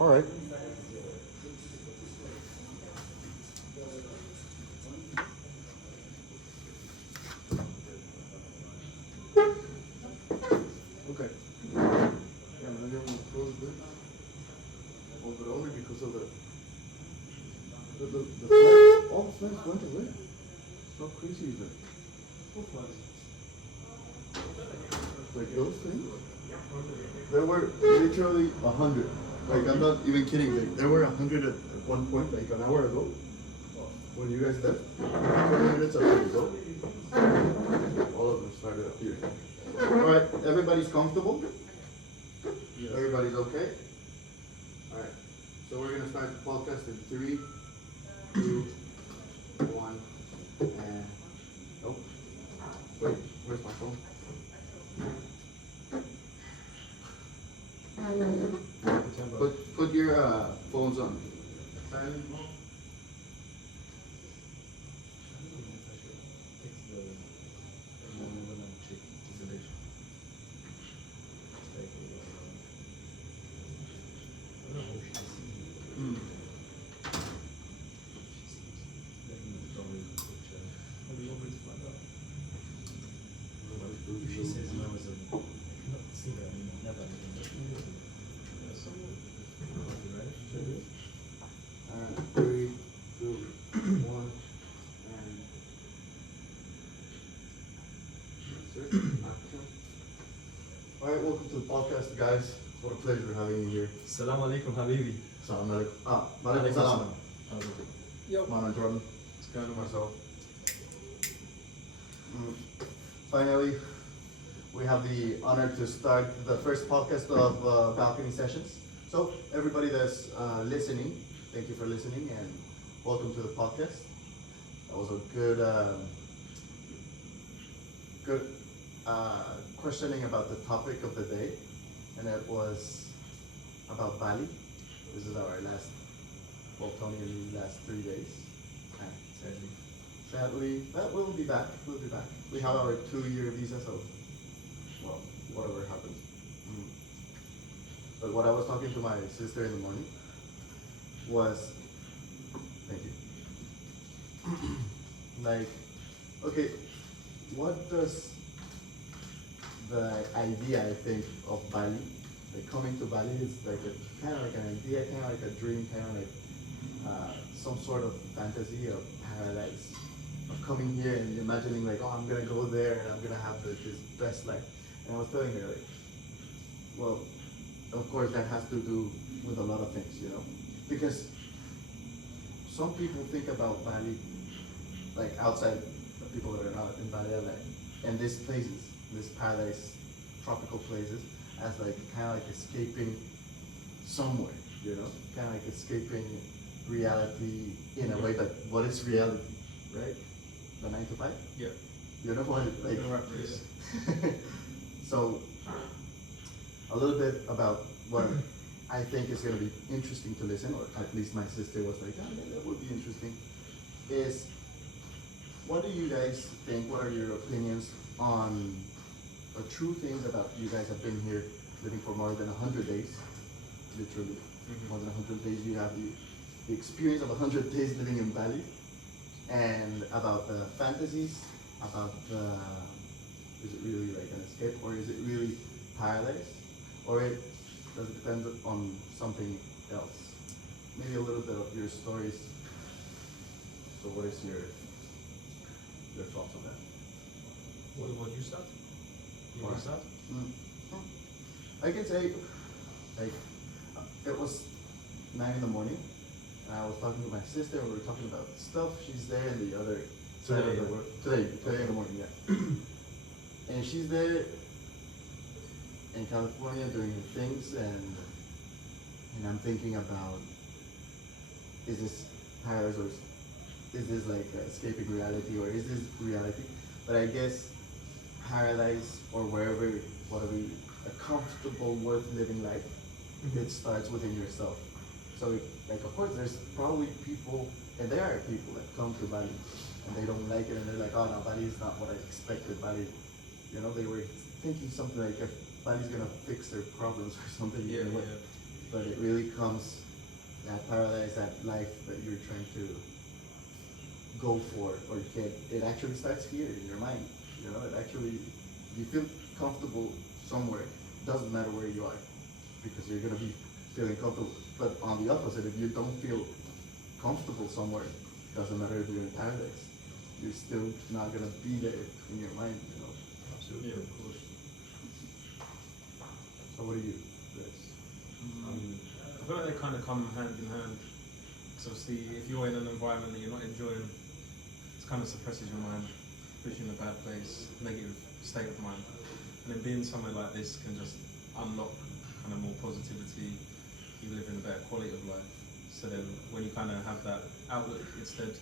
All right. Okay. Yeah, maybe I'm gonna close this. Oh, but only because of the flags. All the flags went away. How crazy is that? What flags? Like those things? There were literally 100. Like I'm not even kidding. Like, there were 100 at one point, like an hour ago, when you guys left. 20 minutes after you go, all of them started appearing. All right, everybody's comfortable. Yeah. Everybody's okay. All right. So we're gonna start the podcast in 3, 2, 1, and nope. Wait, where's my phone? Put your phones on silent mode. She says no as a see that never. And 3, 2, 1, and action. All right, welcome to the podcast, guys. What a pleasure having you here. Assalamu alaikum, Habibi. Salam alaikum. Malaikum salam. Yo. Mano Jordan. It's kind of myself. Finally, we have the honor to start the first podcast of Balcony Sessions. So, everybody that's listening, thank you for listening and welcome to the podcast. That was a good questioning about the topic of the day, and it was about Bali. This is our last, well, Tony and me, last 3 days. And sadly, but we'll be back. We'll be back. We have our 2-year visa, so well, whatever happens. But what I was talking to my sister in the morning was, thank you. Like, okay, what does the idea, I think, of Bali, like coming to Bali is like a kind of like an idea, kind of like a dream, kind of like some sort of fantasy of paradise. Of coming here and imagining like, oh, I'm gonna go there and I'm gonna have this best life. And I was telling her like, well, of course that has to do with a lot of things, you know, because some people think about Bali, like outside the people that are not in Bali, like, and these places, this paradise, tropical places, as like kind of like escaping somewhere, you know, kind of like escaping reality in a way. But what is reality, right? The 9 to 5? Yeah. You know what? Like, the right place. So, a little bit about what I think is going to be interesting to listen, or at least my sister was like, oh, yeah, that would be interesting, is what do you guys think, what are your opinions on the true things about you guys have been here living for more than 100 days, literally, more than 100 days, you have the experience of 100 days living in Bali, and about the fantasies, about the, is it really like an escape, or is it really paradise, or does it depend on something else? Maybe a little bit of your stories. So what is your thoughts on that? What you start? You want to start? I can say, like, it was 9 in the morning, and I was talking to my sister, and we were talking about stuff. She's there in the other side of the world. Today in the morning, yeah. And she's there in California doing her things, and I'm thinking about, is this paradise, or is this like escaping reality, or is this reality? But I guess paradise, or wherever, whatever, a comfortable, worth living life, it starts within yourself. So, like, of course, there's probably people, and there are people that come to Bali, and they don't like it, and they're like, oh no, Bali is not what I expected. Bali, you know, they were thinking something like, if Bali's gonna fix their problems or something. Yeah, you know, yeah. but it really comes that paradise, that life that you're trying to go for or get. It actually starts here in your mind. You know, it actually, you feel comfortable somewhere. Doesn't matter where you are, because you're gonna be feeling comfortable. But on the opposite, if you don't feel comfortable somewhere, doesn't matter if you're in paradise, you're still not gonna be there in your mind. You know. Absolutely, of course. So what do you guys? I feel like they kind of come hand in hand. So see, if you're in an environment that you're not enjoying, it kind of suppresses your mind, puts you in a bad place, negative state of mind. And then being somewhere like this can just unlock kind of more positivity. You live in a better quality of life. So then when you kind of have that outlook instead,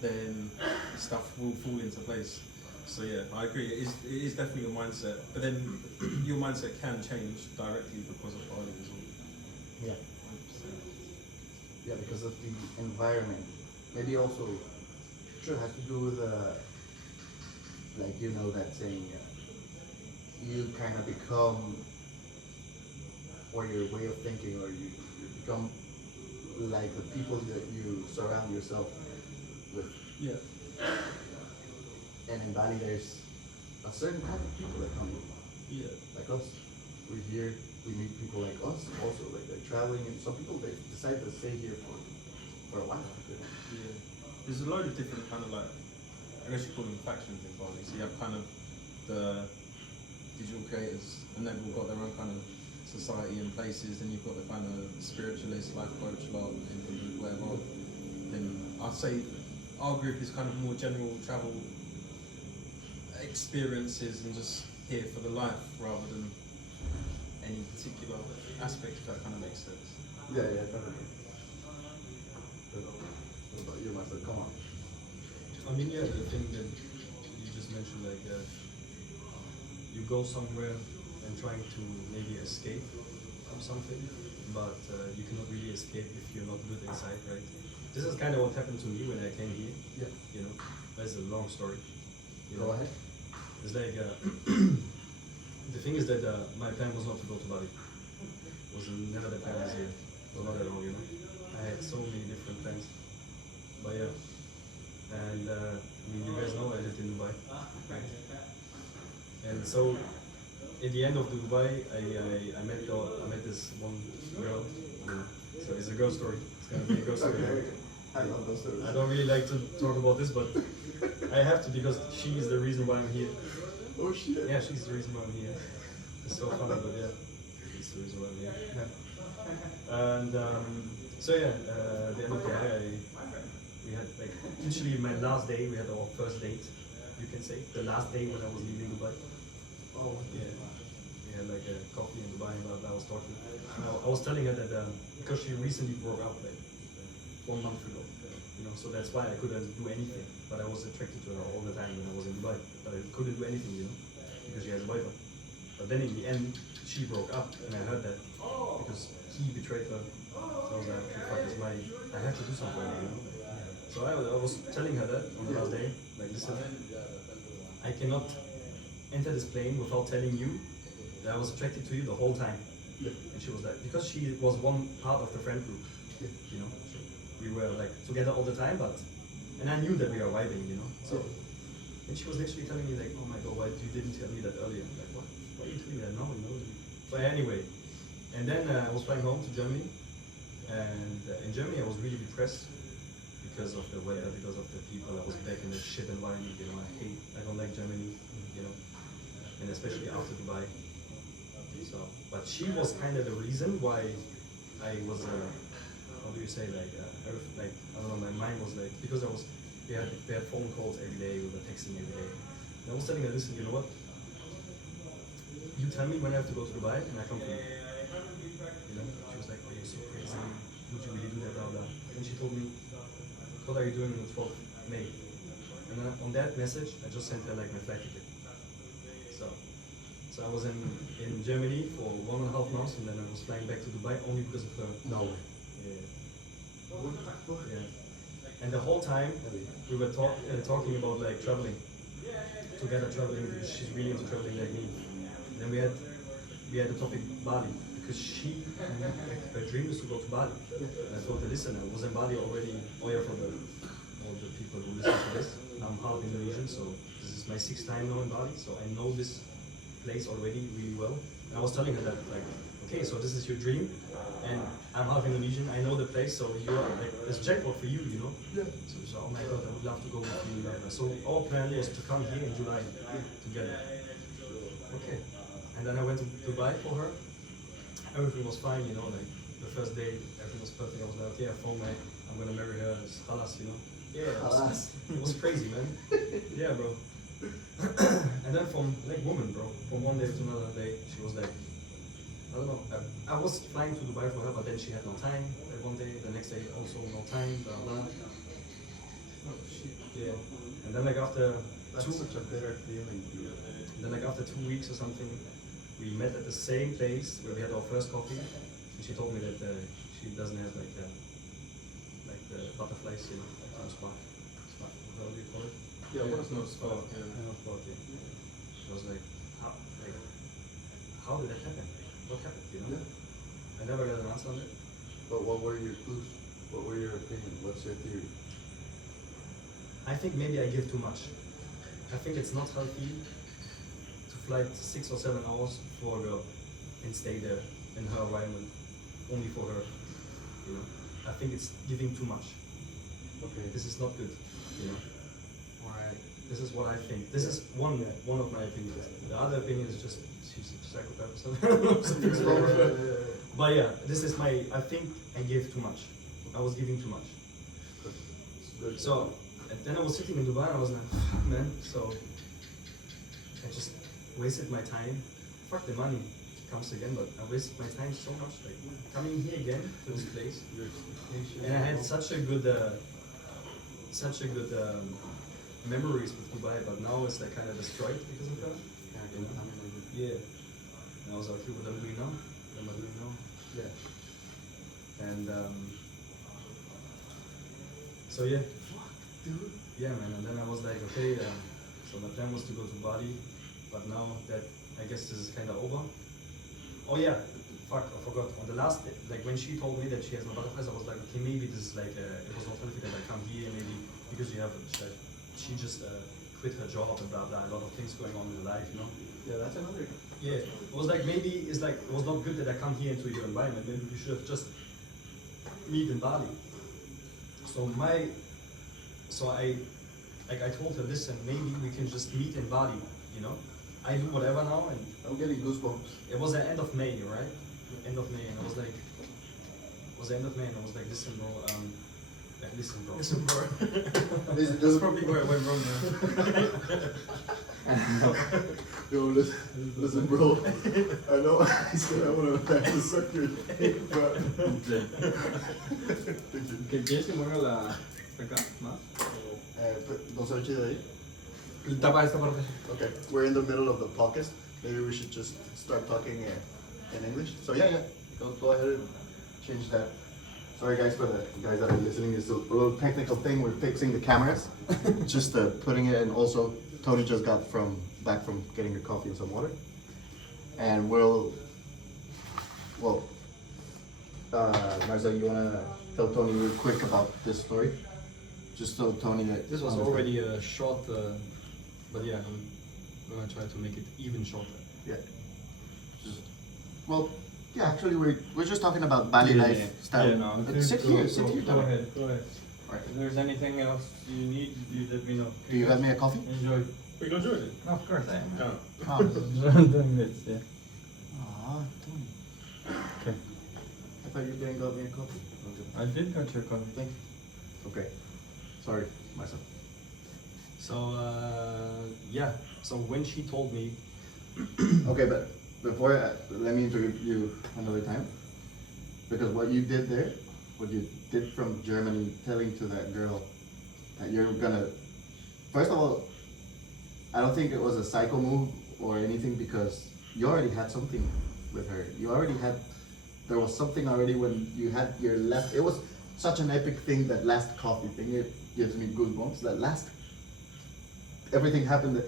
then stuff will fall into place. So yeah, I agree. It is definitely your mindset, but then your mindset can change directly because of Bali as well. Yeah. 100%. Yeah, because of the environment. Maybe also, sure, it has to do with like you know that saying, you kind of become, or your way of thinking, or you become like the people that you surround yourself with. Yeah. And in Bali, there's a certain type of people that come Yeah. like us. We're here, we meet people like us also, like they're traveling, and some people they decide to stay here for a while. You know? Yeah. There's a load of different kind of like, I guess you call them factions in Bali. So you have kind of the digital creators, and they've all got their own kind of society and places. Then you've got the kind of spiritualist, life coach, lot, and whatever. Then I'd say our group is kind of more general travel experiences and just here for the life rather than any particular aspect, if that kind of makes sense. Yeah, definitely. What about you, Marcel? Come on. I mean, yeah, the thing that you just mentioned, like you go somewhere and trying to maybe escape from something, but you cannot really escape if you're not good inside, right? This is kind of what happened to me when I came here. Yeah. You know, that's a long story. You Go know? ahead. It's like the thing is that my plan was not to go to Bali. It was never the plan this year. It was not at all, you know. I had so many different plans, but yeah. And I mean, you guys know I lived in Dubai, right? And so at the end of Dubai, I met this one girl. You know, so it's a girl story. It's gonna be a girl story. Okay. I love those stories. I don't really like to talk about this, but I have to because she is the reason why I'm here. Oh shit. Yeah, she's the reason why I'm here. It's so funny, but yeah, she's the reason why I'm here. And so yeah, the end of the day, we had like literally my last day. We had our first date, you can say, the last day when I was leaving Dubai. Oh Yeah, we had like a coffee in Dubai, and I was talking. And I was telling her that because she recently broke up like 1 month ago, you know, so that's why I couldn't do anything. But I was attracted to her all the time when I was in Dubai, but I couldn't do anything, you know, because she has a boyfriend. But then in the end, she broke up, and I heard that because he betrayed her. So I was like, okay, fuck, it's I have to do something, you know. So I was telling her that on the last day, like, listen, I cannot enter this plane without telling you that I was attracted to you the whole time. Yeah. And she was like, because she was one part of the friend group, Yeah. you know. So we were like together all the time, and I knew that we were vibing, you know. So and she was literally telling me like, oh my god, why you didn't tell me that earlier? I'm like, what? Why are you telling me that now? You know. But anyway, and then I was flying home to Germany, and in Germany I was really depressed because of the weather, because of the people. I was back in the shit environment, you know. I don't like Germany, you know, and especially after Dubai. So, but she was kind of the reason why I was, how do you say, like I don't know, my mind was like, because we had phone calls every day, we were texting every day. And I was telling her, listen, you know what? You tell me when I have to go to Dubai, and I come for you. You know? She was like, oh, you're so crazy. Would you really do that? Blah, blah. And she told me, what are you doing on the 12th May? And then on that message, I just sent her like my flight ticket. So I was in Germany for 1.5 months, and then I was flying back to Dubai only because of her. No way. Yeah. What the fuck? Yeah. And the whole time we were talking about like traveling, together traveling, because she's really into traveling like me. And then we had the topic Bali, because she, like, her dream is to go to Bali. And I told her, listen, I was in Bali already. Oh yeah, for all the people who listen to this, I'm half Indonesian, so this is my 6th time now in Bali, so I know this place already really well. And I was telling her that, like, okay, so this is your dream, and I'm half Indonesian, I know the place, so you are, like, it's jackpot for you, you know? Yeah. So, oh my god, I would love to go with you. So our plan was to come here in July together. Okay. And then I went to Dubai for her. Everything was fine, you know, like the first day, everything was perfect. I was like, yeah, phone mate, I'm gonna marry her, it's halas, you know? Yeah, it was crazy, man. Yeah, bro. And then from, like, woman, bro, from one day to another day, she was like, I don't know, I was flying to Dubai for her, but then she had no time. Like, one day, the next day, also no time, blah, blah. Oh shit. Yeah. And then, like, after That's such a bitter feeling, dude. then, like, after 2 weeks or something, we met at the same place where we had our first coffee. And she told me that she doesn't have, like the butterflies, you know, on spark. Spark, how do you call it? Yeah, what is no spark? I Yeah. know spark, yeah. She was like, how did that happen? What happened, you know? Yeah. I never got an answer on it. But what were your clues? What were your opinion? What's your theory? I think maybe I give too much. I think it's not healthy to fly 6 or 7 hours for a girl and stay there in her environment only for her. You know, I think it's giving too much. Okay. This is not good. You know, Alright. this is what I think. This is one of my opinions. The other opinion is just she's a psychopath or something. wrong with her. But yeah, this is my. I think I gave too much. I was giving too much. So, and then I was sitting in Dubai and I was like, fuck, man. So I just wasted my time. Fuck, the money comes again, but I wasted my time so much. Like coming here again to this place, Your expectations. and I had such a good memories with Dubai, but now it's like kind of destroyed because of her. You know? Yeah. And I was like, okay, what am I doing now? What am I doing now? Yeah. And so yeah. Dude. Yeah, man, and then I was like, okay, so my plan was to go to Bali, but now that I guess this is kind of over. Oh yeah, fuck, I forgot. On the last day, like when she told me that she has no butterflies, I was like, okay, maybe this is like, it was not healthy that I come here, maybe because you have, she just quit her job and blah blah, a lot of things going on in her life, you know? Yeah, that's another. Yeah, it was like maybe it's like it was not good that I come here into your environment. Maybe we should have just meet in Bali. So I told her, listen, maybe we can just meet in Bali. You know, I do whatever now, and I'm getting goosebumps. it was the end of May, right? End of May, and I was like, it was the end of May, and I was like, listen, bro, listen, bro. Listen, bro. This That's is probably where it went wrong now. Yo, listen, bro. I know I said I want to suck your dick, but. Thank you. ¿Que quieres que mueva la acá más? Don't search it ahí. Tapa esta parte. Okay, we're in the middle of the podcast. Maybe we should just start talking in English. So yeah, go ahead and change that. Sorry guys for the guys that are listening. It's a little technical thing. We're fixing the cameras, just putting it in. Also, Tony just got back from getting a coffee and some water, and Marcel, you wanna tell Tony real quick about this story? Just so Tony. This was already a short, but yeah, I'm gonna try to make it even shorter. Yeah. Yeah. Actually, we're just talking about Bali lifestyle. Yeah, no, Sit here, go Tony. ahead, go ahead. Alright. If there's anything else you need, you let me know. Do you have me a coffee? Enjoy. We gonna join it? Of course I am. No. Oh. Doing this, yeah. Aw, Tony. Okay. I thought you didn't got me a coffee. Okay. I did got your coffee. Thank you. Okay. Sorry, myself. So yeah. So when she told me, Okay, but before, let me interrupt you another time. Because what you did there, what you did from Germany, telling to that girl that you're gonna, first of all, I don't think it was a psycho move or anything because you already had something with her. There was something already when you had your last, it was such an epic thing, that last coffee thing, it gives me goosebumps. That last, everything happened,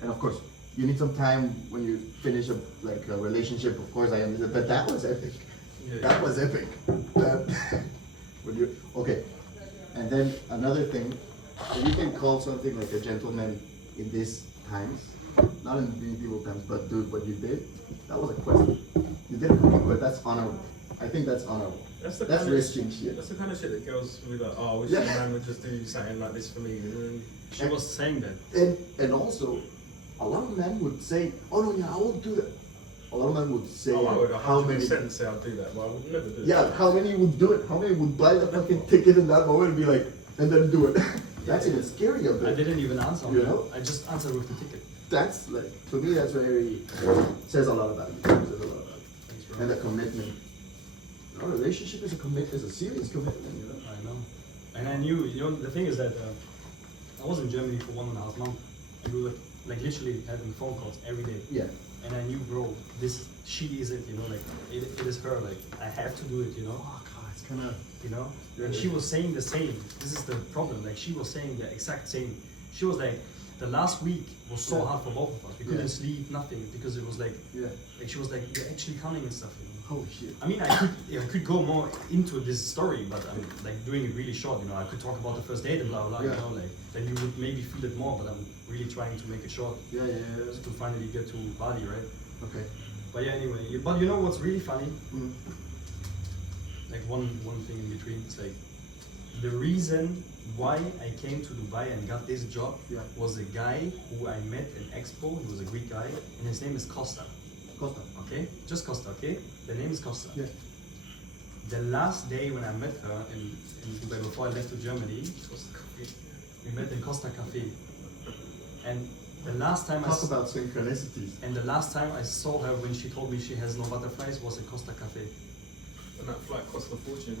and of course, you need some time when you finish a relationship. Of course, I understand, but that was epic. Yeah, That was epic. That when you okay, and then another thing, if you can call something like a gentleman in these times, not in medieval times, but dude, what you did, that was a question. You did it, but that's honorable. I think that's honorable. That's the That's kind of risking shit. That's the kind of shit that girls will be like, oh, I wish Yeah. a man would just do something like this for me. And then She was saying that. And also, a lot of men would say, "Oh no, yeah, I won't do that." A lot of men would say, oh, I would "How many?" 100% say I'll do that, but I would never do Yeah, that. how many would do it? How many would buy the fucking ticket in that moment and be like, and then do it? That's even scarier, I but didn't even answer. You know? I just answered with the ticket. that's like, to me, that's very, says a lot about you. Says a lot about you. Thanks, bro. And the commitment. Our relationship is a commitment, is a serious commitment, you know? I know. And I knew, you know, the thing is that I was in Germany for 1.5 months, and we were like literally having phone calls every day. Yeah. And I knew, bro, she is it, you know, like it is her, like I have to do it, you know. Oh god, it's kind of, You know? Yeah, And yeah. she was saying the same. This is the problem. Like she was saying the exact same. She was like, the last week was so Yeah. hard for both of us. We Yeah. couldn't sleep, nothing, because it was like she was like, you're actually coming and stuff. You know? holy shit. I mean, I could go more into this story, but I'm like doing it really short. You know, I could talk about the first date and blah blah. Yeah. You know, like then you would maybe feel it more. But I'm really trying to make it short Yeah. just to finally get to Bali, right? Okay. But yeah, anyway. But you know what's really funny? Mm. Like one thing in between. It's like the reason why I came to Dubai and got this job Yeah. was a guy who I met in Expo. He was a Greek guy, and his name is Costa. Costa. Okay, just Costa. Okay, the name is Costa. Yeah. The last day when I met her in Dubai before I left to Germany, we met in Costa Cafe. And the last time Talk about synchronicities. and the last time I saw her when she told me she has no butterflies was at Costa Cafe. And that flight cost a fortune.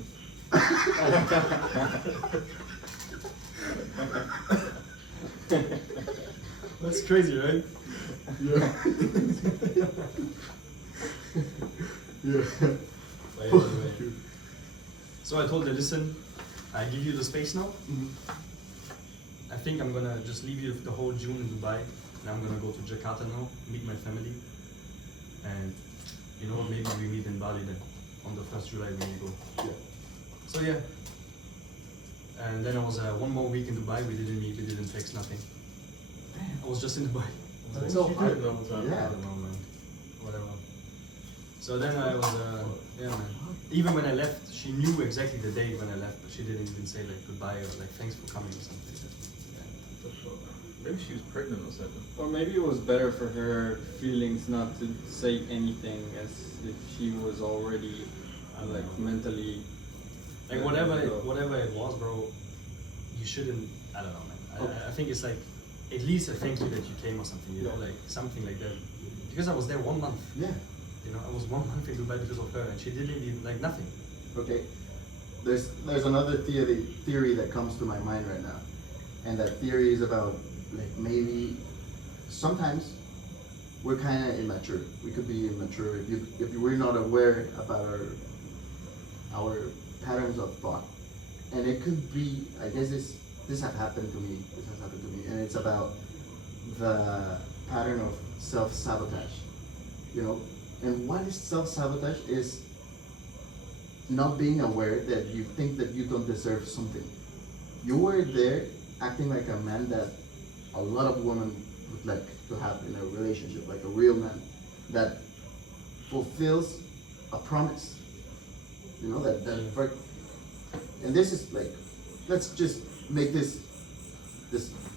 That's crazy, right? Yeah. Yeah. But anyway. So I told her, listen, I give you the space now. Mhm. I think I'm gonna just leave you the whole June in Dubai, and I'm gonna go to Jakarta now, meet my family, and you know maybe we meet in Bali then on the 1st July when we go. Yeah. So yeah, and then I was 1 more week in Dubai. We didn't meet, we didn't text, nothing. I was just in Dubai. That's So so I hard. don't know what's I Yeah. don't know, man. Whatever. So then I was, yeah, man. Even when I left, she knew exactly the day when I left, but she didn't even say like goodbye or like thanks for coming or something like that. Maybe she was pregnant or something. Or maybe it was better for her feelings not to say anything, as if she was already like mentally. Like whatever it was, bro, you shouldn't. I don't know, man. I think it's like at least a thank you that you came or something, you know, Yeah. like something like that. Because I was there 1 month, Yeah. you know, I was 1 month in Dubai because of her, and she didn't even like nothing. Okay. There's another theory that comes to my mind right now, and that theory is about like maybe sometimes we're kind of immature. We could be immature if we're not aware about our patterns of thought, and it could be. I guess this has happened to me. This has happened to me, and it's about the pattern of self-sabotage. You know, and what is self-sabotage is not being aware that you think that you don't deserve something. You were there acting like a man that a lot of women would like to have in a relationship, like a real man that fulfills a promise. You know, and this is like, let's just make this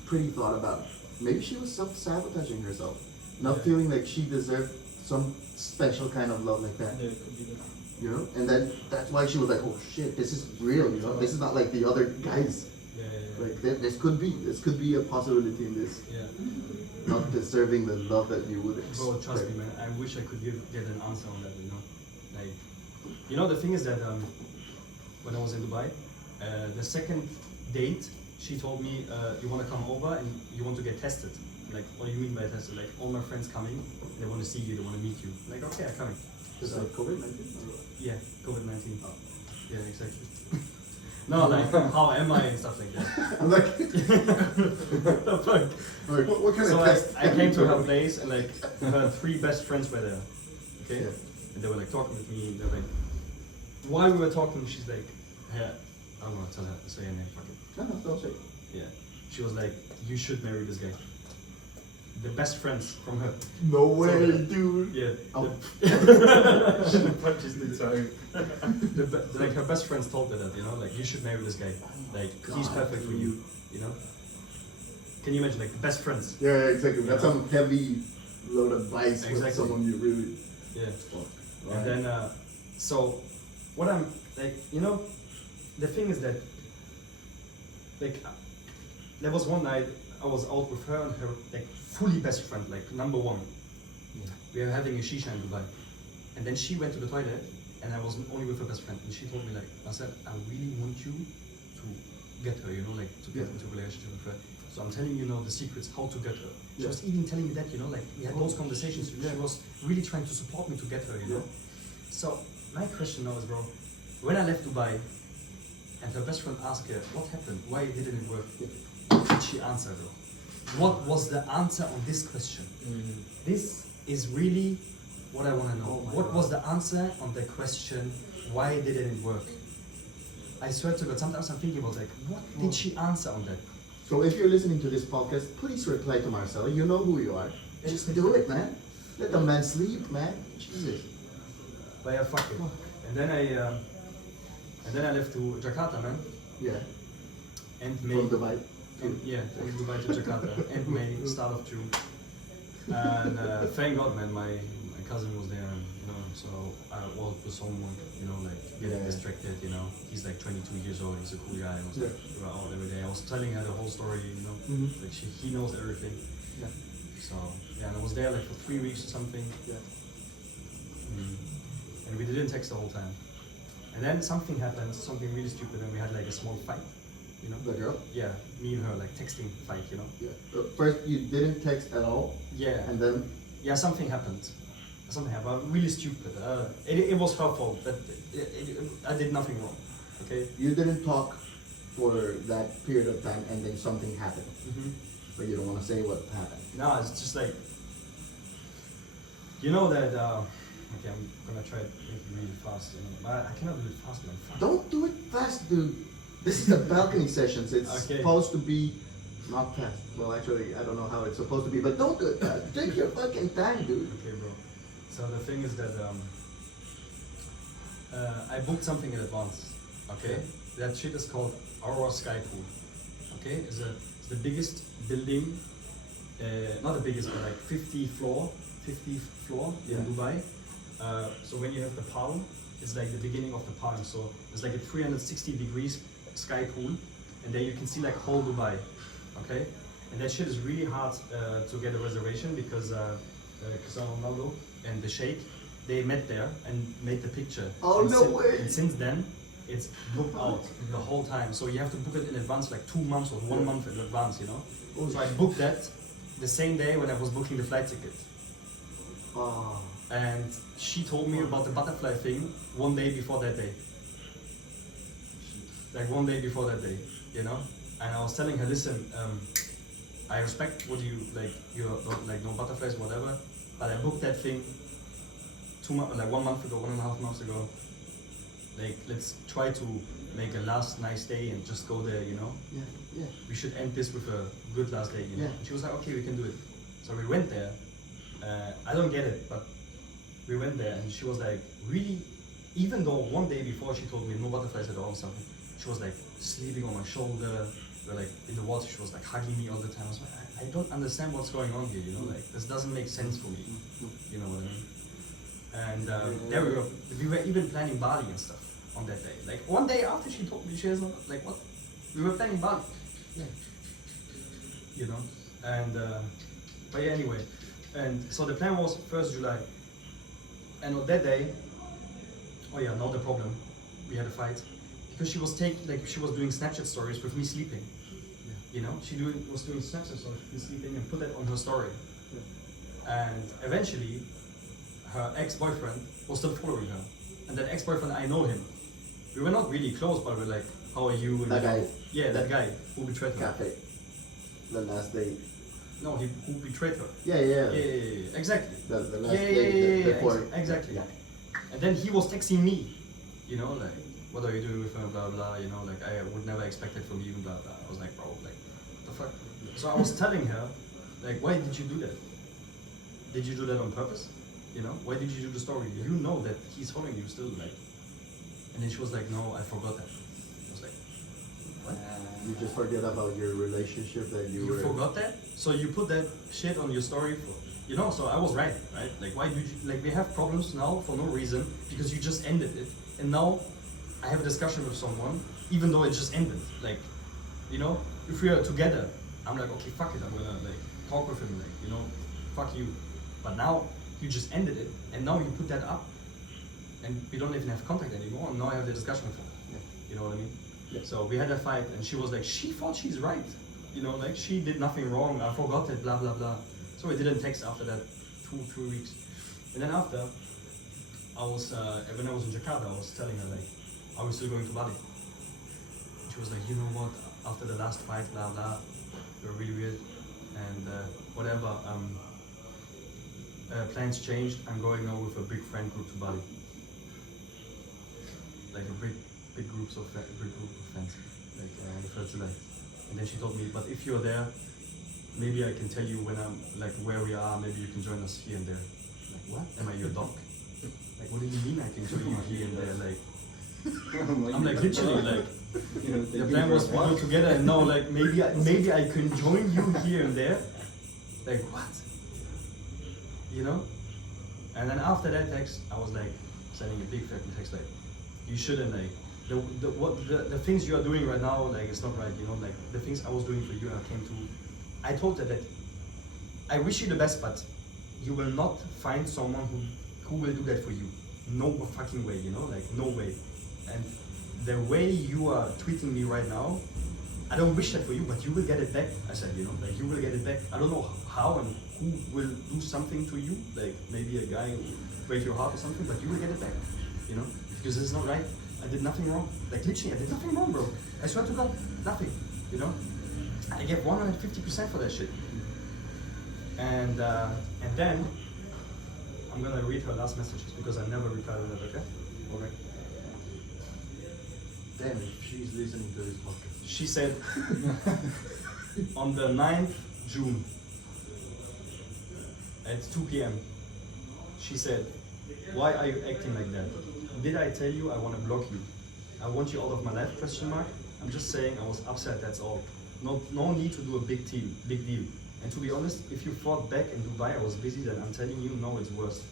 pretty thought about, maybe she was self-sabotaging herself, not Yeah. feeling like she deserved some special kind of love like that. Yeah, it could be that. You know, and then that's why she was like, "Oh shit, this is real." You know, this is not like the other guys. Yeah, Like this could be a possibility in this, yeah. not deserving the love that you would expect. Bro, trust me, man. I wish I could get an answer on that. You know, like, you know, the thing is that when I was in Dubai, the second date, she told me, "You want to come over and you want to get tested." Like, what do you mean by tested? Like, all my friends coming, they want to see you, they want to meet you. Like, okay, I'm coming. Just like COVID-19. Yeah, COVID-19. Oh. Yeah, exactly. No, like how am I and stuff like that. I'm like, What the fuck? like what kind So of test? I came to her place and like her 3 best friends were there. Okay? Yeah. And they were like talking with me and they were like, while we were talking, she's like, yeah, I'm gonna tell her, say her name, fuck it. No, no, don't say. Yeah. She was like, you should marry this guy. The best friends from her. No way, So, dude. Yeah. Oh. Punches the toe. Like her best friends told her that, you know, like you should marry this guy. Like he's God, perfect for you, you know? Can you imagine like the best friends? Yeah, yeah, exactly. That's Yeah. some heavy load of advice with Exactly. someone you really Yeah. fuck. And then, so, what I'm, like, you know, the thing is that, like, there was one night I was out with her and her, like, fully best friend, like, number 1. We were having a shisha in Dubai. And then she went to the toilet, and I was only with her best friend. And she told me, like, I said, I really want you to get her, you know, like, to get Yeah. into a relationship with her. So I'm telling you now the secrets, how to get her. She Yeah. was even telling me that, you know, like, we had those conversations. She was really trying to support me to get her, you know. So my question now is, bro, when I left Dubai and her best friend asked her, what happened? Why didn't it work? What did she answer, bro? What was the answer on this question? This is really what I want to know. What was the answer on the question, why didn't it work? I swear to God, sometimes I'm thinking about like, what did she answer on that? So if you're listening to this podcast, please reply to Marcelo. You know who you are. Just do it, man. Let the man sleep, man. Jesus. But yeah, fuck it. And then I left to Jakarta, man. Yeah. And May. From Dubai. Yeah, from Dubai to Jakarta. End May, start of June. And thank God, man, my cousin was there, and, you know, so I was with someone, you know, like getting Yeah. distracted, you know. He's like 22 years old, he's a cool guy. I was like, Yeah. we were out every day. I was telling her the whole story, you know, Mhm. like he knows everything. Yeah. So, yeah, and I was there like for 3 weeks or something. Yeah. And we didn't text the whole time. And then something happened, something really stupid, and we had like a small fight, you know. The girl? Yeah, me and her like texting fight, you know. Yeah. First, you didn't text at all, Yeah, and then yeah, something happened. Something happened, really stupid. It was her fault, but I did nothing wrong, okay? you didn't talk for that period of time, and then something happened. But you don't want to say what happened. No, it's just like, you know that, okay, I'm gonna try to make it really fast, you know, but I cannot do it fast, man. Fuck. Don't do it fast, dude. This is the balcony sessions. It's Okay. supposed to be not fast. Well, actually, I don't know how it's supposed to be, but don't do it fast. Take your fucking time, dude. Okay, bro. So the thing is that I booked something in advance. Okay, that shit is called Aurora Sky Pool. Okay, it's the biggest building, not the biggest, but like 50th floor in Yeah. Dubai. So when you have the palm, it's like the beginning of the palm. So it's like a 360 degrees sky pool, and there you can see like whole Dubai. Okay, and that shit is really hard to get a reservation because Cristiano Ronaldo and the Sheikh, they met there and made the picture. Oh, and no way. And since then, it's booked out the whole time. So you have to book it in advance, like 2 months or 1 month in advance, you know. So I booked that the same day when I was booking the flight ticket. Oh. And she told me about the butterfly thing 1 day before that day. Like 1 day before that day, you know. And I was telling her, listen, I respect what you like. You don't like no butterflies, whatever. But I booked that thing 1 month ago, 1.5 months ago. Like, let's try to make a last nice day and just go there, you know. Yeah, yeah. We should end this with a good last day, you know. Yeah. And she was like, okay, we can do it. So we went there. I don't get it, but we went there, and she was like, really, even though 1 day before she told me no butterflies at all or something, she was like sleeping on my shoulder, or like in the water, she was like hugging me all the time. I was like, I don't understand what's going on here, you know, like this doesn't make sense for me, you know what I mean? And there we were even planning Bali and stuff on that day. Like 1 day after she told me, she was like, what? We were planning Bali. Yeah. You know, and but yeah, anyway, and so the plan was 1st July, and on that day, oh yeah, not the problem, we had a fight because she was doing Snapchat stories with me sleeping. You know, was doing Snapchat stories with me sleeping and put that on her story. And eventually, her ex-boyfriend was still following her, and that ex-boyfriend, I know him. we were not really close, but we're like, how are you? And That guy. Yeah, that guy who betrayed her. Cafe. The last date. No, who betrayed her. Yeah. Yeah, exactly. The last Yeah, date before. exactly. Yeah. And then he was texting me, you know, like, what are you doing with her, blah, blah, you know, like, I would never expect it from you, blah, blah. I was like, bro, like, what the fuck? So I was telling her, like, why did you do that? Did you do that on purpose? You know, why did you do the story? You know that he's following you still, like. And then she was like, no, I forgot that. I was like, what? You just forget about your relationship that you You were. forgot that? So you put that shit on your story for, you know, so I was right? Like, why did you, like, we have problems now for no reason because you just ended it. And now I have a discussion with someone, even though it just ended. Like, you know, if we are together, I'm like, okay, fuck it, I'm gonna, like, talk with him, like, you know, fuck you. But now you just ended it, and now you put that up, and we don't even have contact anymore, and now I have the discussion with him. Yeah. You know what I mean? Yeah. So we had a fight, and she was like, she thought she's right. You know, like, she did nothing wrong, I forgot it, blah, blah, blah. So we didn't text after that 2-3 weeks. And then after, I was, when I was in Jakarta, I was telling her, like, are we still going to Bali? She was like, you know what, after the last fight, blah, blah, they were really weird, and whatever, plans changed, I'm going now with a big friend group to Bali. Like a big group of friends, like on the 1st July. And then she told me, but if you're there, maybe I can tell you when I'm, like, where we are, maybe you can join us here and there. Like, what? Am I your dog? Like, what do you mean I can join you here and there? Like, I'm like, literally, like, the plan was we go together, and now, like, maybe I can join you here and there. Like, what? You know? And then after that text, I was like, sending a big fucking text, like, you shouldn't, like, the things you are doing right now, like, it's not right, you know, like, the things I was doing for you, I told her that I wish you the best, but you will not find someone who will do that for you. No fucking way, you know, like, no way. And the way you are treating me right now, I don't wish that for you, but you will get it back. I said, you know, like, you will get it back. I don't know how and who will do something to you, like maybe a guy will break your heart or something, but you will get it back, you know, because it's not right. I did nothing wrong. Like, literally, I did nothing wrong, bro. I swear to God, nothing, you know. I get 150% for that shit. And then I'm gonna read her last messages because I never replied to that, okay? Okay. Damn, if she's listening to this podcast. She said on the 9th June at 2 p.m. she said, why are you acting like that? Did I tell you I want to block you? I want you out of my life, question mark? I'm just saying I was upset, that's all. No need to do a big deal. And to be honest, if you fought back in Dubai, I was busy, then I'm telling you, no, it's worse.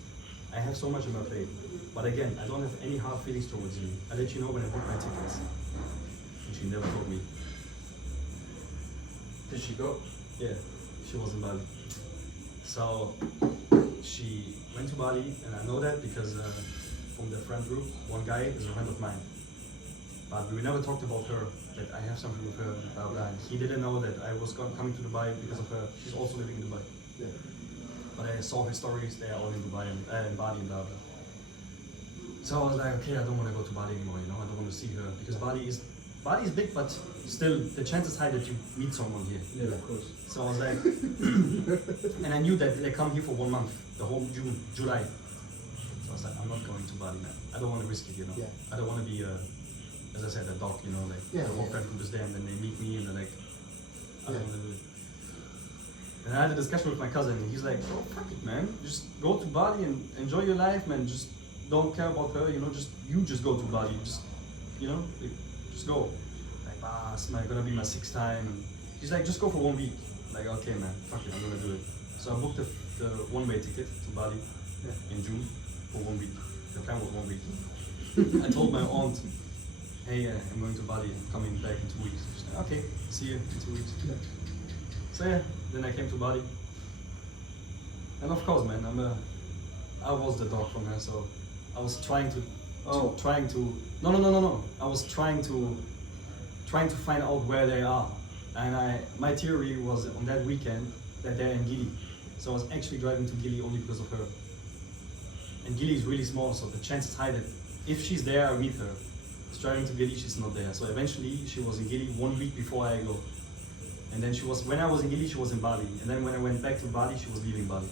I have so much on my plate. But again, I don't have any hard feelings towards you. I'll let you know when I book my tickets. And she never told me. Did she go? Yeah, she was in Bali. So she went to Bali, and I know that because from the friend group, one guy is a friend of mine. But we never talked about her, that I have something with her, blah blah. And he didn't know that I was coming to Dubai because of her. She's also living in Dubai. Yeah. But I saw her stories, they are all in Dubai and in Bali and blah blah. So I was like, okay, I don't want to go to Bali anymore, you know, I don't want to see her. Because Bali is big, but still, the chance is high that you meet someone here. Yeah, of course. So I was like, and I knew that they come here for 1 month, the whole July. So I was like, I'm not going to Bali, man. I don't want to risk it, you know. Yeah. I don't want to be, as I said, a dog, you know, like Yeah, the whole yeah. friend group is there and then they meet me and they're like, I don't Yeah. want to do it. And I had a discussion with my cousin, and he's like, oh, fuck it, man. Just go to Bali and enjoy your life, man. Just don't care about her, you know, just go to Bali. Just, you know, like, just go. Like, it's gonna be my 6th time. And he's like, just go for 1 week. Like, okay, man, fuck it, I'm gonna do it. So I booked the one-way ticket to Bali in June for 1 week. The plan was 1 week. I told my aunt, hey, I'm going to Bali, I'm coming back in 2 weeks. She's like, okay, see you in 2 weeks. So yeah, then I came to Bali. And of course, man, I was the dog from her, so I was trying to, no. I was trying to find out where they are. And my theory was on that weekend that they're in Gili. So I was actually driving to Gili only because of her. And Gili is really small, so the chance is high that if she's there, I meet her. Driving to Gili, she's not there. So eventually, she was in Gili 1 week before I go. And then when I was in Gili, she was in Bali. And then when I went back to Bali, she was leaving Bali.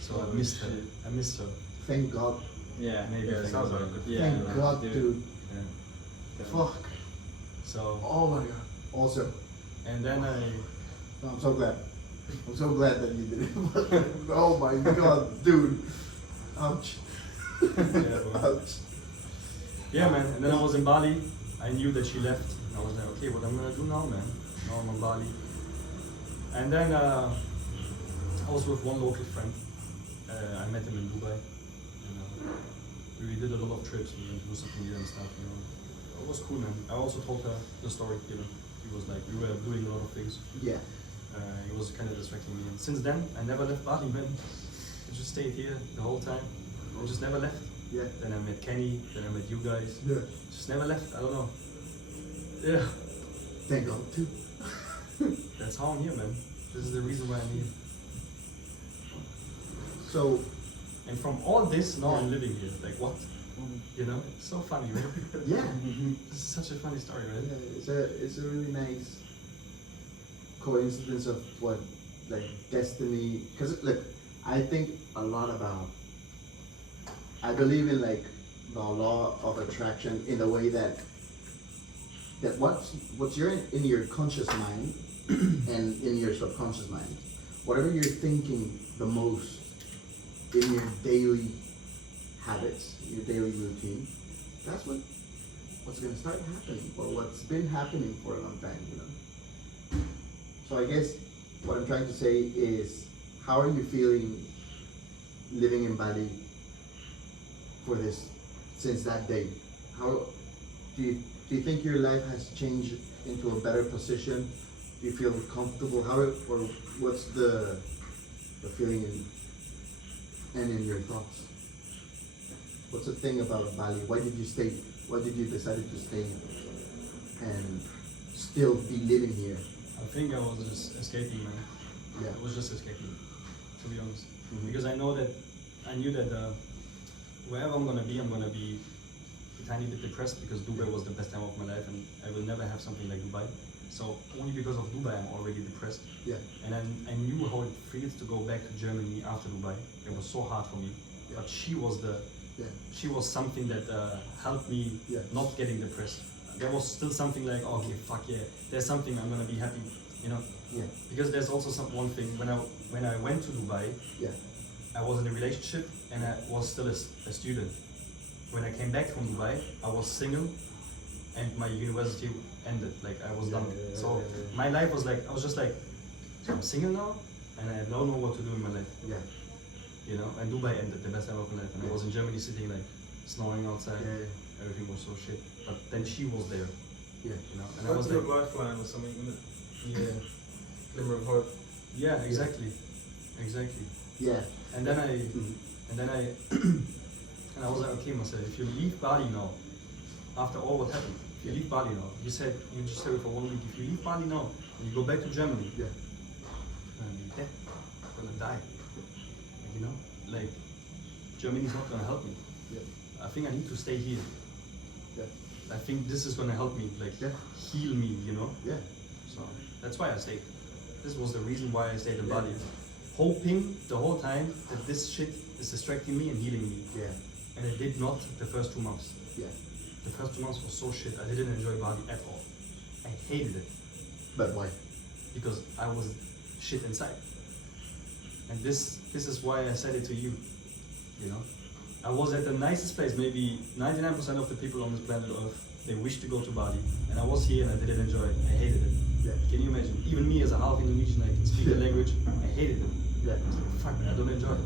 So I Oh, missed her. shit. I missed her. Thank God. Yeah, Maybe Yeah, thank sounds God. like a good. Yeah, Thank no, God, dude. dude. Yeah. Fuck. So, Oh my God. Also, and then I'm so glad. I'm so glad that you did it. Oh my God, dude. Ouch. Yeah, bro. Ouch. yeah, man. And then I was in Bali. I knew that she left. And I was like, okay, what I'm gonna do now, man? Now I'm on Bali. And then I was with one local friend. I met him in Dubai. And we did a lot of trips. We went to do something here and stuff, you know. It was cool, man. I also told her the story, you know. He was like, we were doing a lot of things. Yeah. He was kind of distracting me. And since then, I never left Bali, man. I just stayed here the whole time. I just never left. Yeah. Then I met Kenny. Then I met you guys. Yeah. Just never left. I don't know. Yeah. Thank God too. That's how I'm here, man. This is the reason why I'm here. So, And from all this, now I'm living here. Like what? You know? It's so funny, man. yeah. This is such a funny story, right? Yeah, it's a really nice coincidence of what, like, destiny. Because look, I think a lot about. I believe in like the law of attraction in the way that what's in your conscious mind and in your subconscious mind, whatever you're thinking the most in your daily habits, your daily routine, that's what's gonna start happening, or what's been happening for a long time, you know. So I guess what I'm trying to say is, how are you feeling living in Bali for this, since that day? How do you think your life has changed into a better position? Do you feel comfortable? Or what's the feeling and in your thoughts? What's the thing about Bali? Why did you stay? Why did you decide to stay and still be living here? I think I was just escaping, man. Yeah. I was just escaping, to be honest. Mhm. Because I knew that wherever I'm gonna be a tiny bit depressed, because Dubai was the best time of my life, and I will never have something like Dubai. So only because of Dubai I'm already depressed. Yeah. And I knew how it feels to go back to Germany after Dubai. It was so hard for me. Yeah. But she was something that helped me Yeah. not getting depressed. There was still something like, okay, fuck yeah, there's something I'm gonna be happy, you know. Yeah. Because there's also one thing, when I went to Dubai, Yeah. I was in a relationship and I was still a student. When I came back from Dubai, I was single and my university ended, like I was done. So my life was like, I was just like, so I'm single now and I don't know what to do in my life, Yeah. you know. And Dubai ended, the best time of my life, and I was in Germany sitting like snowing outside. Yeah. Everything was so shit. But then she was there, Yeah. you know. And I That's was a good like, lifeline or something, isn't it? yeah, Glimmer of hope. yeah, exactly, exactly. Yeah. And then Mhm. and I was like, okay, Marcel, if you leave Bali now, after all what happened, if you leave Bali now, you just said it for 1 week, if you leave Bali now and you go back to Germany, Yeah. you're gonna be dead, you're gonna die. Like, you know, like Germany's not gonna help me. Yeah. I think I need to stay here. Yeah. I think this is gonna help me, like Yeah. heal me, you know. Yeah. So that's why I stayed. This was the reason why I stayed in Yeah. Bali. Hoping the whole time that this shit is distracting me and healing me. Yeah. And it did not the first 2 months. Yeah. The first 2 months was so shit. I didn't enjoy Bali at all. I hated it But why? because I was shit inside. And this is why I said it to you. You know? I was at the nicest place. Maybe 99% of the people on this planet Earth, they wish to go to Bali. And I was here and I didn't enjoy it. I hated it. Yeah. Can you imagine? Even me as a half Indonesian, I can speak the Yeah. language. I hated it. Yeah. Fuck, I don't enjoy it.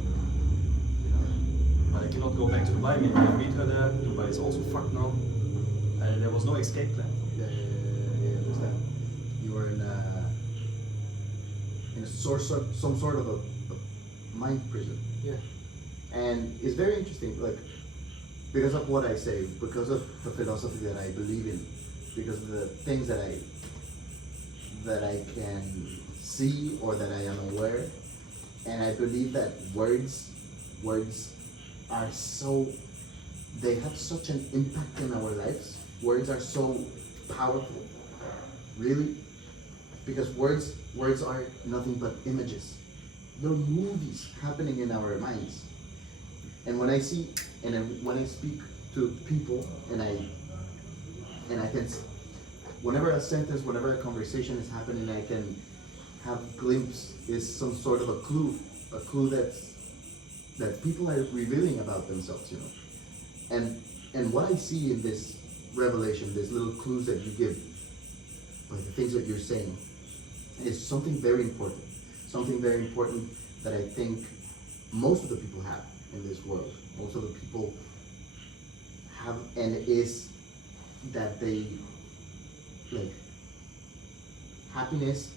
You know? But I cannot go back to Dubai. Maybe I meet her there. Dubai is also fucked now. There was no escape plan. Yeah. I understand. You were in some sort of a mind prison. Yeah. And it's very interesting, like, because of what I say, because of the philosophy that I believe in, because of the things that I can see or that I am aware, and I believe that words are they have such an impact in our lives words are so powerful? Really? Because words are nothing but images. They're movies happening in our minds. And when I see, and when I speak to people, and I can, whenever a sentence, whenever a conversation is happening, I can have glimpse, is some sort of a clue that people are revealing about themselves, you know. And what I see in this revelation, these little clues that you give, by the things that you're saying, is something very important. Something very important that I think most of the people have in this world. Most of the people have, and it is that they, like, happiness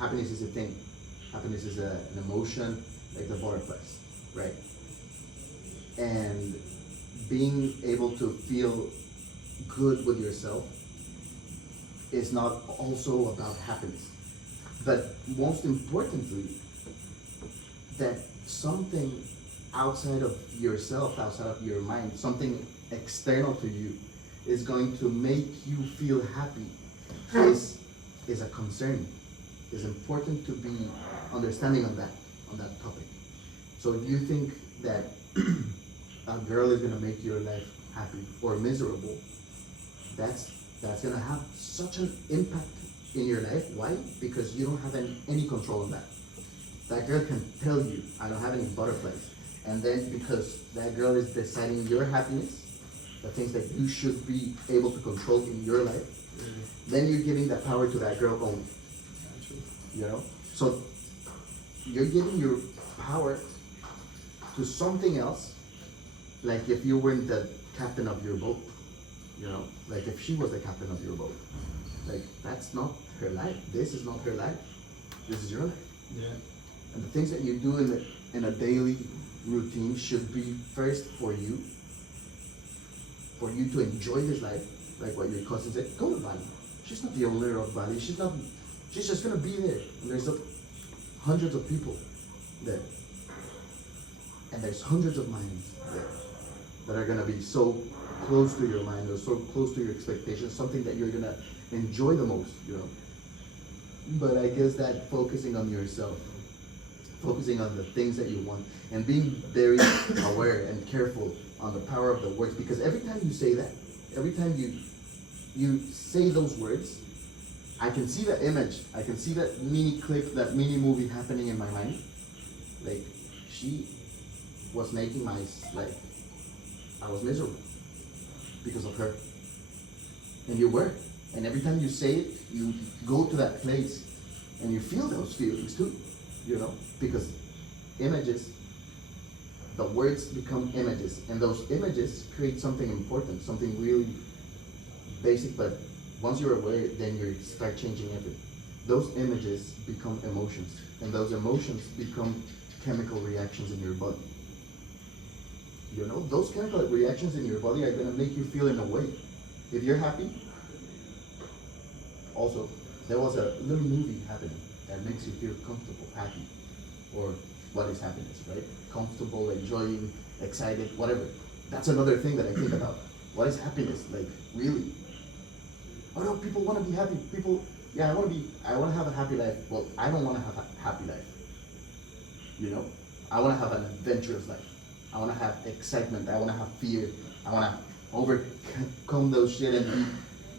is a thing. Happiness is an emotion, like the butterflies, right? And being able to feel good with yourself is not also about happiness. But most importantly, that something outside of yourself, outside of your mind, something external to you is going to make you feel happy is a concern. It's important to be understanding on that topic. So if you think that a girl is gonna make your life happy or miserable, that's gonna have such an impact in your life. Why? Because you don't have any control on that. That girl can tell you, I don't have any butterflies. And then because that girl is deciding your happiness, the things that you should be able to control in your life, then you're giving that power to that girl only. You know? So you're giving your power to something else, like if you weren't the captain of your boat, you know? Like if she was the captain of your boat. Like, that's not her life. This is not her life. This is your life. Yeah. And the things that you do in a daily routine should be first for you to enjoy this life, like what your cousin said. Go to Bali. She's not the owner of Bali. She's just gonna be there. And there's hundreds of people there. And there's hundreds of minds there that are gonna be so close to your mind or so close to your expectations, something that you're gonna enjoy the most, you know. But I guess that focusing on yourself, focusing on the things that you want, and being very aware and careful on the power of the words, because every time you say that, every time you say those words, I can see that image, I can see that mini clip, that mini movie happening in my mind. Like, she was making my life, I was miserable because of her. And you were. And every time you say it, you go to that place and you feel those feelings too, you know? Because images, the words become images, and those images create something important, something really basic, but once you're aware, then you start changing everything. Those images become emotions, and those emotions become chemical reactions in your body. You know, those chemical reactions in your body are gonna make you feel in a way. If you're happy, also, there was a little movie happening that makes you feel comfortable, happy, or what is happiness, right? Comfortable, enjoying, excited, whatever. That's another thing that I think about. What is happiness? Like, really? Oh no, people want to be happy. People, yeah, I want to have a happy life. Well, I don't want to have a happy life. You know? I want to have an adventurous life. I want to have excitement. I want to have fear. I want to overcome those shit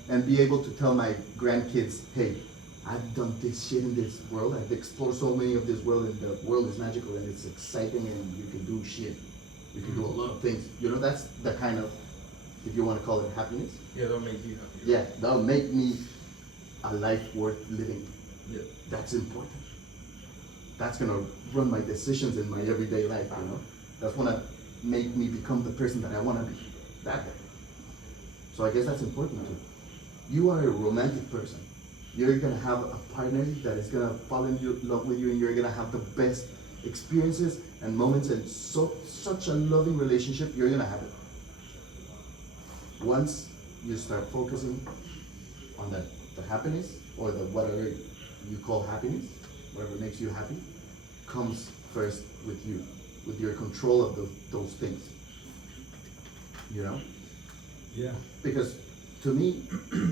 and be able to tell my grandkids, hey, I've done this shit in this world. I've explored so many of this world, and the world is magical and it's exciting, and you can do shit. You can do a lot of things. You know, that's the kind of, if you want to call it happiness. Yeah, that'll make you happy. Yeah, that'll make me a life worth living. Yeah. That's important. That's gonna run my decisions in my everyday life, you know? That's gonna make me become the person that I wanna be. That guy. So I guess that's important too. You are a romantic person. You're gonna have a partner that is gonna fall in love with you, and you're gonna have the best experiences and moments, and such a loving relationship. You're gonna have it. Once you start focusing on the happiness, or the whatever you call happiness, whatever makes you happy, comes first with you, with your control of those things. You know? Yeah. Because to me,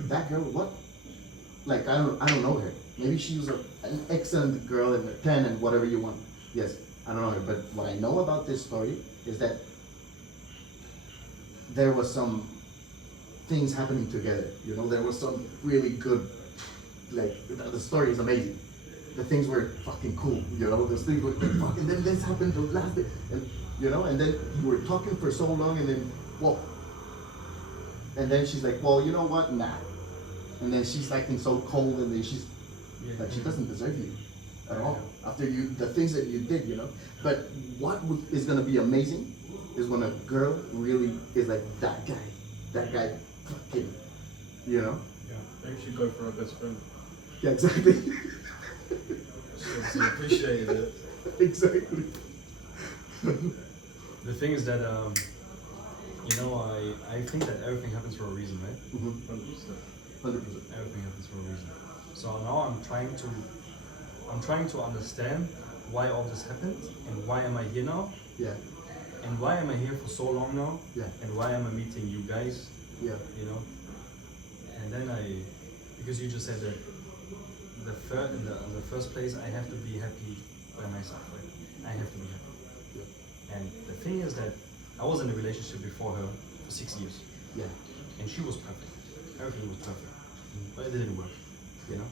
that girl, what? Like, I don't know her. Maybe she was an excellent girl and a 10 and whatever you want. Yes, I don't know her. But what I know about this story is that there was some things happening together. You know, there was some really good, like, the story is amazing. The things were fucking cool, you know, those things were fucking, then this happened the last day, and, you know, and then you were talking for so long, and then, whoa. And then she's like, well, you know what, nah. And then she's acting so cold, and then she's, like, she doesn't deserve you at all, after you, the things that you did, you know. But what is gonna be amazing is when a girl really is like, that guy fucking, you know. Maybe you should go for her best friend. Yeah, exactly. She obviously appreciated it. Exactly. The thing is that, you know, I think that everything happens for a reason, right? 100%. Everything happens for a reason. So now I'm trying to understand why all this happened and why am I here now Yeah, and why am I here for so long now yeah, and why am I meeting you guys, yeah, you know? And then because you just said that in the first place I have to be happy by myself, right? I have to be happy. yeah, And the thing is that I was in a relationship before her for 6 years yeah, and she was perfect. Everything was perfect. But it didn't work, you know?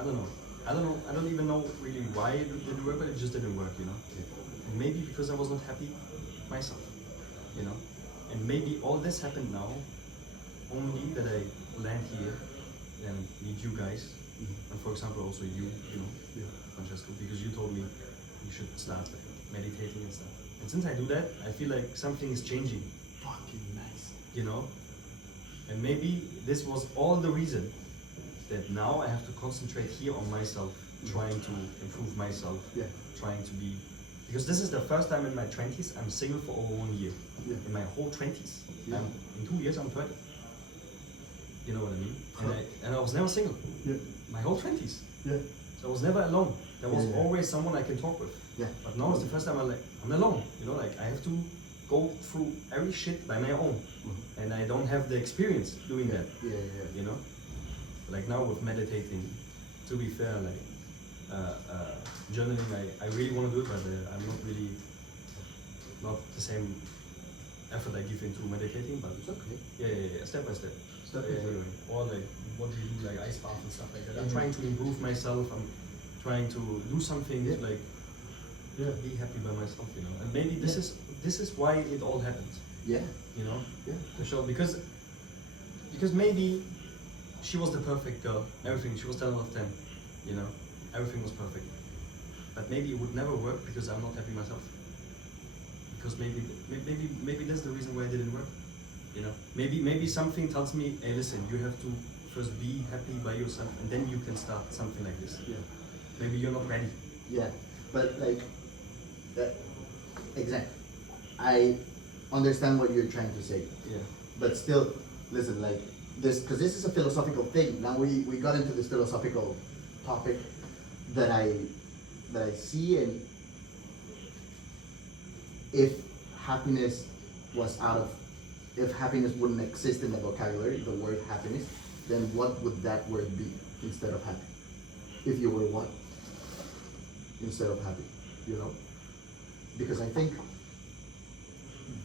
I don't know. I don't even know really why it didn't work, but it just didn't work, you know? And maybe because I was not happy myself, you know? And maybe all this happened now only that I land here and meet you guys. And for example, also you know, yeah. Francesco, because you told me you should start like, meditating and stuff. And since I do that, I feel like something is changing, Fucking nice. you know? And maybe this was all the reason that now I have to concentrate here on myself, trying to improve myself, Yeah, trying to be, because this is the first time in my 20s I'm single for over 1 year. yeah, In my whole 20s. Yeah. In 2 years I'm 30. You know what I mean? And I was never single. yeah, My whole 20s. yeah, So I was never alone. There was Yeah, yeah. always someone I can talk with. yeah. But now it's the first time I'm alone. You know, like I have to go through every shit by my own. And I don't have the experience doing that. Yeah, yeah, You know? Like now with meditating, to be fair, like journaling, I really want to do it, but I'm not the same effort I give into meditating, but It's okay. yeah, step by step. Step by step. Or like what do you do, like ice bath and stuff like that. I'm trying to improve myself. I'm trying to do something to like Yeah, be happy by myself, you know. And maybe this is why it all happened, yeah, you know. yeah. To show because maybe she was the perfect girl. Everything, she was 10 out of 10, you know. Everything was perfect. But maybe it would never work because I'm not happy myself. Because maybe that's the reason why it didn't work. You know, maybe something tells me, hey, listen, you have to first be happy by yourself, and then you can start something like this. Yeah. Maybe you're not ready. Yeah, but like, that, exactly. I understand what you're trying to say, Yeah. but still, listen, like this, because this is a philosophical thing. Now we got into this philosophical topic that I see, and if happiness was if happiness wouldn't exist in the vocabulary, the word happiness, then what would that word be instead of happy? If you were what? Instead of happy, you know? Because I think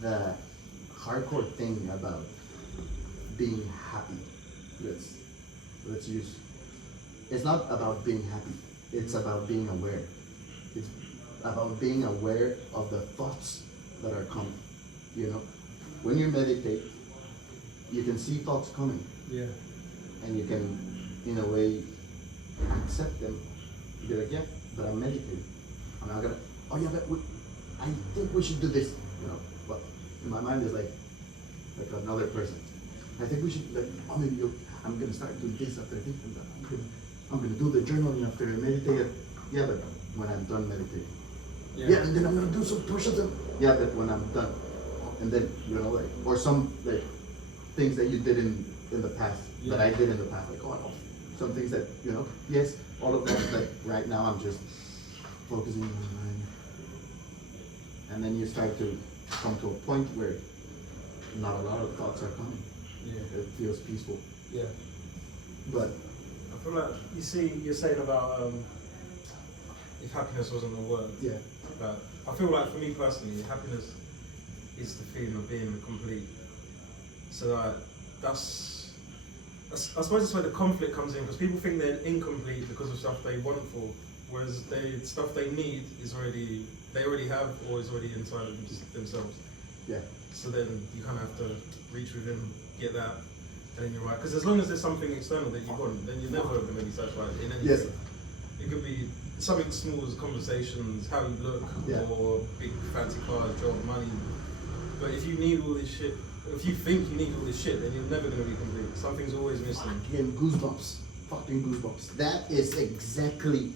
the hardcore thing about being happy, let's use, it's not about being happy, it's about being aware. It's about being aware of the thoughts that are coming, you know? When you meditate, you can see thoughts coming, Yeah. and you can, in a way, accept them. Be like, yeah, but I'm meditating. I'm not gonna, oh yeah, but I think we should do this, you know? But in my mind is like another person. I think we should, like, oh maybe I'm gonna start doing this after this, and I'm gonna do the journaling after I meditate. Yeah, but when I'm done meditating. Yeah, and then I'm gonna do some push-ups. Yeah, but when I'm done. And then, you know, like, or some, like, things that you did in the past, that I did in the past, like, oh, no. Some things that, you know, yes, all of that, like, right now I'm just focusing on my mind. And then you start to come to a point where not a lot of thoughts are coming. Yeah. It feels peaceful. Yeah. But I feel like you're saying about if happiness wasn't a word. yeah, But I feel like for me personally, happiness is the feeling of being complete. So that's I suppose that's where the conflict comes in, because people think they're incomplete because of stuff they want for, whereas stuff they need they already have or is already inside of themselves. yeah, So then you kind of have to reach within, get that, and then you're right. Because as long as there's something external that you want, then you're never going to be satisfied in anything. yes, It could be something small as conversations, how you look, Yeah. or big fancy cars, job, money. But if you need all this shit, if you think you need all this shit, then you're never going to be complete. Something's always missing. fucking goosebumps, fucking goosebumps. That is exactly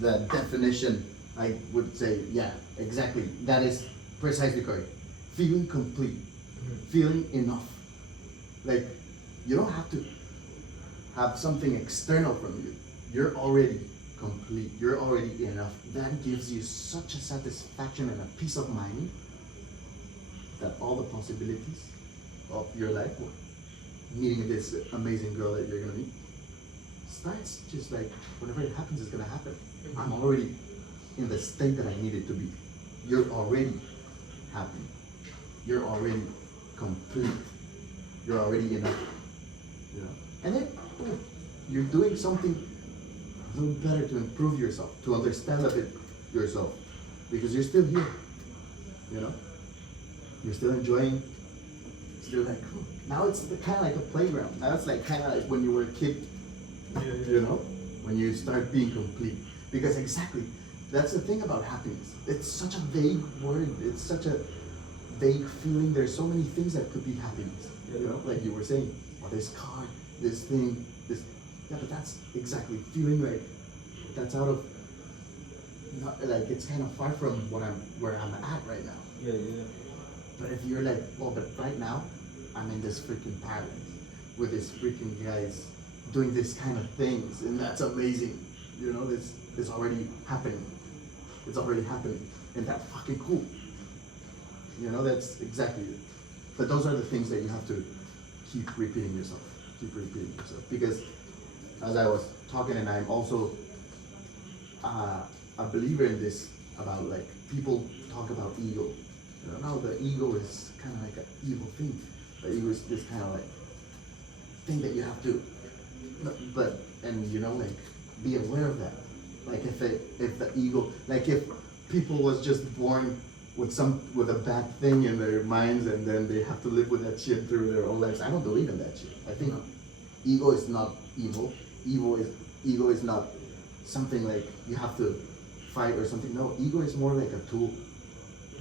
the definition. I would say, yeah, exactly. That is precisely correct. Feeling complete, feeling enough. Like, you don't have to have something external from you. You're already complete. You're already enough. That gives you such a satisfaction and a peace of mind that all the possibilities of your life, meeting this amazing girl that you're gonna meet, starts just like, whenever it happens, it's gonna happen. I'm already in the state that I needed to be. You're already happy. You're already complete. You're already enough. You know? And then boom, you're doing something a little better to improve yourself, to understand a bit yourself. Because you're still here. You know? You're still enjoying. Still like, now it's kind of like a playground. Now it's like kind of like when you were a kid. You know? When you start being complete. Because exactly, that's the thing about happiness. It's such a vague word. It's such a vague feeling. There's so many things that could be happiness. You know, like you were saying, oh, this car, this thing, this. Yeah, but that's exactly feeling like that's out of. Not like it's kind of far from where I'm at right now. Yeah, yeah. But if you're like, well, but right now, I'm in this freaking paradise with this freaking guys doing this kind of things, and that's amazing. You know, it's already happening. It's already happening, and that's fucking cool. You know, that's exactly it. But those are the things that you have to keep repeating yourself. Keep repeating yourself. Because as I was talking, and I'm also a believer in this about like people talk about ego. You know, no, the ego is kind of like an evil thing. The ego is this kind of like thing that you have to, but and you know like be aware of that. Like if the ego, like if people was just born with a bad thing in their minds and then they have to live with that shit through their whole lives. I don't believe in that shit. I think ego is not evil. Ego is not something like you have to fight or something. No, ego is more like a tool.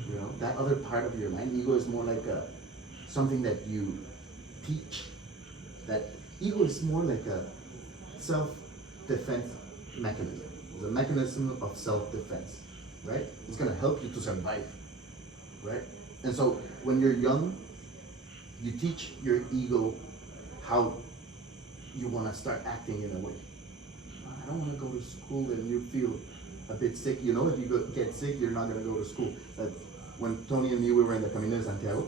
You know, that other part of your mind, ego is more like something that you teach. That ego is more like a self-defense mechanism. It's a mechanism of self-defense, right? It's gonna help you to survive, right? And so when you're young, you teach your ego how you wanna start acting in a way. I don't wanna go to school and you feel a bit sick. You know, if you get sick, you're not gonna go to school. But when Tony and me, we were in the Camino de Santiago,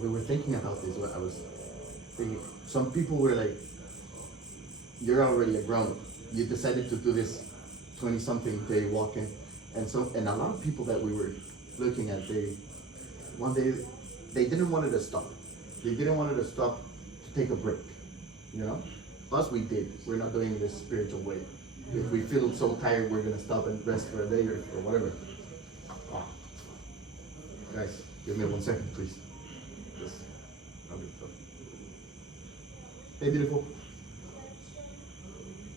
we were thinking about this. I was thinking, some people were like, you're already a grown-up. You decided to do this 20-something day walking. And a lot of people that we were looking at, one day, they didn't want it to stop. They didn't want it to stop to take a break, you know? Us, we did. We're not doing it this spiritual way. If we feel so tired, we're gonna stop and rest for a day or whatever. Oh. Guys, give me 1 second, please. Yes. Hey, beautiful.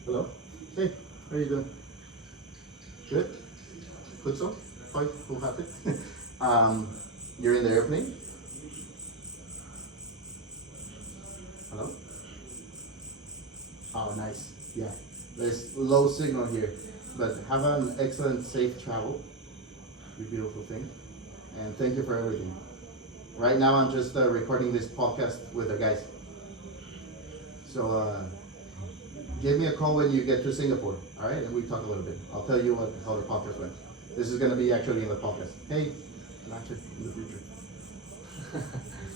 Hello? Hey, how are you doing? Good? Good so? Fine, full happy? You're in the airplane? Hello? Oh, nice. Yeah. There's low signal here, but have an excellent, safe travel. You beautiful thing. And thank you for everything. Right now, I'm just recording this podcast with the guys. So, give me a call when you get to Singapore, all right? And we talk a little bit. I'll tell you how the podcast went. This is going to be actually in the podcast. Hey, actually in the future.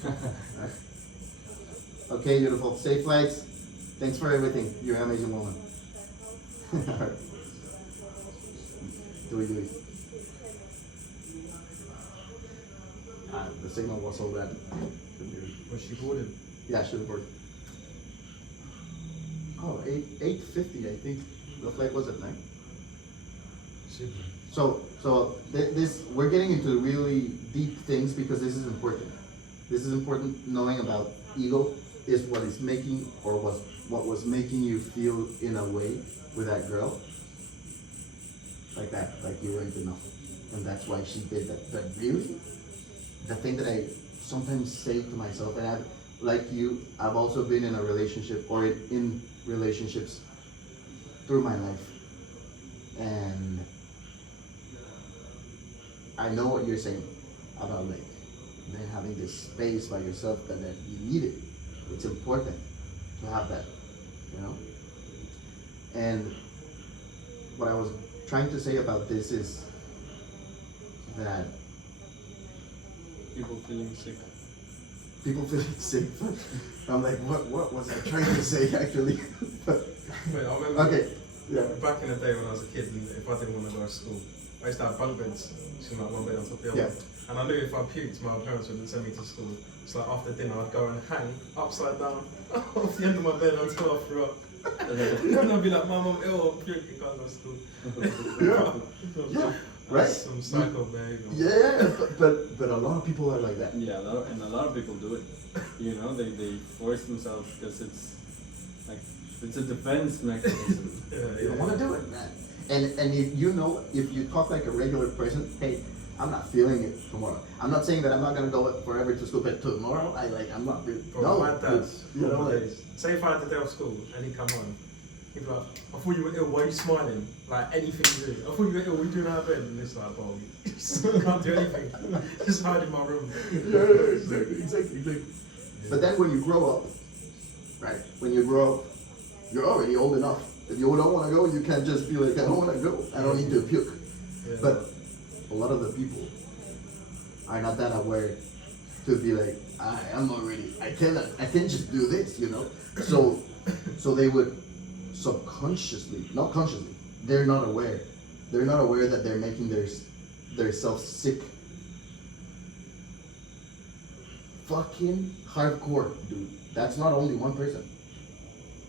All right. Okay, beautiful. Safe flights. Thanks for everything. You're an amazing woman. Do it. The signal was so bad. Was she boarded? Yeah, should have worked. Oh, 8:50, I think the flight was at 9. Super. So this we're getting into really deep things because this is important. This is important. Knowing about ego is what is making or what was making you feel in a way with that girl, like that, like you weren't enough, and that's why she did that. But really, the thing that I sometimes say to myself, and I've, like you, I've also been in a relationship or in relationships through my life, and I know what you're saying about like then having this space by yourself that you need it. It's important to have that, you know? And what I was trying to say about this is that People feeling sick. people feeling sick. I'm like, what was I trying to say actually? Wait, I remember Okay, yeah. back in the day when I was a kid, and if I didn't want to go to school, I used to have bunk beds, so like one bed on top of the other. Yeah. And I knew if I puked, my parents wouldn't send me to school. So like after dinner, I'd go and hang upside down off the end of my bed until I threw up. And I'd be like, Mum, I'm ill, I'm puking, can't go to school. Yeah, right? That's some psycho behavior. Yeah, but a lot of people are like that. Yeah, a lot of people do it. You know, they force themselves because it's like it's a defense mechanism. You don't want to do it, man. And you know, if you talk like a regular person, hey, I'm not feeling it tomorrow. I'm not saying that I'm not gonna go forever to school, but tomorrow I'm not. Bro, No, my dad, you know, like, say if I had the day off school and he'd come home, he'd be like, I thought you were ill, why are you smiling? Like anything you do. I thought you were ill, what are you doing out of bed? And it's like, bro, you can't do anything. Just hide in my room. yeah, exactly. But then when you grow up, right? When you grow up, you're already old enough. If you don't want to go, you can't just be like, I don't want to go. I don't need to puke. Yeah. But a lot of the people are not that aware to be like, I'm not ready. I can't just do this, you know. So they would subconsciously, not consciously, they're not aware. They're not aware that they're making their self sick. Fucking hardcore, dude. That's not only one person.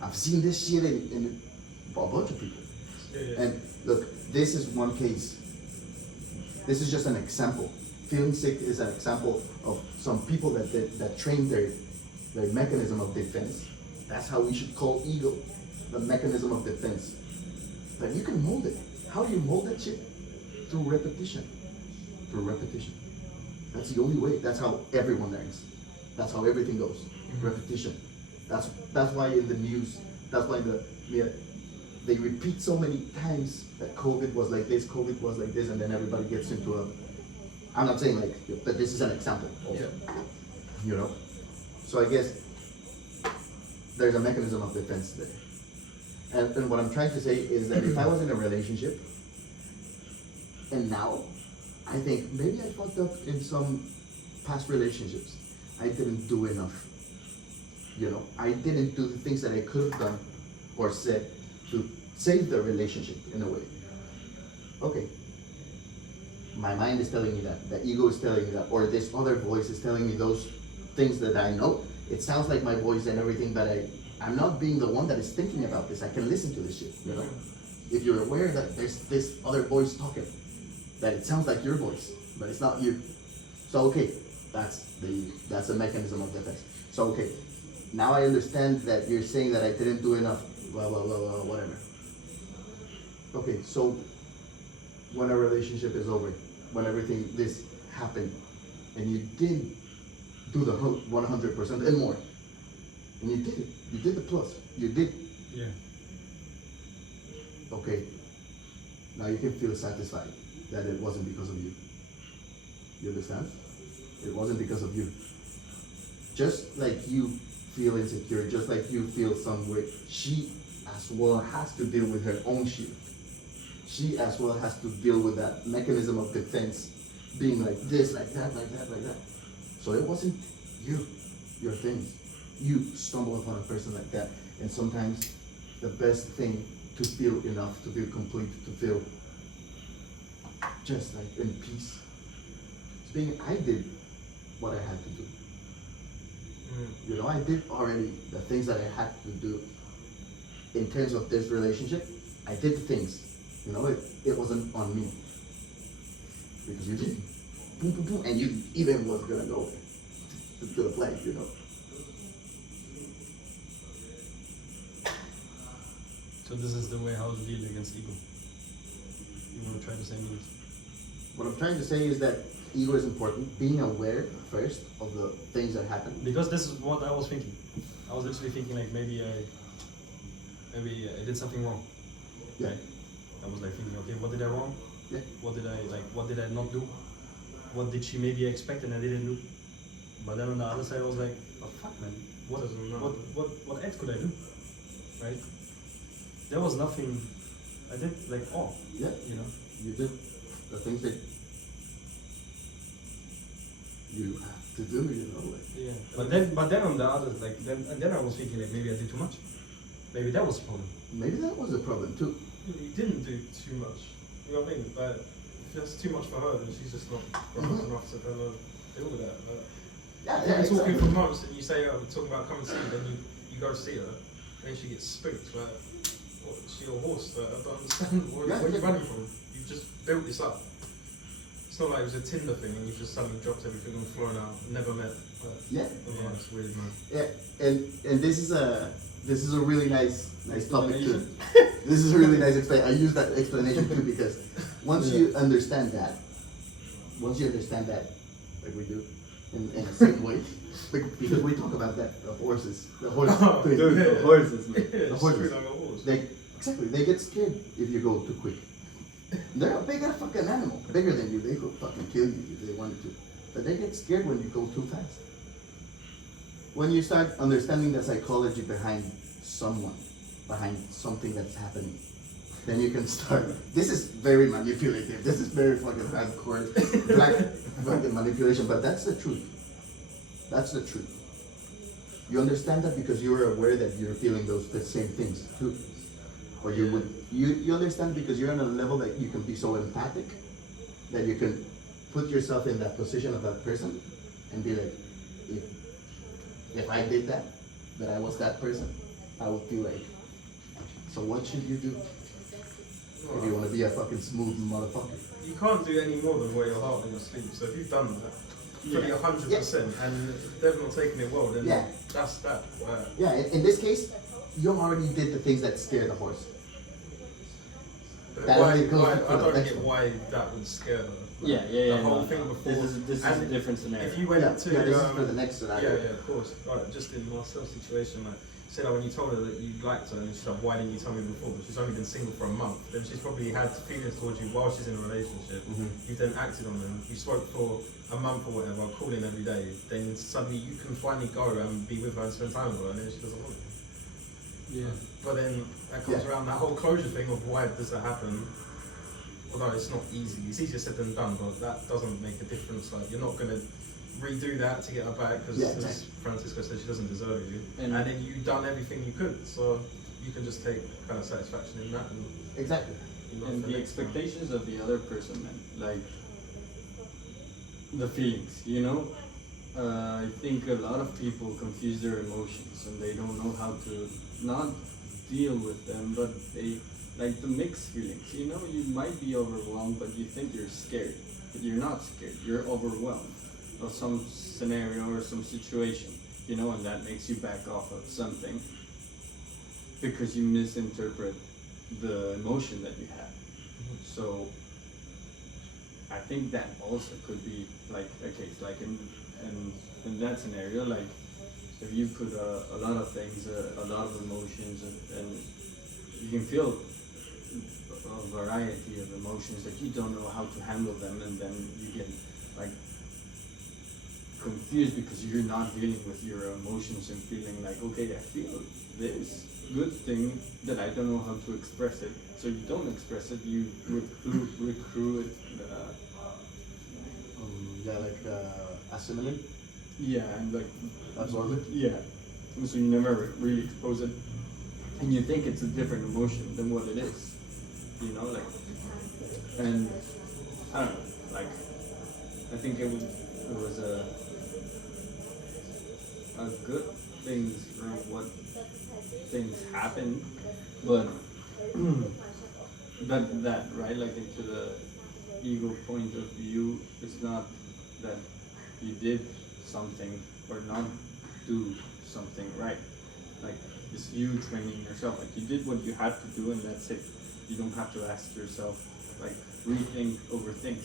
I've seen this shit in a bunch of people. Yeah. And look, this is one case. This is just an example. Feeling sick is an example of some people that train their mechanism of defense. That's how we should call ego, the mechanism of defense. But you can mold it. How do you mold that shit? Through repetition. Through repetition. That's the only way. That's how everyone learns. That's how everything goes. Repetition. That's why in the news, that's why they repeat so many times that COVID was like this, and then everybody gets into a. I'm not saying like, but this is an example. Also, Yeah. you know. So I guess there's a mechanism of defense there. And what I'm trying to say is that if I was in a relationship, and now, I think maybe I fucked up in some past relationships. I didn't do enough. You know, I didn't do the things that I could have done or said to save the relationship in a way. Okay. My mind is telling me that, the ego is telling me that, or this other voice is telling me those things that I know. It sounds like my voice and everything, but I'm not being the one that is thinking about this. I can listen to this shit, you know? If you're aware that there's this other voice talking, that it sounds like your voice, but it's not you. So okay, that's the mechanism of defense. So okay, now I understand that you're saying that I didn't do enough, blah, blah, blah, blah, whatever. Okay, so when a relationship is over, when everything this happened, and you did do the 100% and more, and you did it, you did the plus, you did. Yeah. Okay, now you can feel satisfied that it wasn't because of you. You understand? It wasn't because of you. Just like you feel insecure, just like you feel some way, she as well has to deal with her own shit. She as well has to deal with that mechanism of defense, being like this, like that, like that, like that. So it wasn't you, your things. you stumble upon a person like that, and sometimes the best thing to feel enough, to feel complete, to feel just like in peace, is being, I did what I had to do. You know, I did already the things that I had to do in terms of this relationship. I did the things, you know, it wasn't on me. Because you did, boom, boom, boom, and you even was gonna go to the flag, you know. So this is the way how to deal against ego. You want to try the same means? What I'm trying to say is that ego is important, being aware first of the things that happen. Because this is what I was thinking. I was literally thinking like maybe I did something wrong. Yeah. Right? I was like thinking, okay, what did I wrong? Yeah. What did I not do? What did she maybe expect and I didn't do? But then on the other side I was like, oh fuck man, what else could I do? Right? There was nothing I did like all. Yeah, You know? you did the things that you have to do, you know. Like, Yeah. But then on the other then I was thinking like maybe I did too much. Maybe that was the problem. maybe that was a problem too. You didn't do too much. You know what I mean? Like, if that's too much for her, then she's just not grown up enough to kind of deal with that. Like, Yeah, if you're talking for months and you say, oh, we're talking about coming to see you, then you go see her, and then she gets spooked. Like, what, is she your horse? Like, I don't understand. Where are you running from? You've just built this up. It's not like it was a Tinder thing and you've just suddenly dropped everything on the floor and never met. Like, Yeah. oh, it's weird, man. Yeah, and this is a really nice topic too. This is a really nice explanation. I use that explanation too because once you understand that, like we do, in the same way, because we talk about that, the horse thing. Dude, the horses, man. Yeah, it's horses. screwed like a horse. They get scared if you go too quick. They're a bigger fucking animal, bigger than you. They could fucking kill you if they wanted to, but they get scared when you go too fast. When you start understanding the psychology behind something that's happening, then you can start. This is very manipulative. This is very fucking hardcore, black fucking manipulation. But that's the truth. That's the truth. You understand that because you're aware that you're feeling the same things too, or you would. You understand because you're on a level that you can be so empathic that you can put yourself in that position of that person and be like, if I did that I was that person, I would feel like, so what should you do if you want to be a fucking smooth motherfucker? You can't do any more than wear your heart on your sleeve. So if you've done that, fully 100%, and they've not taken it well, then that's that. Yeah, in this case, you already did the things that scare the horse. But That only goes I for the don't next get one. why that would scare her. Yeah. The whole no. thing before. This is a and different scenario. If you went to this is for the next scenario. yeah, of course. Right, just in Marcel's situation, like, say like when you told her that you liked her and she's like, why didn't you tell me before? But she's only been single for a month. Then she's probably had feelings towards you while she's in a relationship. You've then acted on them. You spoke for a month or whatever, calling every day. Then suddenly you can finally go and be with her and spend time with her, and then she doesn't want it. Yeah. But then that comes around that whole closure thing of why does that happen? Although it's not easy, it's easier said than done, but that doesn't make a difference. Like, you're not going to redo that to get her back because, as Francisco said, she doesn't deserve you. And then you've done everything you could, so you can just take kind of satisfaction in that. And Exactly. And the expectations of the other person, man, like the feelings, you know. I think a lot of people confuse their emotions and they don't know how to not deal with them, but they like the mixed feelings. You know, you might be overwhelmed, but you think you're scared, but you're not scared. You're overwhelmed of some scenario or some situation, you know, and that makes you back off of something because you misinterpret the emotion that you had. So I think that also could be like a case, like in that scenario, like if you put a lot of things, a lot of emotions, and you can feel a variety of emotions that you don't know how to handle them, and then you get like confused because you're not dealing with your emotions and feeling like, okay, I feel this good thing that I don't know how to express it. So you don't express it, you recruit it. Like assimilate. Yeah, and like Absorb it. Yeah, so you never really expose it, and you think it's a different emotion than what it is, you know, like, and I don't know, like, I think it was a good thing for what things happen, but that right, like into the ego point of view, it's not that you did something or not do something right. Like it's you training yourself. Like you did what you had to do and that's it. You don't have to ask yourself, like rethink, overthink.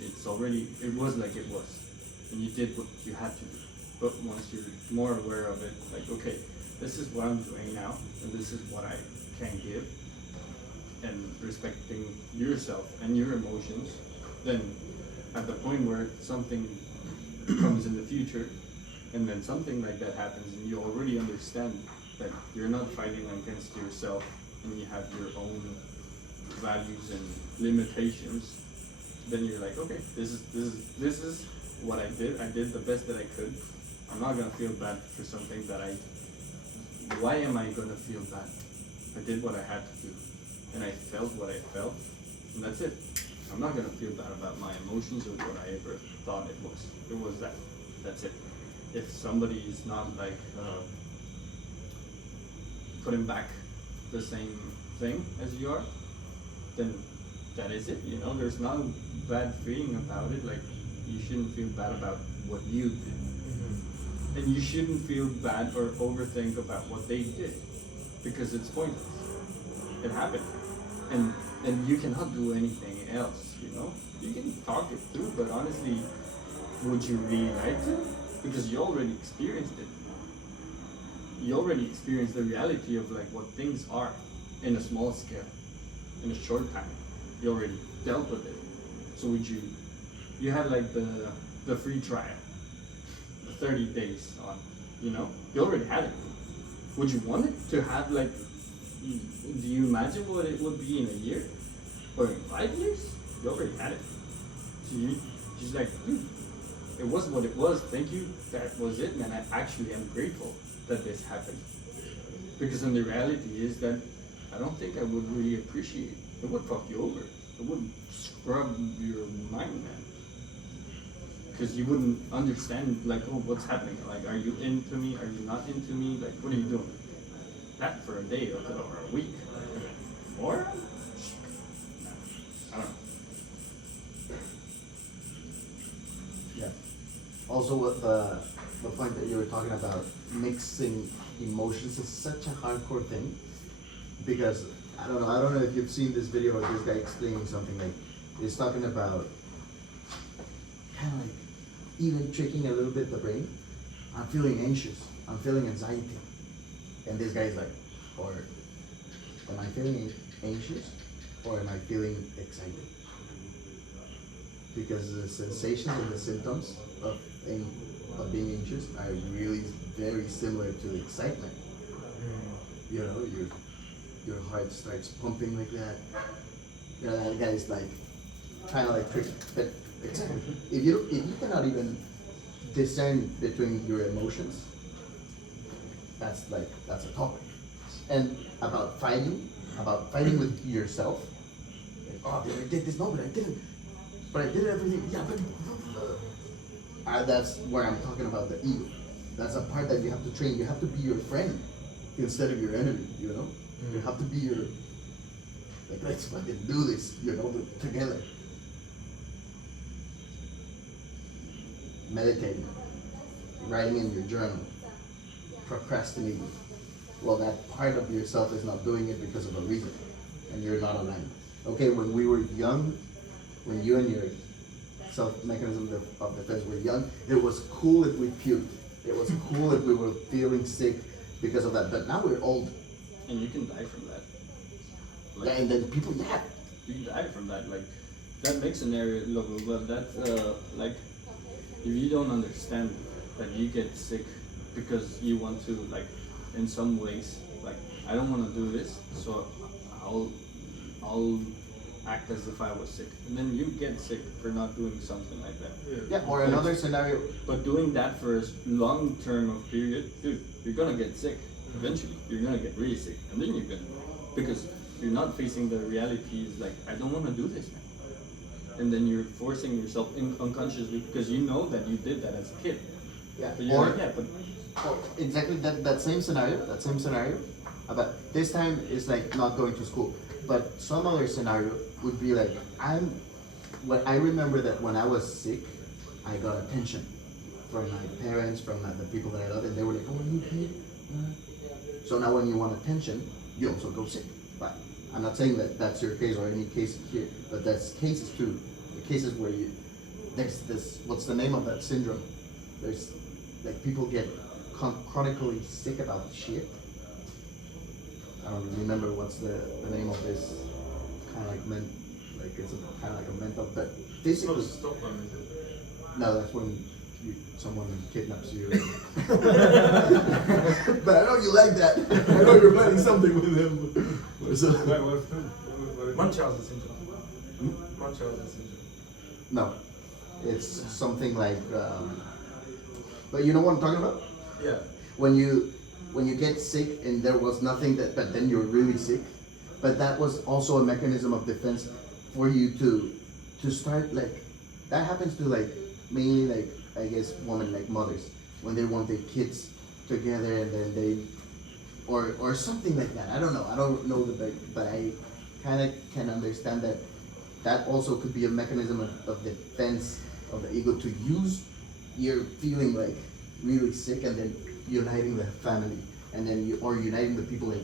It was like it was. And you did what you had to do. But once you're more aware of it, like, okay, this is what I'm doing now, and this is what I can give, and respecting yourself and your emotions, then at the point where something comes in the future, and then something like that happens, and you already understand that you're not fighting against yourself, and you have your own values and limitations, then you're like, okay, this is what I did. I did the best that I could. I'm not gonna feel bad for something that why am I gonna feel bad? I did what I had to do, and I felt what I felt, and that's it. I'm not gonna feel bad about my emotions or what I ever thought it was. It was that. That's it. If somebody is not like putting back the same thing as you are, then that is it. You know, there's not a bad feeling about it. Like you shouldn't feel bad about what you did. And you shouldn't feel bad or overthink about what they did, because it's pointless. It happened, and you cannot do anything else. You know, you can talk it through, but honestly, would you really like to? Because you already experienced it. You already experienced the reality of like what things are in a small scale, in a short time. You already dealt with it. So would you? You had like the free trial. 30 days on, you know, you already had it. Would you want it to have like, do you imagine what it would be in a year? Or in 5 years? You already had it. So you just like, it was what it was, thank you, that was it, and I actually am grateful that this happened. Because then the reality is that I don't think I would really appreciate it. It would fuck you over. It would scrub your mind, man. Because you wouldn't understand, like, oh, what's happening? Like, are you into me? Are you not into me? Like, what are you doing? That for a day or a week. Or? I don't know. Yeah. Also, what the point that you were talking about, mixing emotions is such a hardcore thing, because I don't know if you've seen this video of this guy explaining something. Like he's talking about kind of like even tricking a little bit the brain. I'm feeling anxious. I'm feeling anxiety, and this guy's like, or am I feeling anxious, or am I feeling excited? Because the sensations and the symptoms of being anxious are really very similar to excitement. You know, your heart starts pumping like that. You know, that guy's like kind of like tricky. But exactly, if you cannot even discern between your emotions, that's a topic. And about fighting with yourself. Like, oh, I did this, no, but I didn't. But I did everything. Yeah, but that's where I'm talking about the ego. That's a part that you have to train. You have to be your friend instead of your enemy. You know, you have to be your, like, let's fucking do this. You know, together. Meditating, writing in your journal, procrastinating. Well, that part of yourself is not doing it because of a reason, and you're not aligned. Okay, when we were young, when you and your self-mechanism of defense were young, it was cool if we puked. It was cool if we were feeling sick because of that. But now we're old. And you can die from that. Like, Yeah, and then people, yeah. you can die from that. Like, that makes an area look, but that's like, if you don't understand that you get sick because you want to, like, in some ways, like, I don't want to do this, so I'll act as if I was sick, and then you get sick for not doing something like that. Yeah, or another scenario. But doing that for a long term of period, dude, you're gonna get sick. Eventually, you're gonna get really sick, and then you're gonna, because you're not facing the reality. Is like, I don't want to do this, man. And then you're forcing yourself unconsciously because you know that you did that as a kid. Yeah. But you're Or, like, yeah, but or exactly that same scenario. But this time it's like not going to school. But some other scenario would be like I remember that when I was sick, I got attention from my parents, from the people that I loved, and they were like, "Oh, are you okay?" So now when you want attention, you also go sick. But I'm not saying that that's your case or any case here, but that's cases too. The cases where there's this, what's the name of that syndrome? There's like people get chronically sick about shit. I don't remember what's the name of this kind of like it's kind of like a mental, but basically. Stockholm, is it? No, that's when someone kidnaps you. But I know you like that. I know you're planning something with him. So, Munchausen syndrome. Munchausen syndrome. no, it's something like. But you know what I'm talking about? Yeah. When you get sick and there was nothing but then you're really sick. But that was also a mechanism of defense for you to start like that happens to like mainly like I guess women like mothers when they want their kids together and then they or something like that. I don't know but I kind of can understand that also could be a mechanism of defense of the ego to use you're feeling like really sick and then uniting the family and then or uniting the people like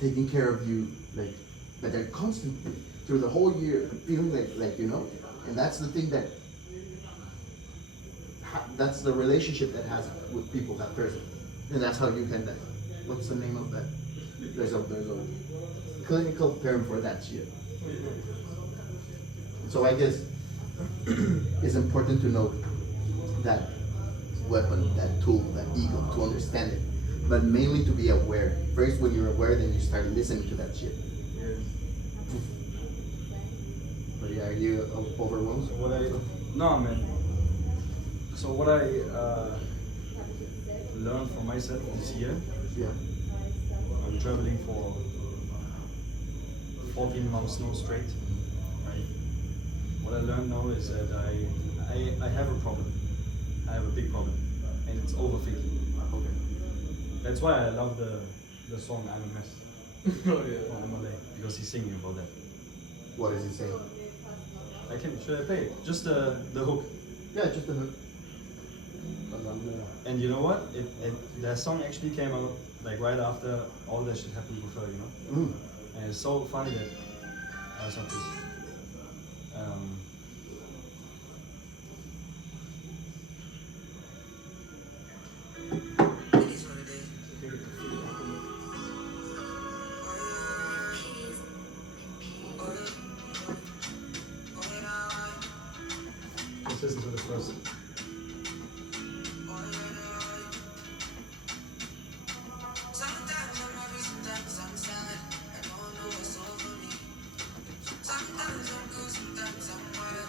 taking care of you like but they're constantly through the whole year feeling like you know and that's the thing that's the relationship that has with people that person and that's how you can what's the name of that there's a clinical term for that shit. So I guess it's important to know that weapon, that tool, that ego, to understand it. But mainly to be aware. First, when you're aware, then you start listening to that shit. Yeah. But yeah, are you overwhelmed? No, man. So what I learned for myself this year, Yeah. I'm traveling for 14 months no straight. Right? What I learned now is that I have a problem. I have a big problem, and it's overthinking. Okay. That's why I love the song "I'm a Mess" Oh yeah. on Malay because he's singing about that. What is he saying? Should I play it? Just the hook. Yeah, just a hook. And you know what? That song actually came out like right after all that shit happened with her, you know. Mm. And it's so funny that I saw this. Let's listen to the first. Sometimes I'm happy, sometimes I'm sad. I don't know what's over me. Sometimes I'm good, sometimes I'm bad. I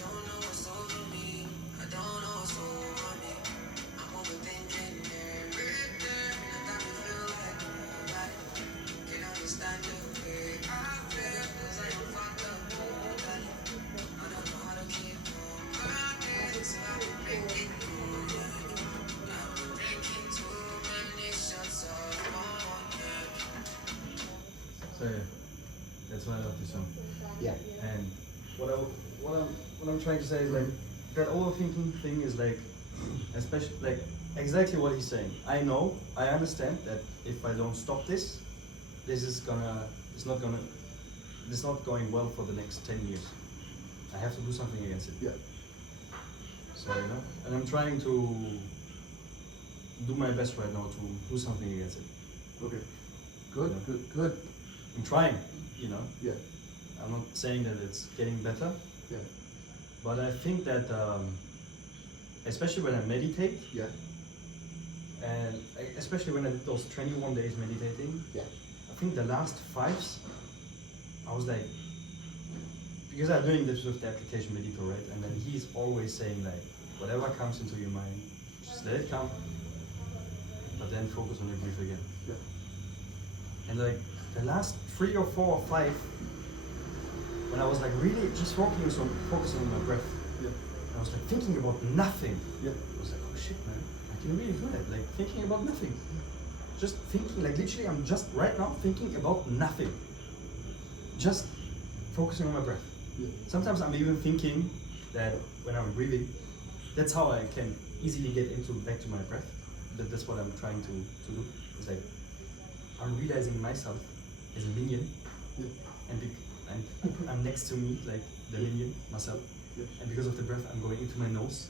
don't know what's over me. I don't know what's over me. I'm overthinking everything. And I can feel like I can't understand the way I feel. 'Cause I am fucked up. I don't know how to keep on running. So I've been breaking through. I've been breaking too many shots of morning. So yeah, that's why I love this song. Yeah. And what I'm trying to say is like that overthinking thing is like, especially like exactly what he's saying. I know, I understand that if I don't stop this, it's not going well for the next 10 years. I have to do something against it. Yeah. So you know, and I'm trying to do my best right now to do something against it. Okay. Good, Yeah. good. I'm trying, you know. Yeah. I'm not saying that it's getting better, Yeah. but I think that especially when I meditate, Yeah. and especially when I did those 21 days meditating, Yeah. I think the last 5s, I was like, because I'm doing this with the application Medito, right? And then he's always saying like, whatever comes into your mind, just let it come, but then focus on your breath again. Yeah. And like the last 3 or 4 or 5, when I was like really just focusing on my breath, Yeah. I was like thinking about nothing. Yeah. I was like, oh shit, man, I can really do that. Like thinking about nothing. Just thinking, like literally, I'm just right now thinking about nothing. Just focusing on my breath. Yeah. Sometimes I'm even thinking that when I'm breathing, that's how I can easily get back to my breath. That's what I'm trying to do. It's like I'm realizing myself as a minion, Yeah. and I'm next to me, like the minion, myself. Yeah. And because of the breath, I'm going into my nose,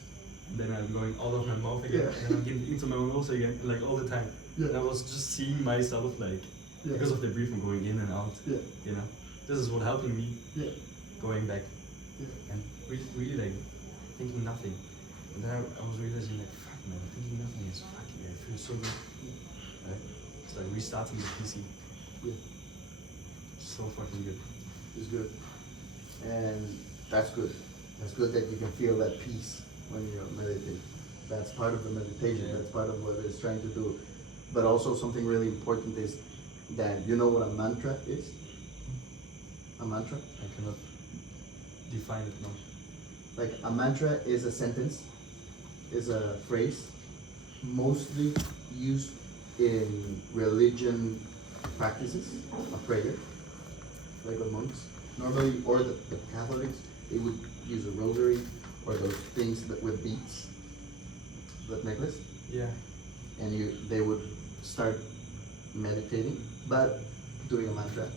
and then I'm going out of my mouth again, Yeah. and then I'm getting into my nose again, like all the time. Yeah. And I was just seeing myself, like, Yeah. because of the breath, I'm going in and out. Yeah. You know, this is what helping me Yeah. going back Yeah. and really like thinking nothing. And then I was realizing like, fuck man, thinking nothing is fucking, it feels so good. Right? It's like restarting the PC. Yeah. So fucking good. It's good. And that's good. That's good that you can feel that peace when you're meditating. That's part of the meditation. Yeah. That's part of what it's trying to do. But also something really important is that you know what a mantra is? A mantra? I cannot define it now. Like a mantra is a sentence, is a phrase, mostly used in religion practices, a prayer, like the monks. Normally, or the Catholics, they would use a rosary or those things that with beads, that necklace, Yeah. and they would start meditating, but doing a mantra.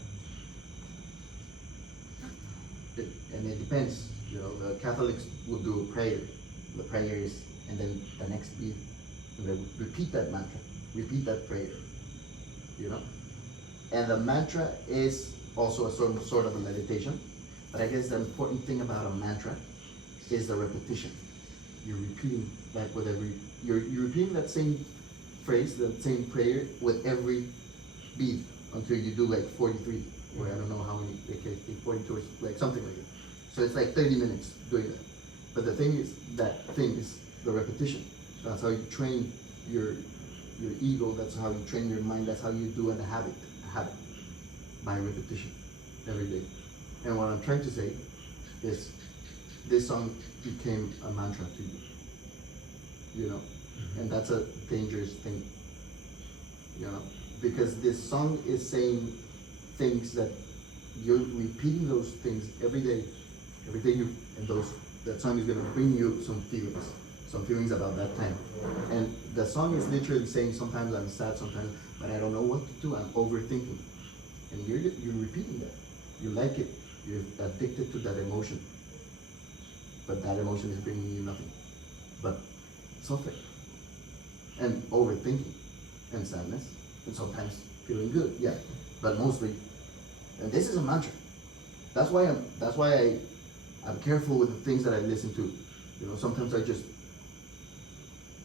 And it depends, you know, the Catholics would do a prayer. The prayer is, and then the next beat, and they would repeat that mantra, repeat that prayer, you know? And the mantra is also a sort of a meditation, but I guess the important thing about a mantra is the repetition. You're repeating that with you're repeating that same phrase, that same prayer with every beat until you do like 43, or I don't know how many, like 42 or like something like that. So it's like 30 minutes doing that. But the thing is, the repetition. That's how you train your ego, that's how you train your mind, that's how you do a habit, by repetition, every day. And what I'm trying to say is, this song became a mantra to you know? And that's a dangerous thing, you know? Because this song is saying things that you're repeating those things every day and that song is gonna bring you some feelings about that time. And the song is literally saying, sometimes I'm sad, sometimes, but I don't know what to do, I'm overthinking. And you're repeating that. You like it, you're addicted to that emotion. But that emotion is bringing you nothing but suffering and overthinking and sadness and sometimes feeling good, yeah, but mostly. And this is a mantra. That's why I'm careful with the things that I listen to. You know, sometimes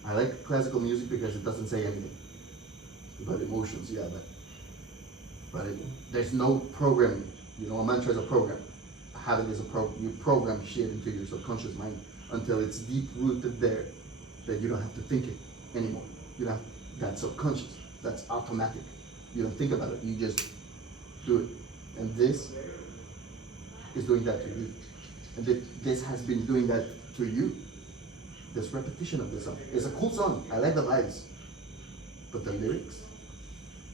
I like classical music because it doesn't say anything, but emotions, yeah, but there's no programming. You know, a mantra is a program. A habit is a program. You program shit into your subconscious mind until it's deep rooted there, that you don't have to think it anymore. You don't have, that's subconscious. That's automatic. You don't think about it. You just do it. And this is doing that to you. And this has been doing that to you. This repetition of this song. It's a cool song. I like the vibes. But the lyrics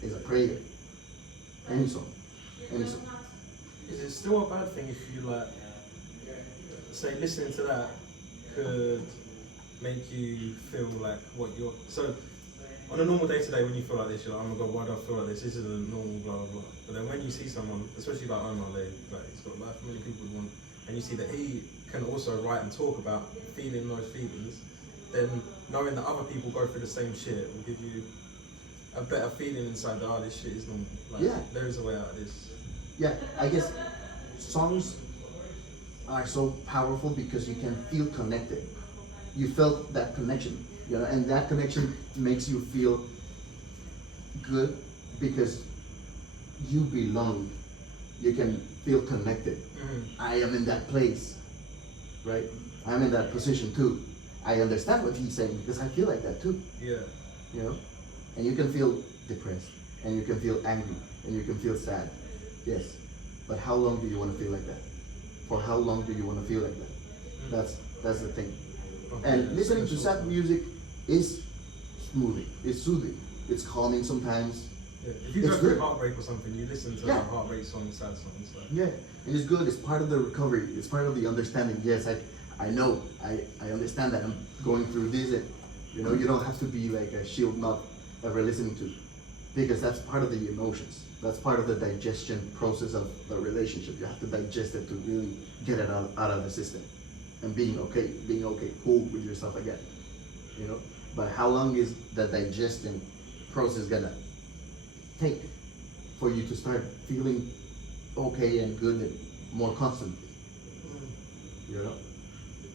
is a prayer. Any song. Any song. Is it still a bad thing if you like, say listening to that could make you feel like what you're, so on a normal day to day when you feel like this, you're like, oh my god, why do I feel like this? This isn't normal, blah, blah, blah. But then when you see someone, especially like Omar, he's got like many people would want, and you see that he can also write and talk about feeling those feelings, then knowing that other people go through the same shit will give you a better feeling inside that, oh, this shit is normal. Like, Yeah. there is a way out of this. Yeah, I guess songs are so powerful because you can feel connected. You felt that connection, you know, and that connection makes you feel good because you belong you can feel connected. I am in that place, right? I'm in that position too. I understand what he's saying because I feel like that too, Yeah. you know? And you can feel depressed, and you can feel angry, and you can feel sad. Yes. But how long do you want to feel like that? For how long do you want to feel like that? That's the thing. And listening to sad music is smoothing, it's soothing, it's calming sometimes. Yeah. If you It's go through good. heartbreak or something, you listen to Yeah. heartbreak songs, sad songs. Like. Yeah, and it's good. It's part of the recovery. It's part of the understanding. Yes, I know. I understand that I'm going through this. And, you know, you don't have to be like a shield not ever listening to, because that's part of the emotions. That's part of the digestion process of the relationship. You have to digest it to really get it out of the system, and being okay, cool with yourself again. You know, but how long is the digestion process gonna take for you to start feeling okay and good and more constantly? You know,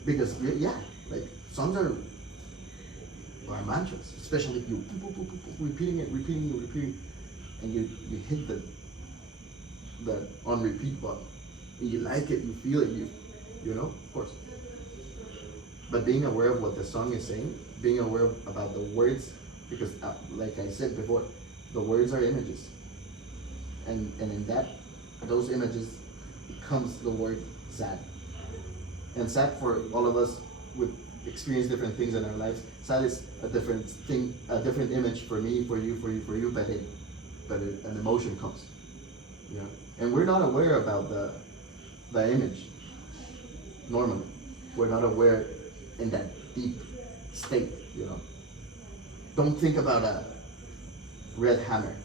because yeah, like songs are mantras, especially if you repeating it, and you hit the on repeat button, and you like it, you feel it, you know, of course. But being aware of what the song is saying, being aware about the words, because like I said before, the words are images, and in those images comes the word sad. And sad for all of us with experience different things in our lives. Sad is a different thing, a different image for me, for you, but an emotion comes. You know? And we're not aware about the image normally. We're not aware in that deep state, you know. Don't think about a red hammer.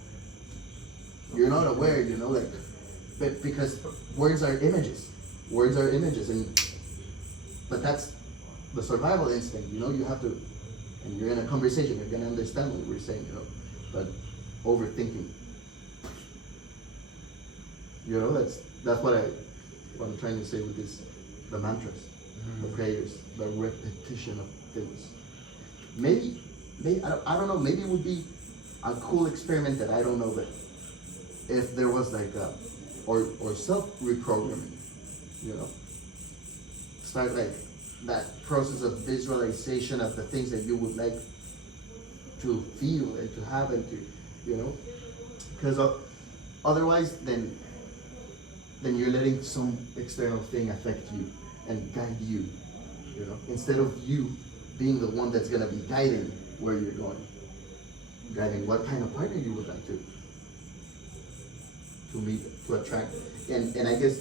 You're not aware, you know, like, but because words are images. But that's the survival instinct, you know. You have to, and you're in a conversation, you're gonna understand what we're saying, you know. But overthinking, you know, that's what I'm trying to say with this, the mantras, the prayers, the repetition of things. Maybe I don't know. Maybe it would be a cool experiment that I don't know, but if there was like or self-reprogramming, you know, start like that process of visualization of the things that you would like to feel and to have and to, you know, because otherwise then you're letting some external thing affect you and guide you, you know, instead of you being the one that's gonna be guiding where you're going, guiding what kind of partner you would like to meet, to attract. And I guess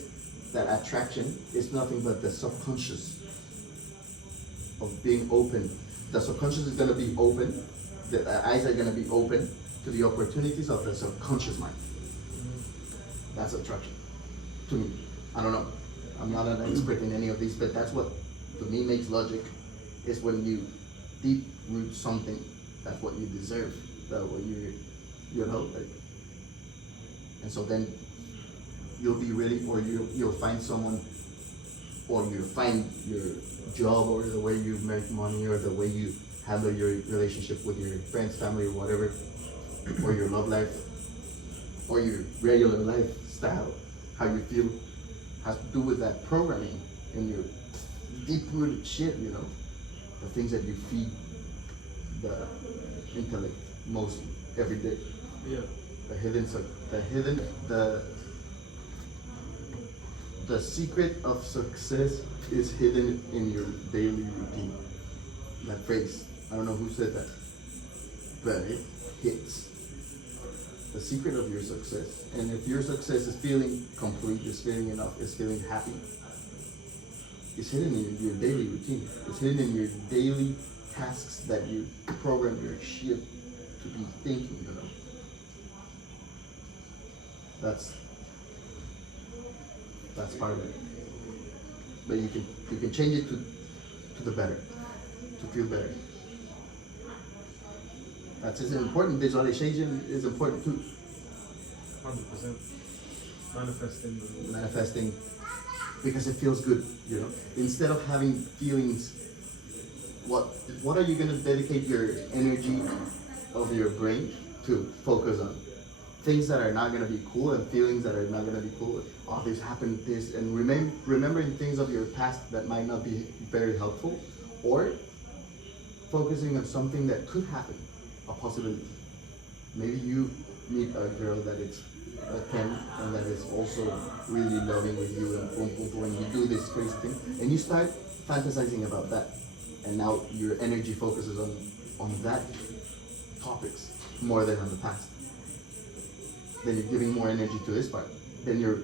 that attraction is nothing but the subconscious of being open. The subconscious is gonna be open, the eyes are gonna be open to the opportunities of the subconscious mind. That's attraction, to me. I don't know, I'm not an expert in any of these, but that's what, to me, makes logic, is when you deep root something, that's what you deserve, that what you know, like, and so then you'll be ready, or you'll find someone, or you'll find your job, or the way you make money, or the way you handle your relationship with your friends, family, or whatever, or your love life, or your regular lifestyle, how you feel, has to do with that programming in your deep-rooted shit, you know, the things that you feed the intellect most every day. Yeah. The secret of success is hidden in your daily routine. That phrase, I don't know who said that, but it hits. The secret of your success, and if your success is feeling complete, is feeling enough, is feeling happy, it's hidden in your daily routine. It's hidden in your daily tasks that you program your shit to be thinking, you know. That's part of it. But you can change it to the better, to feel better. That's as important. Visualization is important too. 100%. Manifesting, because it feels good, you know. Instead of having feelings, what are you gonna dedicate your energy of your brain to focus on? things that are not gonna be cool and feelings that are not gonna be cool. Oh, this happened, this, and remembering things of your past that might not be very helpful, or focusing on something that could happen, a possibility. Maybe you meet a girl that is a 10 and that is also really loving with you and boom, boom, boom, and you do this crazy thing, and you start fantasizing about that, and now your energy focuses on that topics more than on the past. Then you're giving more energy to this part. Then your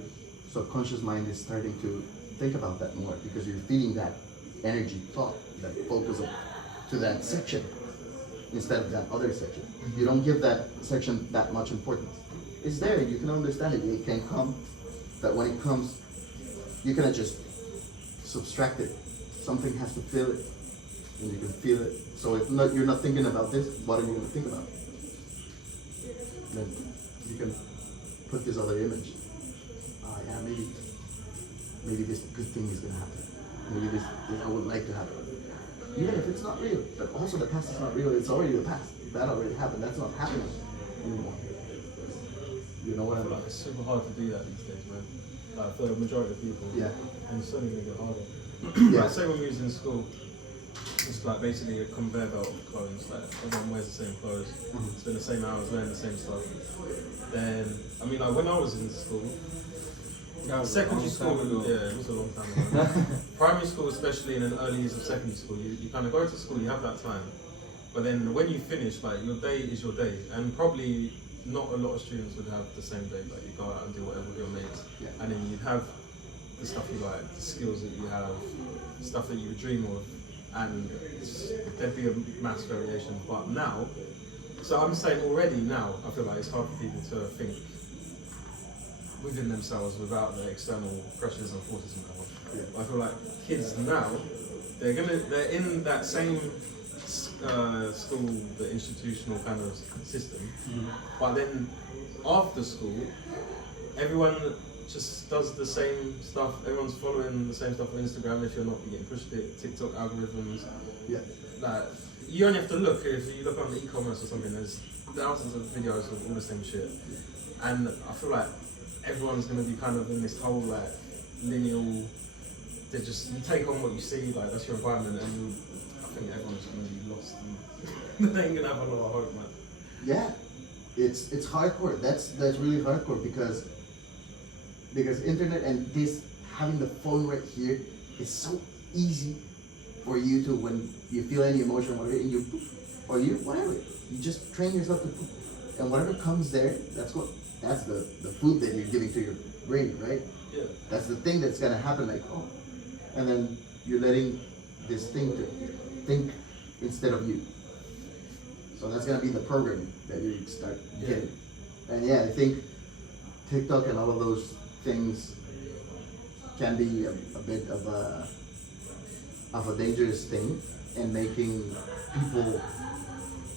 subconscious mind is starting to think about that more because you're feeding that energy thought, that focus to that section instead of that other section. You don't give that section that much importance. It's there, you can understand it, it can come, but when it comes, you cannot just subtract it. Something has to feel it, and you can feel it. So if not, you're not thinking about this, what are you going to think about? Then you can put this other image. Yeah, maybe this good thing is going to happen. Maybe this I would like to happen. Even if it's not real, but also the past is not real, it's already the past. That already happened, that's not happening anymore. You know what I mean? Like, it's super hard to do that these days, man. Like, for the majority of people. Yeah. And it's only gonna get harder. Yeah. Like, say when we was in school, it's like basically a conveyor belt of clothes. Like everyone wears the same clothes, spend the same hours wearing the same stuff. Then, I mean, like when I was in school, secondary school, yeah, it was a long time ago. Primary school, especially in the early years of secondary school, you kind of go to school, you have that time. But then when you finish, like your day is your day, and probably not a lot of students would have the same day. Like you go out and do whatever with your mates, Yeah. and then you'd have the stuff you like, the skills that you have, stuff that you would dream of, and there'd be a mass variation. But now, so I'm saying already now, I feel like it's hard for people to think within themselves without the external pressures and forces and whatever. Yeah. I feel like kids now, they're in that same school, the institutional kind of system, but then after school, everyone just does the same stuff. Everyone's following the same stuff on Instagram. If you're not, you're getting pushed it. TikTok algorithms. Yeah. Like you only have to look. If you look on the e-commerce or something, there's thousands of videos of all the same shit. And I feel like everyone's gonna be kind of in this whole like lineal. They just you take on what you see. Like that's your environment, and I think everyone's gonna be lost. And they ain't gonna have a lot of hope, man. Yeah, it's hardcore. That's really hardcore because internet and this having the phone right here is so easy for you to when you feel any emotion and you poop, or you whatever you just train yourself to poop, and whatever comes there, that's the food that you're giving to your brain, right? Yeah. That's the thing that's gonna happen, like oh, and then you're letting this thing to think instead of you. So that's gonna be the programming that you start getting. And yeah, I think TikTok and all of those things can be a bit of a dangerous thing and making people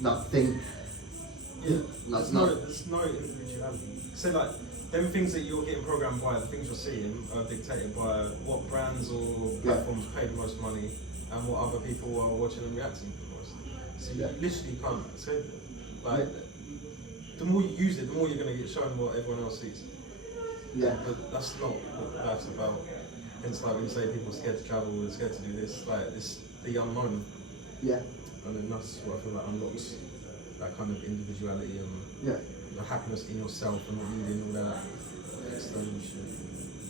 not think. Yeah, Not, there's no individuality. So like, them things that you're getting programmed by, the things you're seeing are dictated by what brands or platforms pay the most money and what other people are watching and reacting to the most. So you literally can't escape it. Like, the more you use it, the more you're going to get shown what everyone else sees. Yeah. But that's not what life's about. It's like when you say people are scared to travel, they're scared to do this, like it's the unknown. Yeah. And then that's what I feel like unlocks that kind of individuality and the happiness in yourself and not needing all that external shit.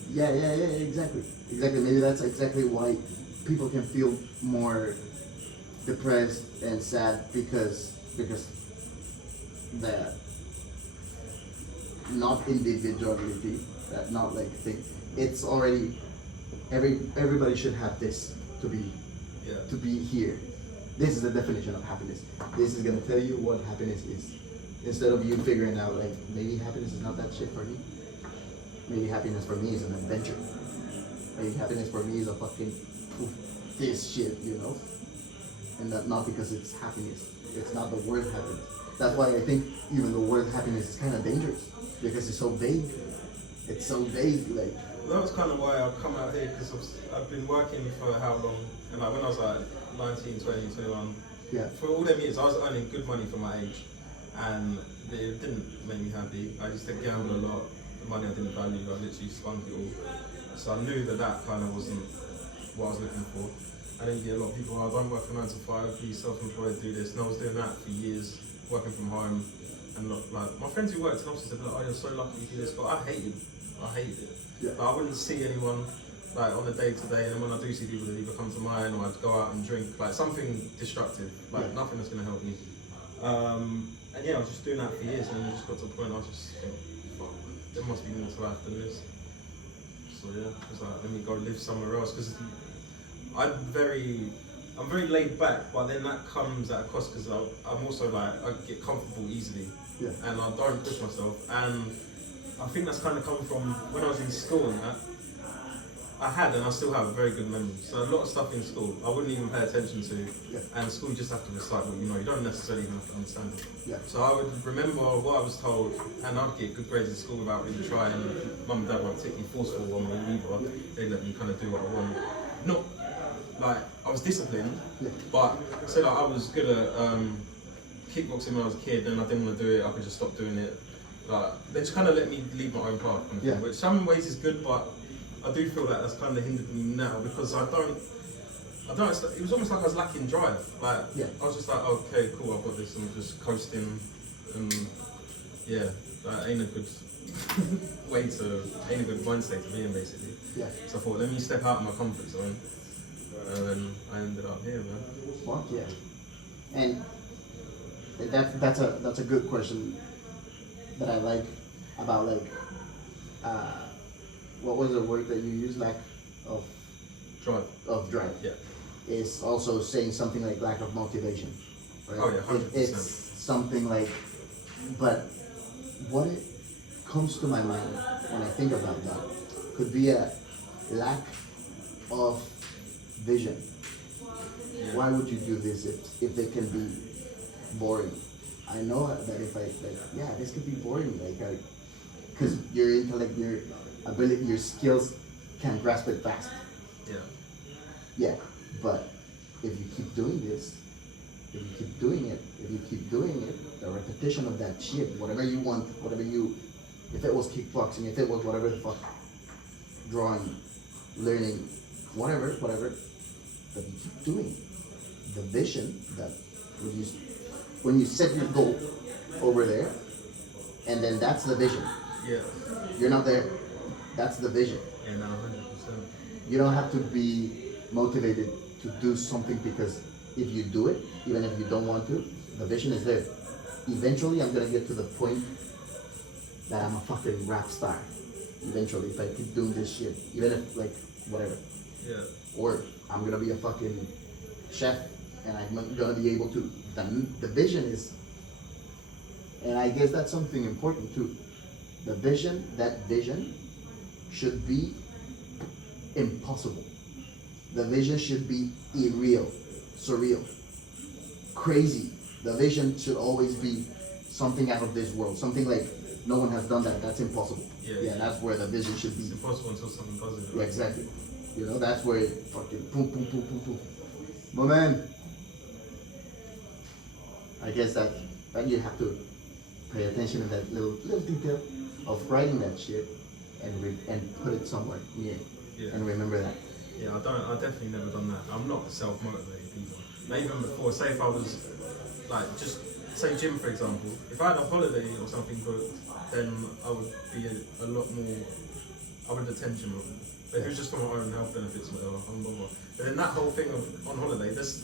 Yeah, exactly. Maybe that's exactly why people can feel more depressed and sad because the not individuality, that not like thing. It's already everybody should have this to be here. This is the definition of happiness. This is gonna tell you what happiness is. Instead of you figuring out like maybe happiness is not that shit for me. Maybe happiness for me is an adventure. Maybe happiness for me is a fucking this shit, you know? And that not because it's happiness. It's not the word happiness. That's why I think even the word happiness is kind of dangerous because it's so vague. It's so vague, like. Well, that's kind of why I've come out here because I've been working for how long? And like when I was like 19, 20, 21, Yeah. for all them years I was earning good money for my age, and it didn't make me happy. I used to gamble a lot. The money I didn't value, I literally spunk it all. So I knew that kind of wasn't what I was looking for. I didn't get a lot of people, oh, don't work for 9 to 5, be self-employed, do this. And I was doing that for years, working from home. And like my friends who worked in offices, they'd be like, oh, you're so lucky you do this. But I hated it. Yeah. Like, I wouldn't see anyone like on the day to day, and then when I do see people, they either come to mine or I'd go out and drink, like something destructive, like Yeah. nothing that's gonna help me. And yeah, I was just doing that for years, and then it just got to a point I was just fuck, there must be more to life than this. So yeah, I was like, let me go live somewhere else, because I'm very laid back, but then that comes at a cost, because I'm also like, I get comfortable easily, Yeah. and I don't push myself, and I think that's kind of come from when I was in school and that. I had and I still have a very good memory. So a lot of stuff in school I wouldn't even pay attention to, Yeah. and school you just have to recite what you know. You don't necessarily even have to understand it. Yeah. So I would remember what I was told, and I'd get good grades in school without really trying. Mum and dad weren't particularly forceful on me either. They let me kind of do what I want. Not like I was disciplined, Yeah. but say like I was good at kickboxing when I was a kid, and I didn't want to do it. I could just stop doing it. Like they just kind of let me lead my own path, kind of Yeah. thing, which some ways is good, but I do feel like that's kind of hindered me now, because I don't. It was almost like I was lacking drive. Like Yeah. I was just like, okay, cool, I've got this. I'm just coasting, and yeah, that ain't a good ain't a good mindset to be in, basically. Yeah. So I thought, let me step out of my comfort zone, and then I ended up here, man. Fuck yeah. And that's a good question that I like about like what was the word that you used, lack of Drive. drive. Yeah. Is also saying something like lack of motivation. Right? Oh, yeah, 100%. It's something like, but what it comes to my mind when I think about that could be a lack of vision. Yeah. Why would you do this if it can be boring? I know that if this could be boring, because your intellect, your ability, your skills can grasp it fast. Yeah. Yeah, but if you keep doing this, if you keep doing it, the repetition of that shit, whatever you want, if it was kickboxing, if it was whatever the fuck, drawing, learning, whatever, but you keep doing it. The vision that when you set your goal over there, and then that's the vision. Yeah. You're not there. That's the vision. Yeah, no, 100%. You don't have to be motivated to do something, because if you do it, even if you don't want to, the vision is there. Eventually, I'm gonna get to the point that I'm a fucking rap star. Eventually, if I keep doing this shit, even if whatever. Yeah. Or I'm gonna be a fucking chef, and I'm gonna be able to. The vision is, and I guess that's something important too. That vision should be impossible. The vision should be irreal, surreal, crazy. The vision should always be something out of this world, something like no one has done that. That's impossible. Yeah. That's where the vision should It's be. impossible until someone does it. Yeah, exactly. That's where it fucking boom, boom, boom, boom, boom. My man, I guess that you have to pay attention to that little detail of writing that shit and put it somewhere near Yeah. and remember that. Yeah, I've definitely never done that. I'm not self-motivated either. Like, even before, say if I was, like, just, say gym for example, if I had a holiday or something booked, then I would be a lot more, I would attention more. But if it was just for my own health benefits or whatever, I'm not. But then that whole thing of on holiday, that's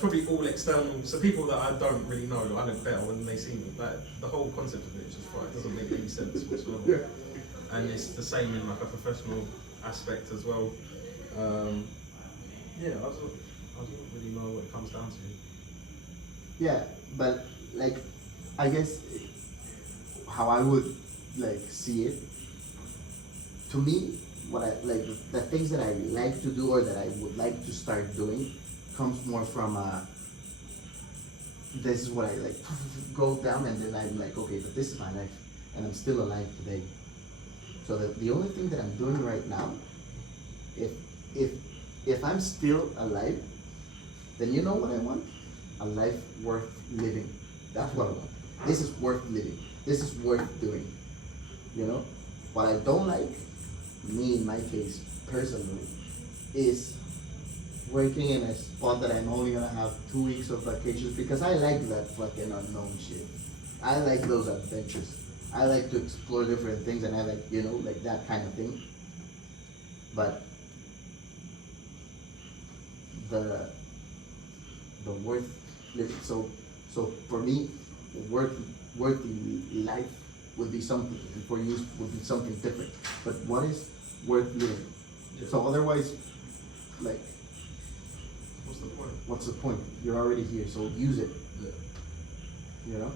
probably all external. So people that I don't really know, I look better when they see me. Like, the whole concept of it is just right. It doesn't make any sense whatsoever. Yeah. And it's the same in like a professional aspect as well. Yeah, I don't really know what it comes down to. Yeah, but I guess how I would see it, to me, what I the things that I like to do or that I would like to start doing comes more from this is what I go down, and then I'm like, okay, but this is my life and I'm still alive today. So the only thing that I'm doing right now, if I'm still alive, then you know what I want? A life worth living. That's what I want. This is worth living. this is worth doing, you know? What I don't like, me in my case, personally, is working in a spot that I'm only gonna have 2 weeks of vacations, because I like that fucking unknown shit. I like those adventures. I like to explore different things, and I like, you know, like that kind of thing. But the worth living, so for me, worthy life would be something, and for you would be something different. But what is worth living? So otherwise, like, What's the point? what's the point? You're already here, so use it. Yeah. You know?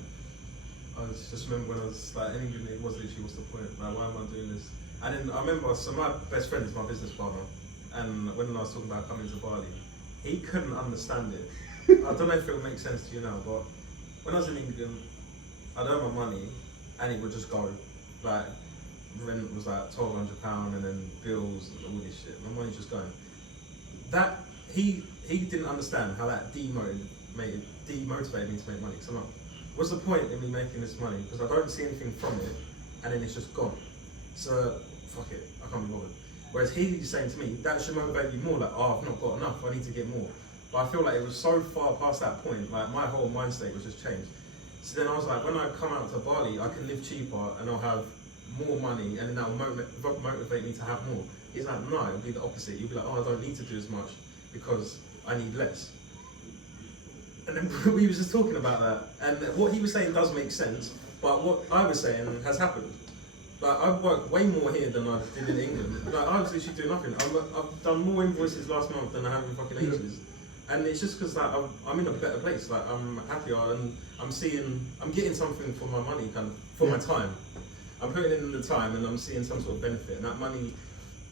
I just remember when I was like, anything, it was literally, what's the point? Like, why am I doing this? And then I remember, so my best friend is my business partner, and when I was talking about coming to Bali, he couldn't understand it. I don't know if it will make sense to you now, but when I was in England, I'd earn my money, and it would just go. Like, rent was like £1,200, and then bills and all this shit. My money's just going. That he didn't understand how that demotivated me to make money. So I'm like, what's the point in me making this money? Because I don't see anything from it, and then it's just gone. So fuck it, I can't be bothered. Whereas he's saying to me, that should motivate you more. Like, oh, I've not got enough, I need to get more. But I feel like it was so far past that point. Like, my whole mind state was just changed. So then I was like, when I come out to Bali, I can live cheaper and I'll have more money, and then that will motivate me to have more. He's like, no, it'll be the opposite. You'll be like, oh, I don't need to do as much because I need less. And then we was just talking about that, and what he was saying does make sense, but what I was saying has happened. Like, I've worked way more here than I did in England. Like, I was literally doing nothing. I've done more invoices last month than I have in fucking ages. And it's just because like, I'm in a better place. Like, I'm happier, and I'm getting something for my money, kind of, for my time. I'm putting in the time, and I'm seeing some sort of benefit. And that money,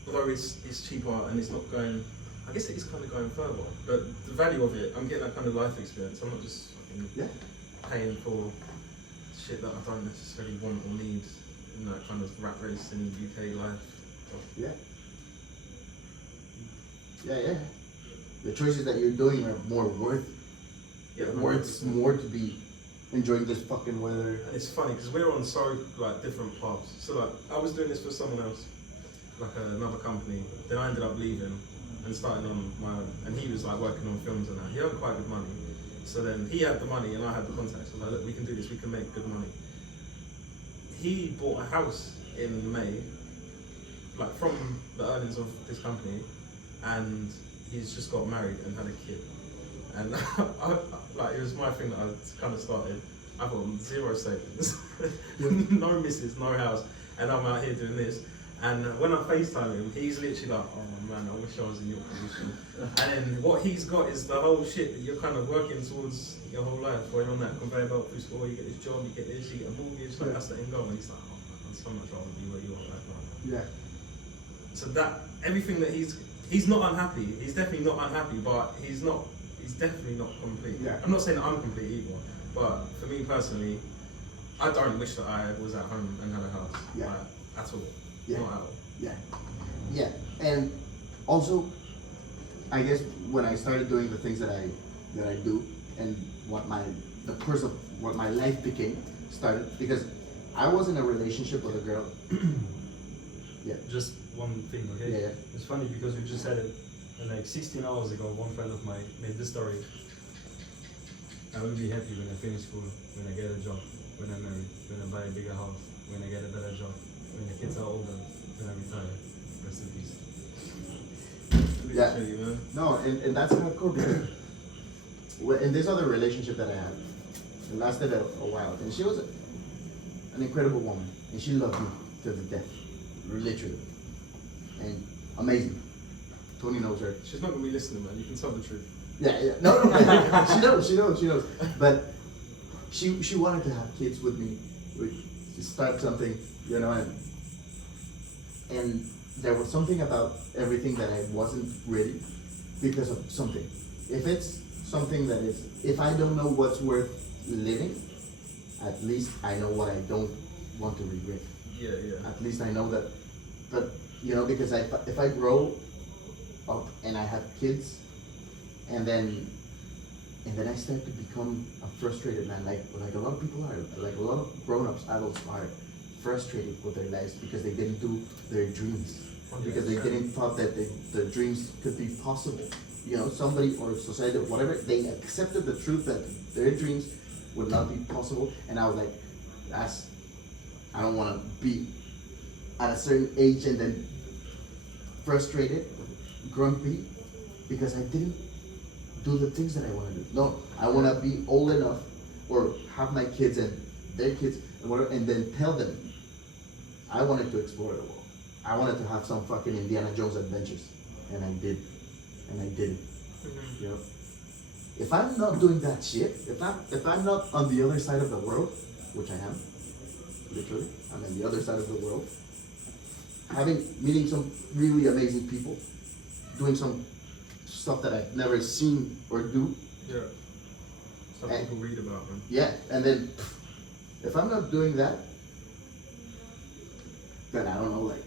although it's cheaper and it's not going, I guess it is kind of going further. But the value of it, I'm getting that kind of life experience. I'm not just fucking paying for shit that I don't necessarily want or need in that kind of rat race in UK life. Yeah. Yeah. The choices that you're doing are more worth more to be enjoying this fucking weather. And it's funny because we're on so like different paths. So like, I was doing this for someone else, like another company. Then I ended up leaving and starting on my own. And he was like working on films and that. He earned quite good money. So then he had the money and I had the contacts. I was like, look, we can do this. We can make good money. He bought a house in May, like from the earnings of this company, and he's just got married and had a kid. And like, it was my thing that I kind of started. I've got zero savings, no missus, no house, and I'm out here doing this. And when I FaceTime him, he's literally like, oh man, I wish I was in your position. And then what he's got is the whole shit that you're kind of working towards your whole life, where you're on that conveyor belt through school, you get this job, you get this, you get a mortgage, like that's the end goal. And he's like, oh man, I'd so much rather be where you are right now. Yeah. So that, everything that he's not unhappy, he's definitely not unhappy, but he's definitely not complete. Yeah. I'm not saying that I'm complete either, but for me personally, I don't wish that I was at home and had a house. Yeah. Like, at all. Yeah. Not at all. Yeah. And also, I guess when I started doing the things that I do, and what my life became started, because I was in a relationship with a girl. Yeah. Just one thing, okay? Yeah. It's funny because you just said it, and like 16 hours ago, one friend of mine made this story. I will be happy when I finish school, when I get a job, when I'm married, when I buy a bigger house, when I get a better job, when the kids are older, when I retire. Rest in peace. Yeah. Literally, man. No, and that's kind of cool because in this other relationship that I had, it lasted a while, and she was an incredible woman, and she loved me to the death, literally, and amazing. Tony knows her. She's not gonna be listening, man. You can tell the truth. Yeah. No. She knows. But she wanted to have kids with me, to start something, you know, and there was something about everything that I wasn't ready because of something. If it's something that is, if I don't know what's worth living, at least I know what I don't want to regret. Yeah. At least I know that, but you know, because if I grow up and I have kids, and then And then I started to become a frustrated man, like a lot of people are, like a lot of grown-ups, adults are frustrated with their lives because they didn't do their dreams, because they didn't thought that their dreams could be possible. You know, somebody or society or whatever, they accepted the truth that their dreams would not be possible, and I was like, I don't want to be at a certain age and then frustrated, grumpy, because I didn't do the things that I want to do. No, I want to be old enough or have my kids and their kids and whatever, and then tell them I wanted to explore the world. I wanted to have some fucking Indiana Jones adventures, and I did, and I did it. You know, if I'm not doing that shit, if I'm not on the other side of the world, which I am, literally, I'm on the other side of the world, meeting some really amazing people, doing some stuff that I've never seen or do. Yeah. Stuff And- people read about, man. Yeah, and then if I'm not doing that, then I don't know, like,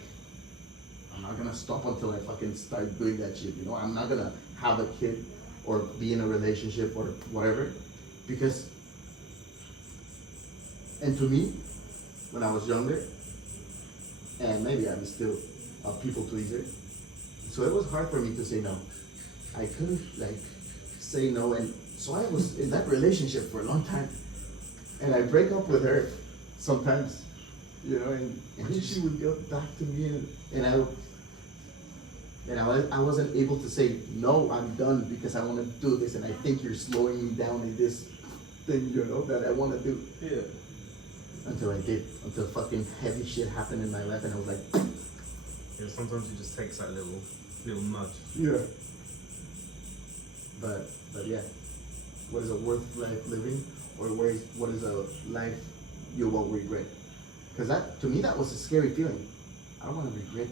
I'm not gonna stop until I fucking start doing that shit, you know? I'm not gonna have a kid or be in a relationship or whatever, because, and to me, when I was younger, and maybe I'm still a people pleaser, so it was hard for me to say no. I couldn't, like, say no, and so I was in that relationship for a long time, and I break up with her sometimes, you know, and then she would go back to me, and I wasn't able to say, no, I'm done because I want to do this, and I think you're slowing me down in this thing, you know, that I want to do. Yeah. Until I did, until fucking heavy shit happened in my life, and I was like, Yeah, sometimes it just takes that little nudge. yeah. But yeah, what is a worth life living, or what is a life you won't regret? Because that, to me, that was a scary feeling. I don't want to regret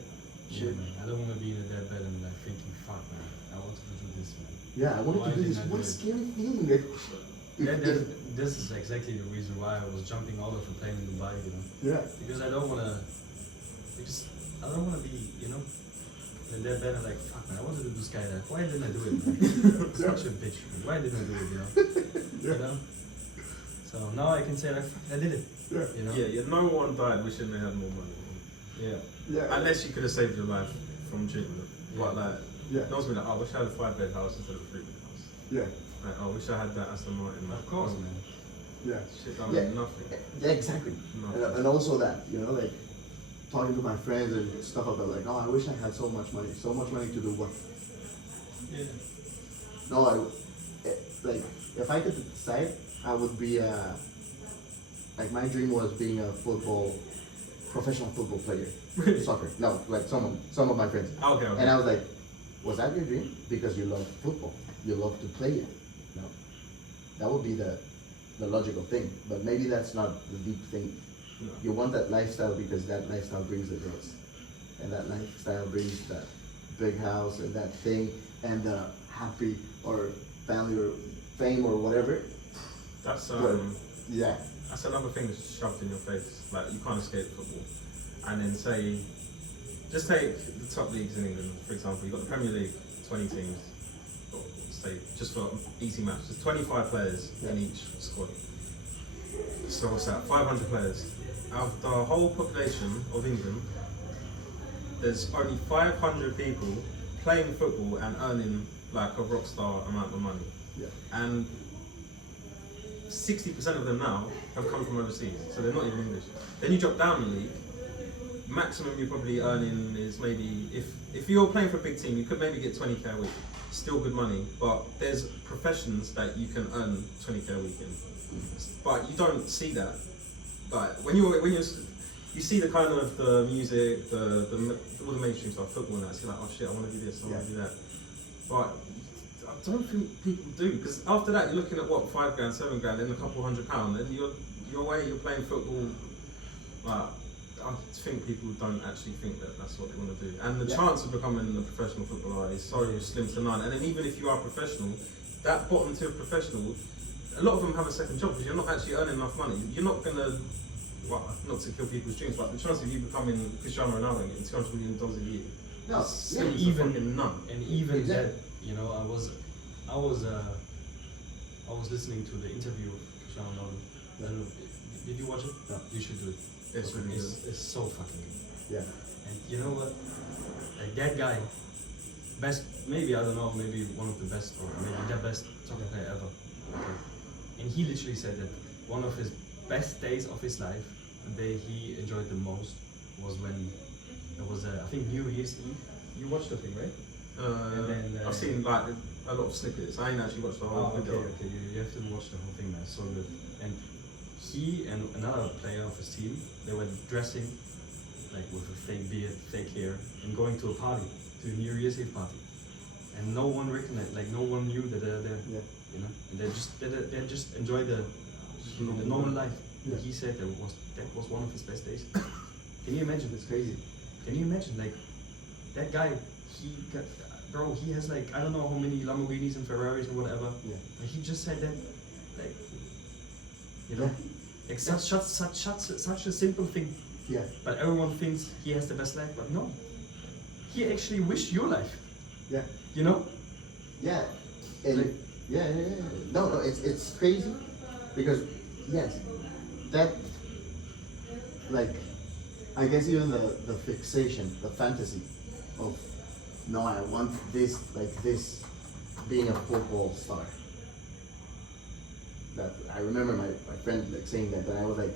Yeah, shit. man. I don't want to be in a deathbed and like thinking, fuck, man, I wanted to do this, man. Yeah, I wanted Why to do this. didn't I What a do it? scary feeling. Like, This is exactly the reason why I was jumping out of a plane in Dubai, you know. yeah, Because I don't wanna be, you know, in that bed and like, fuck man, I wanted to do skydive. Why didn't I do it, man? Such a bitch, man. Why didn't I do it, you know? You know? So now I can say like, fuck, I did it. yeah, You know? Yeah, no one died wishing they had more money. Yeah. yeah. Unless you could have saved your life from treatment. But like, Yeah. no one's been like, oh, I wish I had a 5-bed house instead of a 3-bed house. Yeah, Like, oh, I wish I had that Aston Martin. Like, Of course, oh, man. yeah. Shit, that Yeah. was nothing. Yeah, exactly. Nothing. And also that, you know, like talking to my friends and stuff about like, oh, I wish I had so much money to do what? Yeah. No, like if I could decide, I would be like my dream was being a professional football player, Really? soccer. No, like some of my friends. Okay, okay. And I was like, was that your dream? Because you love football, you love to play it. No, that would be the logical thing. But maybe that's not the deep thing. No. You want that lifestyle because that lifestyle brings the girls, and that lifestyle brings that big house and that thing and the happy or family or fame or whatever. That's Yeah, that's another thing that's shoved in your face. Like you can't escape football. And then just take the top leagues in England, for example. You've got the Premier League, 20 teams. Or say just for easy maths, there's 25 players in each squad. So what's that? 500 players. Out of the whole population of England, there's only 500 people playing football and earning like a rock star amount of money. yeah, And 60% of them now have come from overseas, so they're not even English. Then you drop down the league, maximum you're probably earning is maybe, if you're playing for a big team, you could maybe get 20k a week. Still good money, but there's professions that you can earn 20k a week in. But you don't see that. But when you see the kind of the music, all the mainstream stuff, football and that, so you're like, oh shit, I want to do this, I want to do that. But I don't think people do, because after that you're looking at what, £5 grand, £7 grand, then a couple £100, and you're away, you're playing football. Like, I think people don't actually think that that's what they want to do, and the chance of becoming a professional footballer is so slim to none. And then even if you are professional, that bottom tier professional, a lot of them have a second job because you're not actually earning enough money. You're not gonna, well, not to kill people's dreams, but the chance of you becoming Cristiano Ronaldo and getting $200 million a year, no, slim yeah, to Oh, even- fucking none. And even Exactly. that, you know, I was I was listening to the interview of Cristiano Ronaldo. I don't know. Did you watch it? No. You should do it. It's really good. It's so fucking good. Yeah. And you know what? Like that guy, best, maybe, I don't know, maybe one of the best, or maybe the best soccer player ever. Okay. And he literally said that one of his best days of his life, the day he enjoyed the most, was when it was, I think, New Year's Eve. You watched the thing, right? And then, I've seen like a lot of snippets. I ain't actually watched the whole Oh, okay, video. okay. You have to watch the whole thing, man. It's so good. And he and another player of his team, they were dressing like with a fake beard, fake hair, and going to a party, to a New Year's Eve party. And no one recognized, like no one knew that they're there. Yeah. You know, and they just enjoy the normal life. Yeah. He said that was one of his best days. Can you imagine? It's crazy. Can you imagine, like, that guy? He has like, I don't know how many Lamborghinis and Ferraris and whatever. Yeah. But he just said that, like, you know, like such a simple thing. Yeah. But everyone thinks he has the best life, but no. He actually wished your life. Yeah. You know? Yeah, and Like- yeah. No, it's crazy because yes, that like I guess even the fixation, the fantasy of no, I want this like this being a football star. That I remember my friend like saying that, and I was like,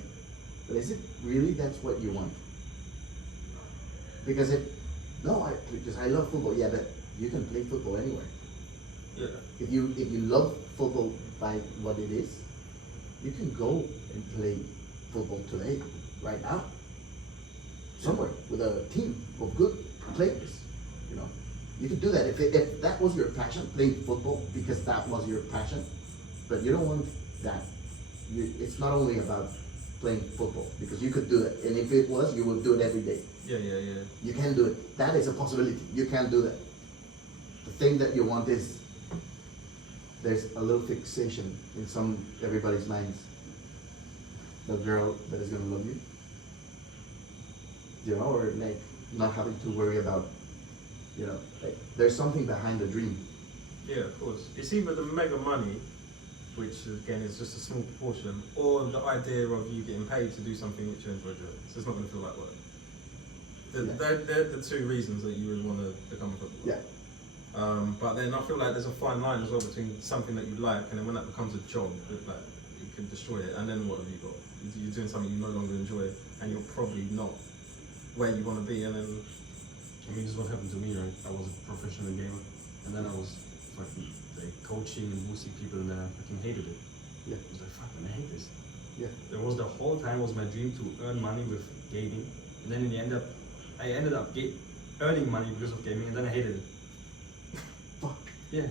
but is it really that's what you want? Because because I love football, yeah, but you can play football anywhere. Yeah. If you love football by what it is, you can go and play football today, right now, somewhere with a team of good players. You know, you could do that if that was your passion, playing football because that was your passion. But you don't want that. It's not only about playing football because you could do it, and if it was, you would do it every day. Yeah. You can do it. That is a possibility. You can do that. The thing that you want is there's a little fixation in everybody's minds. The girl that is gonna love you. You know, or like not having to worry about, you know, like there's something behind the dream. Yeah, of course. It's either the mega money, which again is just a small proportion, or the idea of you getting paid to do something which you enjoy doing. So it's not going to feel like work. They're the two reasons that you would want to become a footballer. Yeah. But then I feel like there's a fine line as well between something that you like and then when that becomes a job, like you can destroy it. And then what have you got? You're doing something you no longer enjoy, and you're probably not where you want to be. And then I mean, this is what happened to me, right? I was a professional gamer, and then I was fucking like coaching and boosting people, and then I fucking hated it. Yeah. I was like, fuck, man, I hate this. Yeah. It was the whole time was my dream to earn money with gaming, and then in the end I ended up earning money because of gaming, and then I hated it. Fuck. Yeah,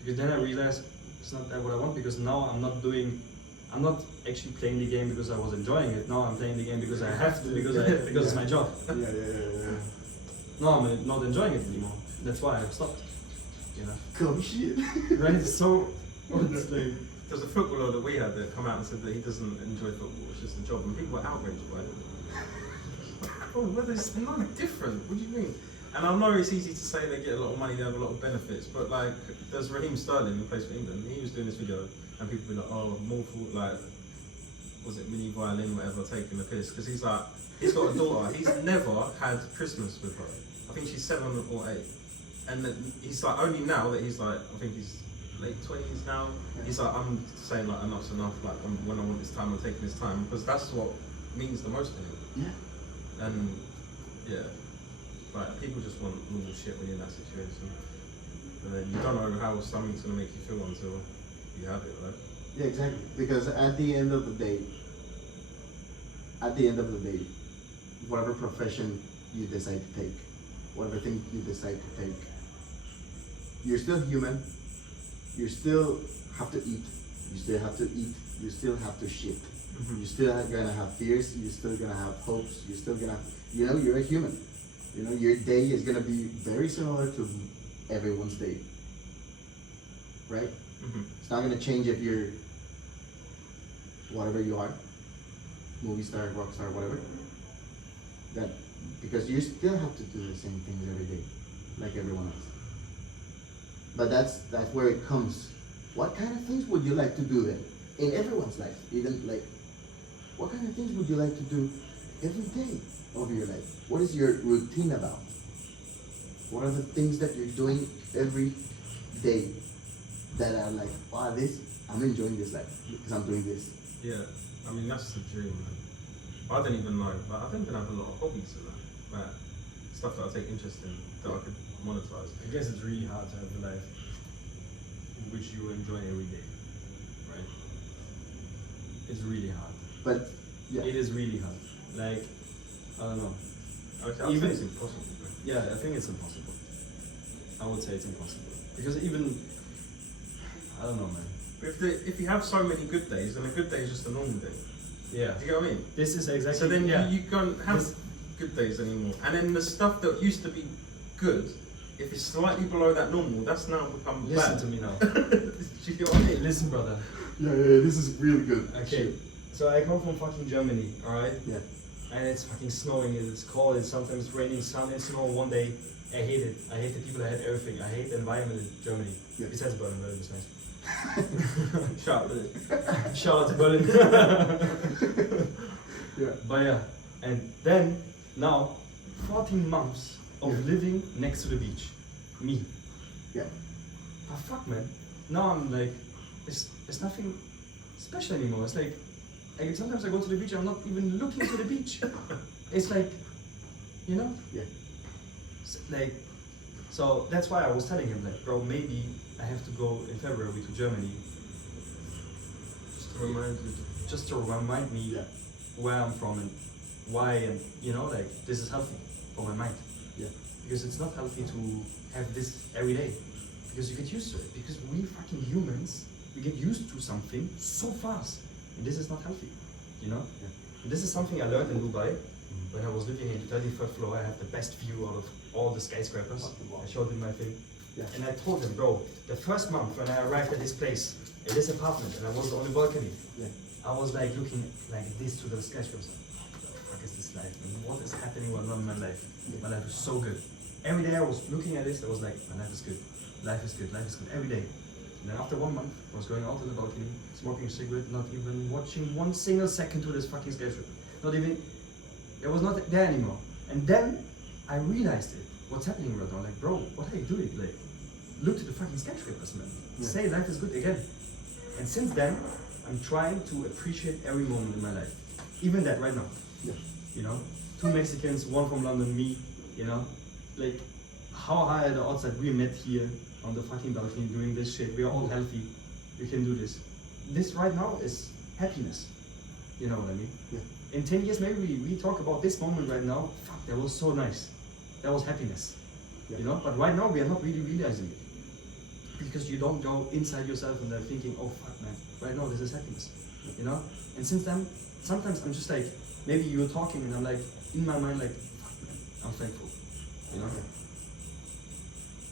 because then I realized it's not that what I want, because now I'm not actually playing the game because I was enjoying it. Now I'm playing the game because I have to, because it's my job. Yeah. No, I'm not enjoying it anymore. That's why I've stopped. You know. Come shit. Right? So it's like, there's a footballer that we had that come out and said that he doesn't enjoy football, it's just a job, and people were outraged by it. Oh, well, there's no different. What do you mean? And I know it's easy to say they get a lot of money, they have a lot of benefits, but like, there's Raheem Sterling who plays for England. He was doing this video, and people be like, oh, more for like, was it mini violin, whatever, taking the piss, because he's like, he's got a daughter. He's never had Christmas with her. I think she's 7 or 8, and then he's like, only now that he's like, I think he's late 20s now. He's like, I'm saying like enough's enough. Like when I want this time, I'm taking this time because that's what means the most to him. Yeah. And yeah, like people just want normal shit when you're in that situation, and then you don't know how something's gonna make you feel until you have it, right? Yeah, exactly. Because at the end of the day, whatever profession you decide to take, whatever thing you decide to take, you're still human. You still have to eat. You still have to eat. You still have to shit. You're still gonna have fears. You're still gonna have hopes. You're still gonna, you're a human. Your day is gonna be very similar to everyone's day. Right? It's not gonna change if you're whatever you are, movie star, rock star, whatever. That because you still have to do the same things every day, like everyone else. But that's where it comes what kind of things would you like to do then? In everyone's life, even like, what kind of things would you like to do every day of your life? What is your routine about? What are the things that you're doing every day that are like, wow, I'm enjoying this life because I'm doing this. Yeah, I mean that's the dream, man. I don't even know, but I think I have a lot of hobbies in that, like stuff that I take interest in that I could monetize. I guess it's really hard to have a life which you enjoy every day, right? It's really hard. But yeah, It is really hard. Like, I don't know. I'd Even- say it's impossible. Man. Yeah, I think it's impossible. I would say it's impossible. Because even, I don't know, man. If you have so many good days, then a good day is just a normal day. Yeah. Do you get what I mean? This is exactly. So then yeah. you can't have This- good days anymore. And then the stuff that used to be good, if it's slightly below that normal, that's now become Listen bad. to me now. Do you get what I mean? Listen, brother. yeah, this is really good. Okay. So I come from fucking Germany, alright? Yeah. And it's fucking snowing, it's cold, it's sometimes raining, sun and snow one day. I hate it. I hate the people, I hate everything. I hate the environment in Germany. Yeah. Besides Berlin, Berlin is nice. Shut up, innit? Shout out to Berlin. Yeah. But yeah, and then now 14 months of Yeah. living next to the beach. Me. Yeah. But fuck, man. Now I'm like, it's nothing special anymore. It's like sometimes I go to the beach, I'm not even looking to the beach. It's like, you know? Yeah. Like, so that's why I was telling him, like, bro, maybe I have to go in February to Germany Just to remind you. just to remind me Yeah. where I'm from and why, and you know, like, this is healthy for my mind. Yeah. Because it's not healthy to have this every day. Because you get used to it. Because we fucking humans, we get used to something so fast. And this is not healthy, you know? Yeah. And this is something I learned in Dubai. When I was living in the 33rd floor, I have the best view out of all the skyscrapers. I showed him my thing. Yeah. And I told him, bro, the first month when I arrived at this place, at this apartment, and I was on the balcony, Yeah. I was like looking like this to the skyscrapers. What the fuck is this life? And what is happening with my life? My life is so good. Every day I was looking at this, I was like, my life is good. Life is good, life is good, every day. And then after 1 month, I was going out on the balcony, smoking a cigarette, not even watching 1 single second to this fucking skyscraper. Not even, it was not there anymore. And then I realized it. What's happening right now? Like, bro, what are you doing? Like, look to the fucking skyscrapers, man. Yeah. Say life is good again. And since then, I'm trying to appreciate every moment in my life. Even that right now. Yeah. You know? 2 Mexicans, 1 from London, me, you know? Like, how high at the outside we met here on the fucking balcony doing this shit. We are all healthy. We can do this. This right now is happiness. You know what I mean? Yeah. In 10 years, maybe we talk about this moment right now. Fuck, that was so nice. That was happiness. Yeah. You know? But right now, we are not really realizing it. Because you don't go inside yourself and they're thinking, oh fuck, man, right now this is happiness. You know? And since then, sometimes I'm just like, maybe you're talking and I'm like, in my mind, like, fuck, man, I'm thankful. You know?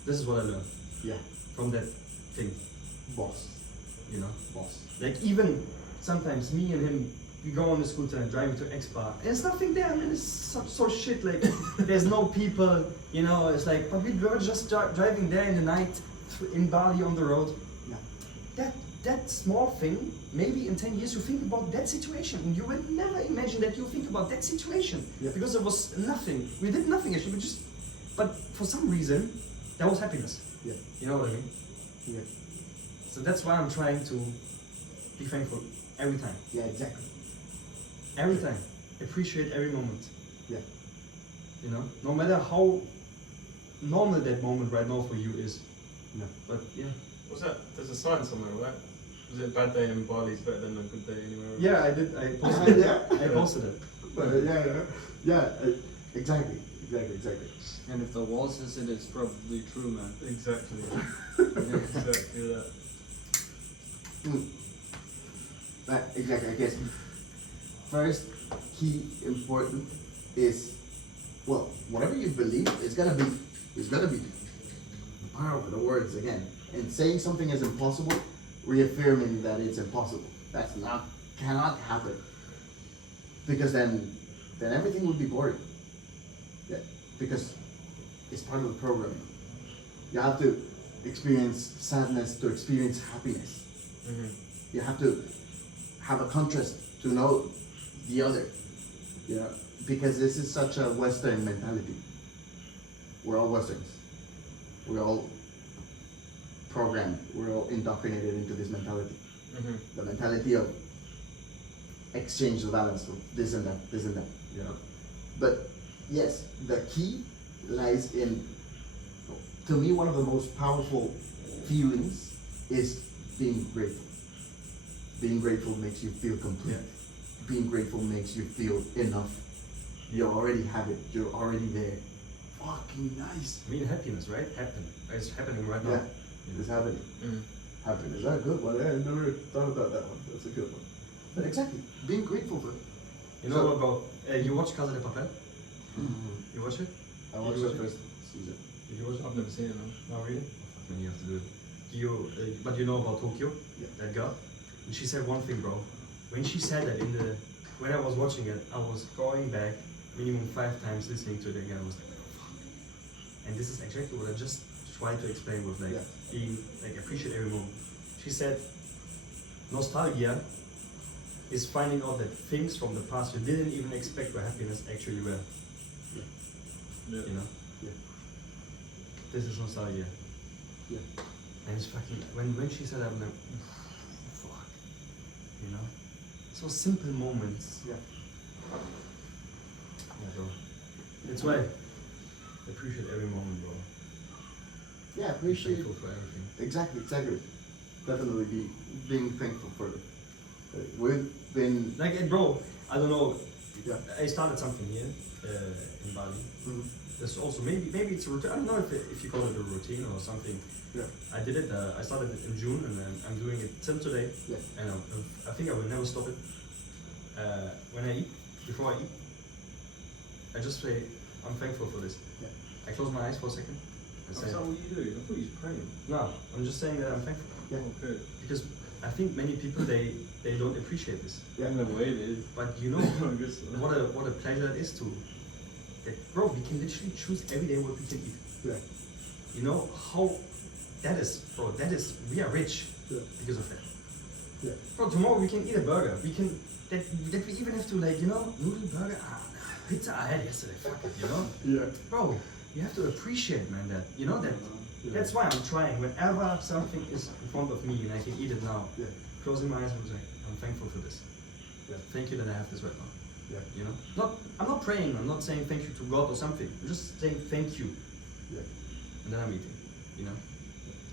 This is what I learned Yeah. from that thing, Boss. you know? Boss. Like even sometimes me and him, we go on the scooter and driving to X Bar. There's nothing there, man. It's so shit. Like there's no people, you know. It's like, but we were just driving there in the night in Bali on the road. Yeah. That small thing. Maybe in 10 years you think about that situation, and you would never imagine that you think about that situation Yeah. because there was nothing. We did nothing actually. We just, but for some reason, that was happiness. Yeah. You know what I mean? Yeah. So that's why I'm trying to be thankful every time. Yeah. Exactly. Every time. Appreciate every moment. Yeah. You know? No matter how normal that moment right now for you is. No. But yeah. What's that? There's a sign somewhere, right? Was it a bad day in Bali is better than a good day anywhere else? Yeah, I did. I posted it. Yeah. I posted it. Exactly. And if the wall says it, it's probably true, man. Exactly. Yeah. Exactly that. Exactly. I guess first key important is, well, whatever you believe, it's gonna be the power of the words again. And saying something is impossible, reaffirming that it's impossible. Cannot happen. Because then everything would be boring. Yeah, because it's part of the programming. You have to experience sadness to experience happiness. Mm-hmm. You have to have a contrast to know the other, you know, because this is such a Western mentality. We're all Westerns. We're all programmed. We're all indoctrinated into this mentality. Mm-hmm. The mentality of exchange the balance of this and that, you know. But yes, the key lies in, to me, one of the most powerful feelings is being grateful. Being grateful makes you feel complete. Being grateful makes you feel enough. You already have it. You're already there. Fucking nice. I mean, happiness, right? It's happening right now. Yeah, it's happening. Mm. Happiness. That's a good one. I never thought about that one. That's a good one. But exactly, being grateful for it. You know So- about, you watch Casa de Papel? You watch it? I watched the first season. Did you watch it? I've never seen it. No. No, really? Fuck man, you have to do it. But you know about Tokyo? Yeah. That girl? And she said one thing, bro. When she said that when I was watching it, I was going back minimum 5 times listening to it again. I was like, oh, fuck. And this is exactly what I just tried to explain with like being, like appreciate every moment. She said, nostalgia is finding out that things from the past you didn't even expect were happiness actually were. Yeah. You know? Yeah. This is nostalgia. Yeah. And it's fucking, when she said that, I'm like, fuck. You know? So simple moments. Yeah. Yeah, bro. That's why. Appreciate every moment, bro. Yeah, Be appreciate. thankful for everything. Exactly. Definitely being thankful for it. We've been. Like, bro, I don't know. Yeah. I started something here in Bali. Mhm. There's also maybe it's a routine. I don't know if you call it a routine or something. Yeah. I did it. I started it in June, and I'm doing it till today. Yeah. And I think I will never stop it. When I eat, before I eat, I just say I'm thankful for this. Yeah. I close my eyes for a second. I Is say, that what you do? I thought you was praying. no, I'm just saying that I'm thankful Yeah. Okay. because I think many people they don't appreciate this. Yeah. In a way, it is. But you know I guess so. what a pleasure it is to. That, bro, we can literally choose every day what we can eat. Yeah. You know how that is, bro. That is, we are rich Yeah. because of that. Yeah. Bro, tomorrow we can eat a burger. We can that we even have to like noodle burger. Pizza I had yesterday. Fuck it, you know. Yeah. Bro, you have to appreciate, man. That you know that. Yeah. That's why I'm trying. Whenever something is in front of me and I can eat it now, Yeah. closing my eyes, I'm like, I'm thankful for this. Yeah. Thank you that I have this right now. Yeah. You know, I'm not praying. I'm not saying thank you to God or something. I'm just saying thank you, Yeah. and then I'm eating. You know,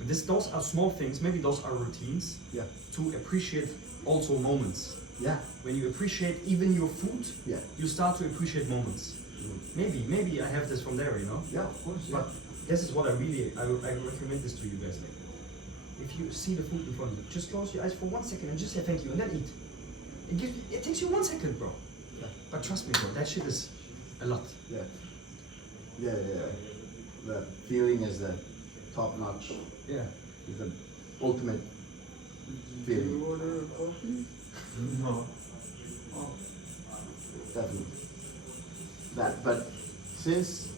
those are small things. Maybe those are routines Yeah. to appreciate also moments. Yeah. When you appreciate even your food, Yeah. you start to appreciate moments. Maybe I have this from there. You know, Yeah. Of course. but this is what I recommend this to you guys. Like, if you see the food in front of you, just close your eyes for 1 second and just say thank you, and then eat. It takes you 1 second, bro. Yeah. But trust me, bro, that shit is a lot. Yeah. Yeah. The feeling is the top notch. Yeah. Is the ultimate feeling. order a coffee? No. Definitely. That, but since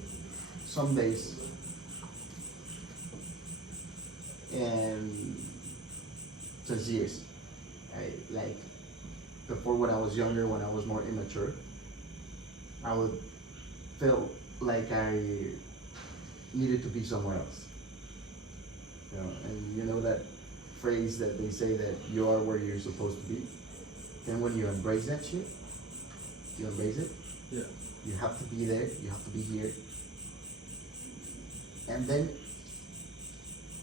some days and since years, I like before when I was younger, when I was more immature, I would feel like I needed to be somewhere else. You know, and you know that phrase that they say that you are where you're supposed to be. Then when you embrace that shit, you embrace it. Yeah. You have to be there. You have to be here. And then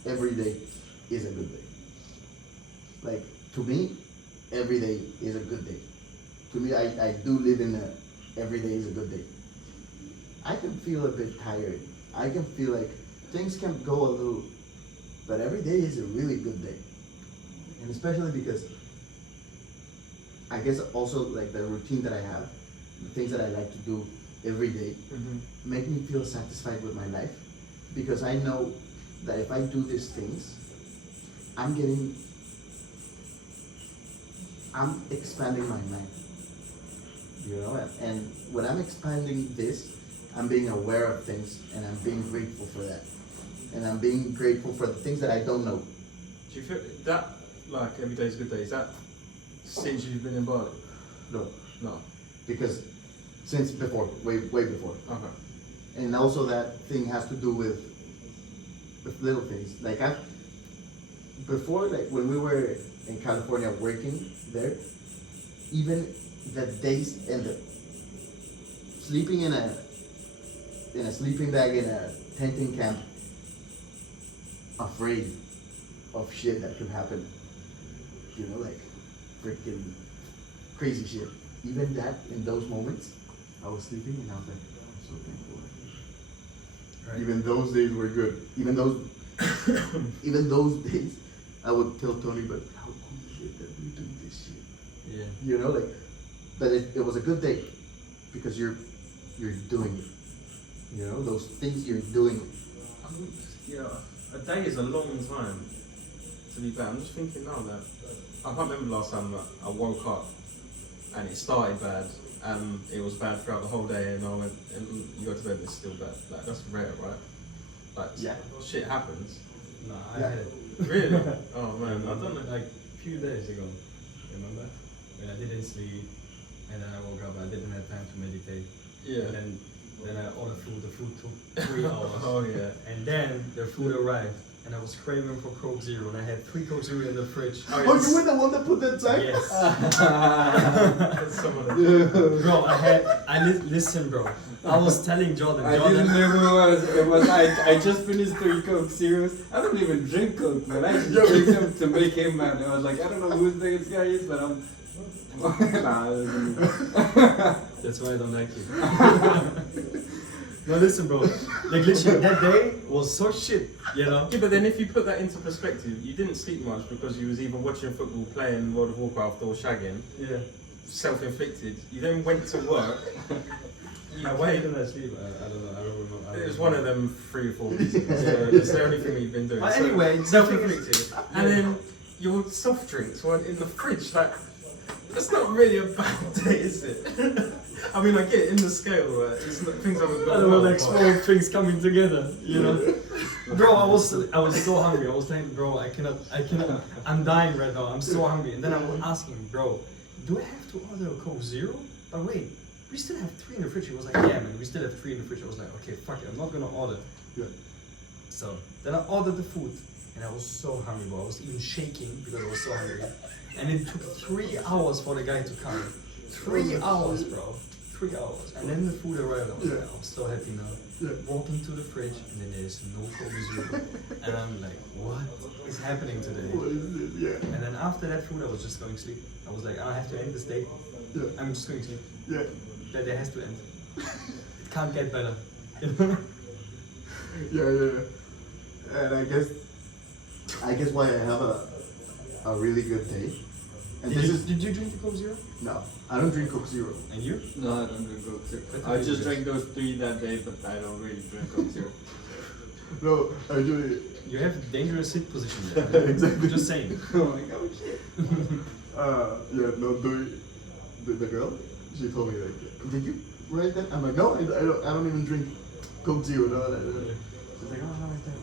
every day is a good day. Like to me, every day is a good day. To me, I do live in a every day is a good day. I can feel a bit tired. I can feel like things can go a little, but every day is a really good day. And especially because I guess also like the routine that I have, the things that I like to do every day, Mm-hmm. make me feel satisfied with my life, because I know that if I do these things, I'm expanding my mind, you know, and when I'm expanding this, I'm being aware of things and I'm being grateful for that. and I'm being grateful for the things that I don't know. Do you feel that like every day's a good day? Is that since you've been in Bali? No, No. because since before, way before. Okay. And also that thing has to do with little things. Like before, like when we were in California working there, even the days and the sleeping in a sleeping bag in a tenting camp, afraid of shit that could happen. You know, like freaking crazy shit. Even that, in those moments, I was sleeping and I was like, I'm so thankful. Right. Even those days were good. Even those days, I would tell Tony, but how cool shit that we do this shit. Yeah. You know, like, but it was a good day because you're doing it. You know, those things you're doing. Yeah, a day is a long time to be bad. I'm just thinking now that I can't remember last time that I woke up and it started bad and it was bad throughout the whole day and I went and you go to bed and it's still bad. Like that's rare, right? Like Yeah. shit happens. No, I Yeah. had it. Really? Oh man, I I've don't done it know. like a few days ago. Remember? When I didn't sleep and then I woke up, I didn't have time to meditate. Yeah. And then I ordered food. The food took 3 hours. Oh yeah. And then the food arrived, and I was craving for Coke Zero, and I had 3 Coke Zero in the fridge. Oh, you were the one that put that sign? Yes. That's some of the Bro, listen, bro. I was telling Jordan. I Jordan, didn't know who it was. I just finished 3 Coke Zeros. I don't even drink Coke, man. I just drink them to make him mad. I was like, I don't know who this guy is, but I'm. Nah, That's why I don't like you. No, listen, bro. Like literally, that day was so shit. You know. Yeah, but then if you put that into perspective, you didn't sleep much because you was either watching football, playing World of Warcraft or shagging, Yeah. self-inflicted. You then went to work. Why didn't I sleep? I don't know. I don't remember. It was one of them 3 or 4 reasons. So it's the only thing you've been doing. But So, anyway, self-inflicted. And then your soft drinks were in the fridge. Like, that's not really a bad day, is it? I mean, I get it in the scale, right? It's not, things haven't I gone don't know, well, like but- small things coming together, you know. Bro, I was so hungry. I was saying, bro, I cannot. I'm dying right now. I'm so hungry. And then I was asking, bro, do I have to order a Coke Zero? But wait, we still have 3 in the fridge. He was like, yeah, man, we still have 3 in the fridge. I was like, okay, fuck it, I'm not gonna order. Yeah. So then I ordered the food, and I was so hungry, bro. I was even shaking because I was so hungry. And it took 3 hours for the guy to come. 3 hours, bro. 3 hours. And then the food arrived. I was like, I'm so happy now. Yeah. Walking to the fridge, and then there's no Coke Zero. And I'm like, what is happening today? What is it? Yeah. And then after that food, I was just going to sleep. I was like, I have to end this day. Yeah. I'm just going to sleep. Yeah. That day has to end. It can't get better. Yeah. And I guess why I have a really good day. And Did this you, is did you drink the Coke Zero? no, I don't drink Coke Zero. And you? No, I don't drink Coke Zero. That's I really just good. drank those 3 that day, but I don't really drink Coke Zero. No, actually, You have a dangerous sit position there. Exactly. Just saying. Oh my god, shit. yeah, no, the girl, she told me like, did you write that? I'm like, no, I don't even drink Coke Zero. No. She's like, oh, I like that.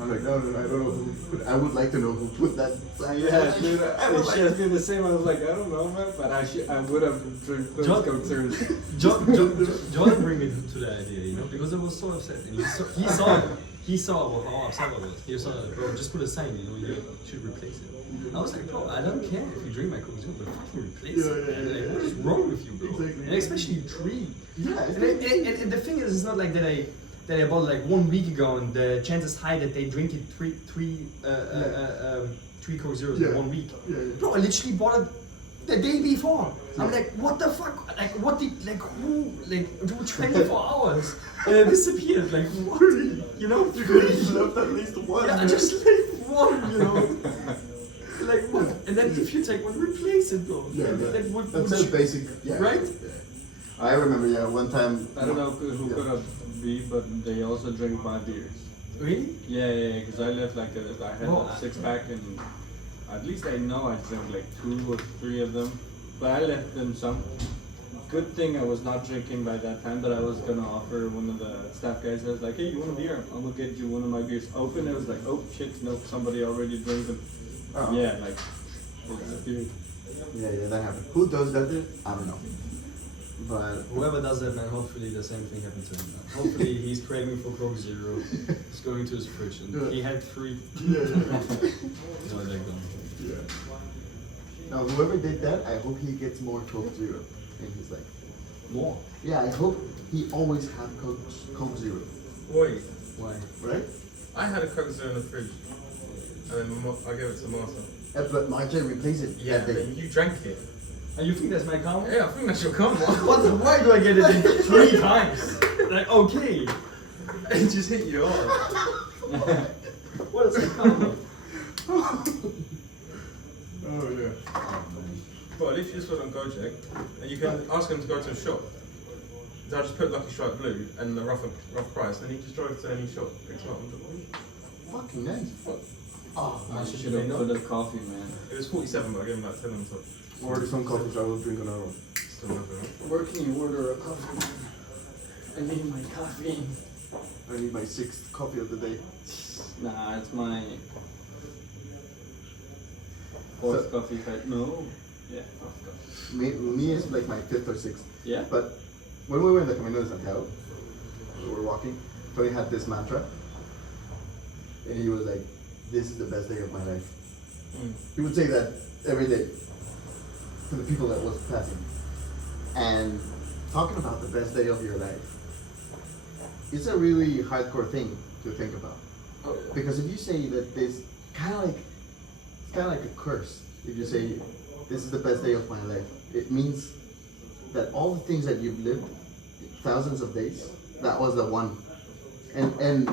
I'm like, no, I don't know who put. I would like to know who put that sign. Yeah, dude, I was she like, has been the same. I was like, I don't know, man, but I would have drank those John- Coke Zeros. Jordan bring me to the idea, you know, because I was so upset, and he saw how upset I was. He saw, bro, just put a sign, you know, you should replace it. I was like, bro, I don't care if you drink my Coke Zero, but fucking replace it. Man. Like, what is wrong with you, bro? Exactly. And especially 3. yeah, And the thing is, it's not like that I bought like 1 week ago, and the chances high that they drink it 3 Coke Zeros in 1 week. Yeah. Bro, I literally bought it the day before. I'm like, what the fuck? Like, what did, like, who, like, do 24 hours? And it disappeared. Like, what? You know? You could have left at least one. Yeah, I just left 1, you know? Like, what? And then if you take 1, replace it, bro. Yeah, Like, what, that's what just you- basic. Yeah. Right? Yeah. I remember, one time. I don't know who could have be, but they also drink my beers. Really? Yeah, because I left like I had Well, a 6-pack, and at least I know I drank like 2 or 3 of them, but I left them some. good thing I was not drinking by that time, but I was gonna offer one of the staff guys. I was like, hey, you want a beer? I'm gonna get you one of my beers. Open. I was like, oh shit, no, somebody already drank them. Oh. Yeah, like it disappeared. Yeah, that happened. Who does that? I don't know. But Whoever does that, man, hopefully the same thing happens to him. Man. Hopefully he's craving for Coke Zero. He's going to his fridge and he had 3. yeah. No, they're gone. Yeah. Now, whoever did that, I hope he gets more Coke Zero. And he's like, More? yeah, I hope he always have Coke Zero, Wait, Why? right? I had a Coke Zero in the fridge, and then I gave it to Martha. But Martin replaced it Yeah, that and day. then you drank it. And you think that's my karma? Yeah, I think that's your karma. What? Why do I get it in 3 times? Like, okay. It just hit you hard. What is the karma? Oh yeah. But at least you just put on Gojek, and you can ask him to go to a shop. So I just put Lucky Strike Blue and the rough price, and he just drove to any shop, picks them up. And Fucking nice. Oh, I man, should should have they put know? a coffee, man. it was 47, but I gave him like 10 on top. order some coffee, so I will drink another one. Still nothing, right? Where can you order a coffee, man? I need my coffee. I need my 6th coffee of the day. Nah, it's my 4th coffee. No. Yeah, 4th coffee. Me is like my 5th or 6th. Yeah? But when we were in the Camino de Santiago, we were walking, Tony had this mantra, and he was like, this is the best day of my life. Mm. He would say that every day to the people that was passing. And talking about the best day of your life, it's a really hardcore thing to think about. Oh, yeah. Because if you say that this, it's kind of like a curse. If you say, this is the best day of my life, it means that all the things that you've lived, thousands of days, that was the one. And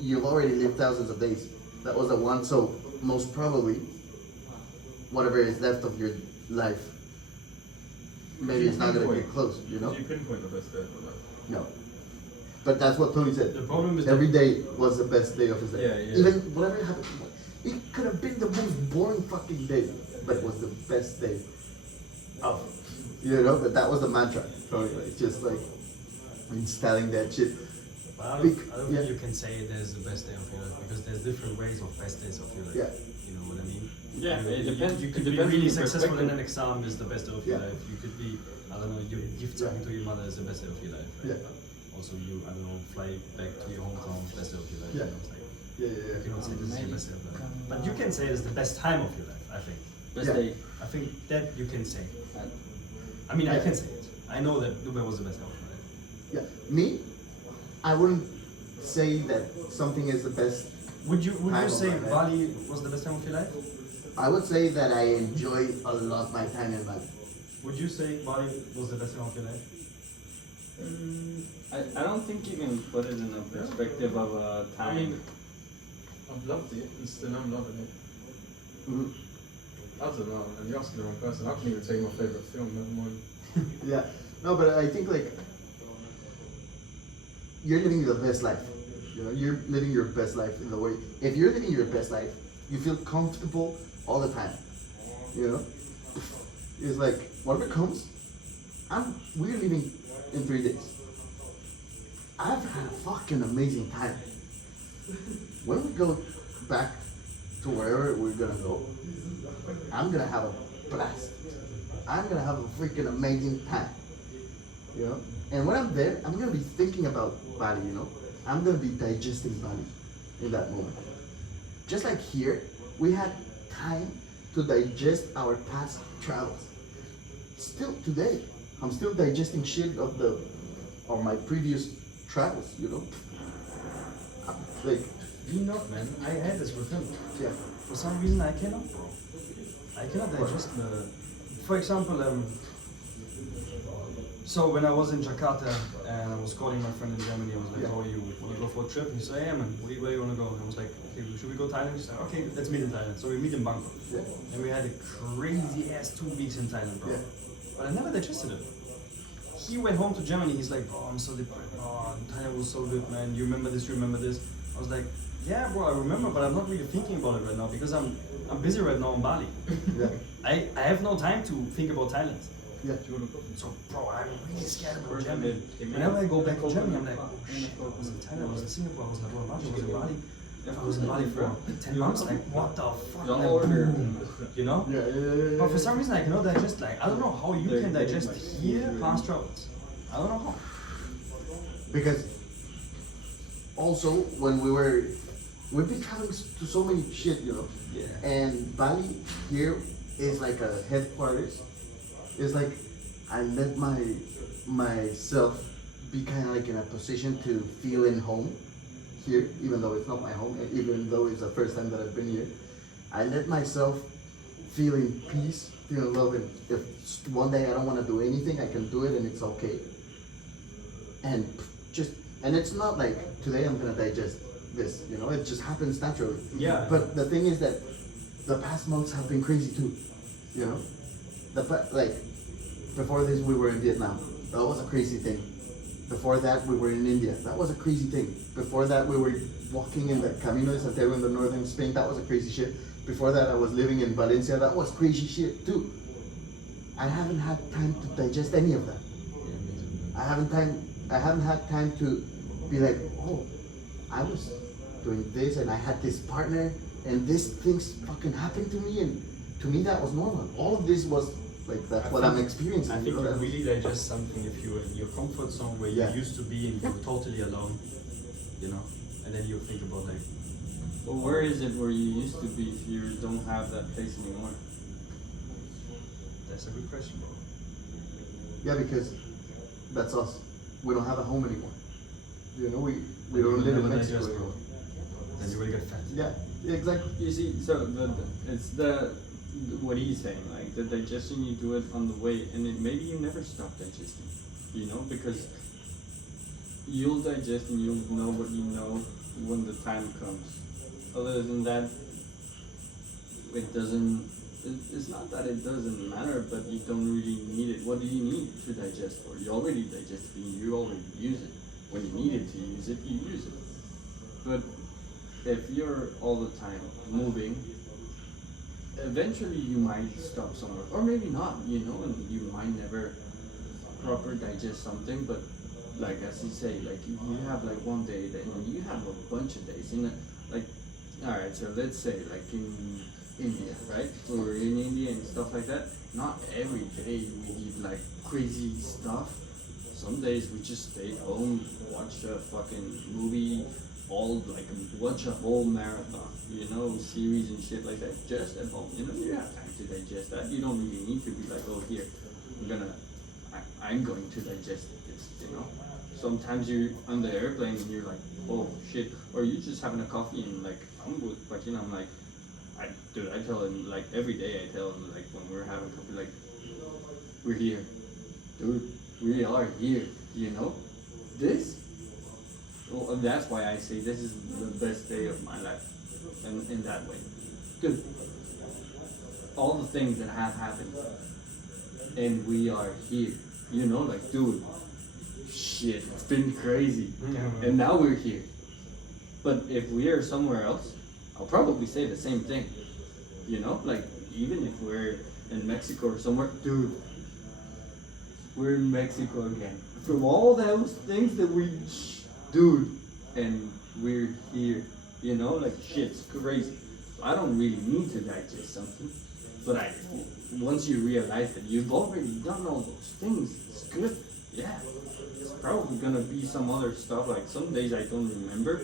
you've already lived thousands of days. That was the one. So most probably, whatever is left of your life, maybe it's not gonna get close, you know? Did you pinpoint the best day of your life? No. But that's what Tony said. The problem is Every that day was the best day of his life. Yeah, yeah. Even whatever happened, it could have been the most boring fucking day, but it was the best day of, you know, but that was the mantra. Tony, like, just like installing that shit. But I don't Yeah. think you can say there's the best day of your life because there's different ways of best days of your life. Yeah. You know what I mean? Yeah, it depends. You It could be depends on really your successful in perspective. an exam is the best day of your Yeah. life. You could be, I don't know, you gift something to your mother is the best day of your life. Right? Yeah. Also, you, I don't know, fly back to your hometown, best day of your life. Yeah. You know, it's like, Yeah, you yeah, cannot say this is your best day of your life. But you can say it's the best time of your life, I think. Best Yeah. day. I think that you can say. And I mean, I Yeah. can say it. I know that Dubai was the best day of my life. yeah. Me, I wouldn't say that something is the best. Would you Time of say my life. Bali was the best time of your life? I would say that I enjoy a lot my time in Bali. Would you say Bali was the best time of your life? I don't think you can put it in a perspective of a I mean, time. I've loved it, and still I'm loving it. Mhm. I don't know, and you're asking the wrong person. I couldn't even tell you my favourite film, never mind. Yeah. No, but I think like you're living the best life. You know, you're living your best life in the way. If you're living your best life, you feel comfortable all the time. You know, it's like whatever comes. We're leaving in 3 days. I've had a fucking amazing time. When we go back to wherever we're gonna go, I'm gonna have a blast. I'm gonna have a freaking amazing time. You know? And when I'm there, I'm gonna be thinking about Bali, you know? I'm gonna be digesting Bali in that moment. Just like here, we had time to digest our past travels. Still today, I'm still digesting shit of my previous travels, you know? Like, You not, man. I had this with him. yeah. For some reason, I cannot, bro. I cannot digest the. For example, so when I was in Jakarta and I was calling my friend in Germany, I was like, Yeah. "Oh, you want to go for a trip?" He said, "Yeah, man. Where do you want to go?" And I was like, "Okay, should we go Thailand?" He said, "Okay, let's meet in Thailand." So we meet in Bangkok, Yeah. and we had a crazy ass 2 weeks in Thailand, bro. Yeah. But I never digested it. He went home to Germany. He's like, "Bro, I'm so depressed. Oh, Thailand was so good, man. You remember this? You remember this?" I was like, "Yeah, bro, I remember, but I'm not really thinking about it right now because I'm busy right now in Bali. Yeah. I have no time to think about Thailand. Yeah. So, bro, I'm really scared about First I Germany. did- Whenever I go back to Coconut Germany, I'm like, milk oh and shit, I coconut was in milk. Thailand, I was in Singapore, I was in Abu Dhabi, I was in Bali. Yeah, I was in Bali for 10 months, like, what the fuck? Don't Like, order. boom, you know? Yeah. But for some reason, I cannot digest, like, I don't know how you They're can getting, digest like, here easier. past travels. I don't know how. Because also when we've been traveling to so many shit, you know. Yeah. And Bali here is like a headquarters. It's like I let myself be kind of like in a position to feel in home here, even though it's not my home, and even though it's the first time that I've been here. I let myself feel in peace, feel in love, and if one day I don't want to do anything, I can do it and it's okay. And and it's not like today I'm gonna digest this, you know, it just happens naturally. Yeah. But the thing is that the past months have been crazy too, you know? Like, before this we were in Vietnam, that was a crazy thing. Before that we were in India, that was a crazy thing. Before that we were walking in the Camino de Santiago in the northern Spain, that was a crazy shit. Before that I was living in Valencia, that was crazy shit too. I haven't had time to digest any of that. I haven't had time to be like, oh, I was doing this and I had this partner and these things fucking happened to me, and to me that was normal. All of this was like, that's what I'm experiencing. I think you know, you that's- really digest something if you're in your comfort zone where Yeah. you used to be and you're totally alone, you know, and then you think about like, Well, where is it where you used to be if you don't have that place anymore? that's a good question, bro. Yeah, because that's us. We don't have a home anymore. You know, we Then don't you will live in never Mexico digest, bro. anymore. Then you will get fat. Yeah, exactly. You see, so it's what he's saying, like the digestion, you do it on the way, and maybe you never stop digesting, you know, because you'll digest and you'll know what you know when the time comes. Other than that, it doesn't. It's not that it doesn't matter, but you don't really need it. What do you need to digest for? You already digest it, you already use it. When you need it to use it, you use it. But if you're all the time moving, eventually you might stop somewhere, or maybe not, you know, and you might never proper digest something. But like as you say, like you have like one day, then you have a bunch of days. In like, all right, so let's say like in India, right? We were in India and stuff like that. Not every day we eat like crazy stuff. Some days we just stay home, watch a fucking movie, watch a whole marathon, you know, series and shit like that, just at home. You know, you have time to digest that. You don't really need to be like, oh, here, I'm going to digest this, you know. Sometimes you're on the airplane and you're like, oh shit, or you're just having a coffee and like, I'm with, but you know, I'm like, I tell him like every day. I tell him like when we're having coffee, like, we're here, dude. We are here, you know. This, well, that's why I say this is the best day of my life, and in that way, because all the things that have happened, and we are here, you know, like, dude, shit, it's been crazy, and now we're here. But if we are somewhere else, I'll probably say the same thing, you know, like even if we're in Mexico or somewhere, dude. We're in Mexico again. From all those things that dude, and we're here, you know, like shit's crazy. I don't really need to digest something, but once you realize that you've already done all those things, it's good. Yeah, it's probably gonna be some other stuff. Like some days I don't remember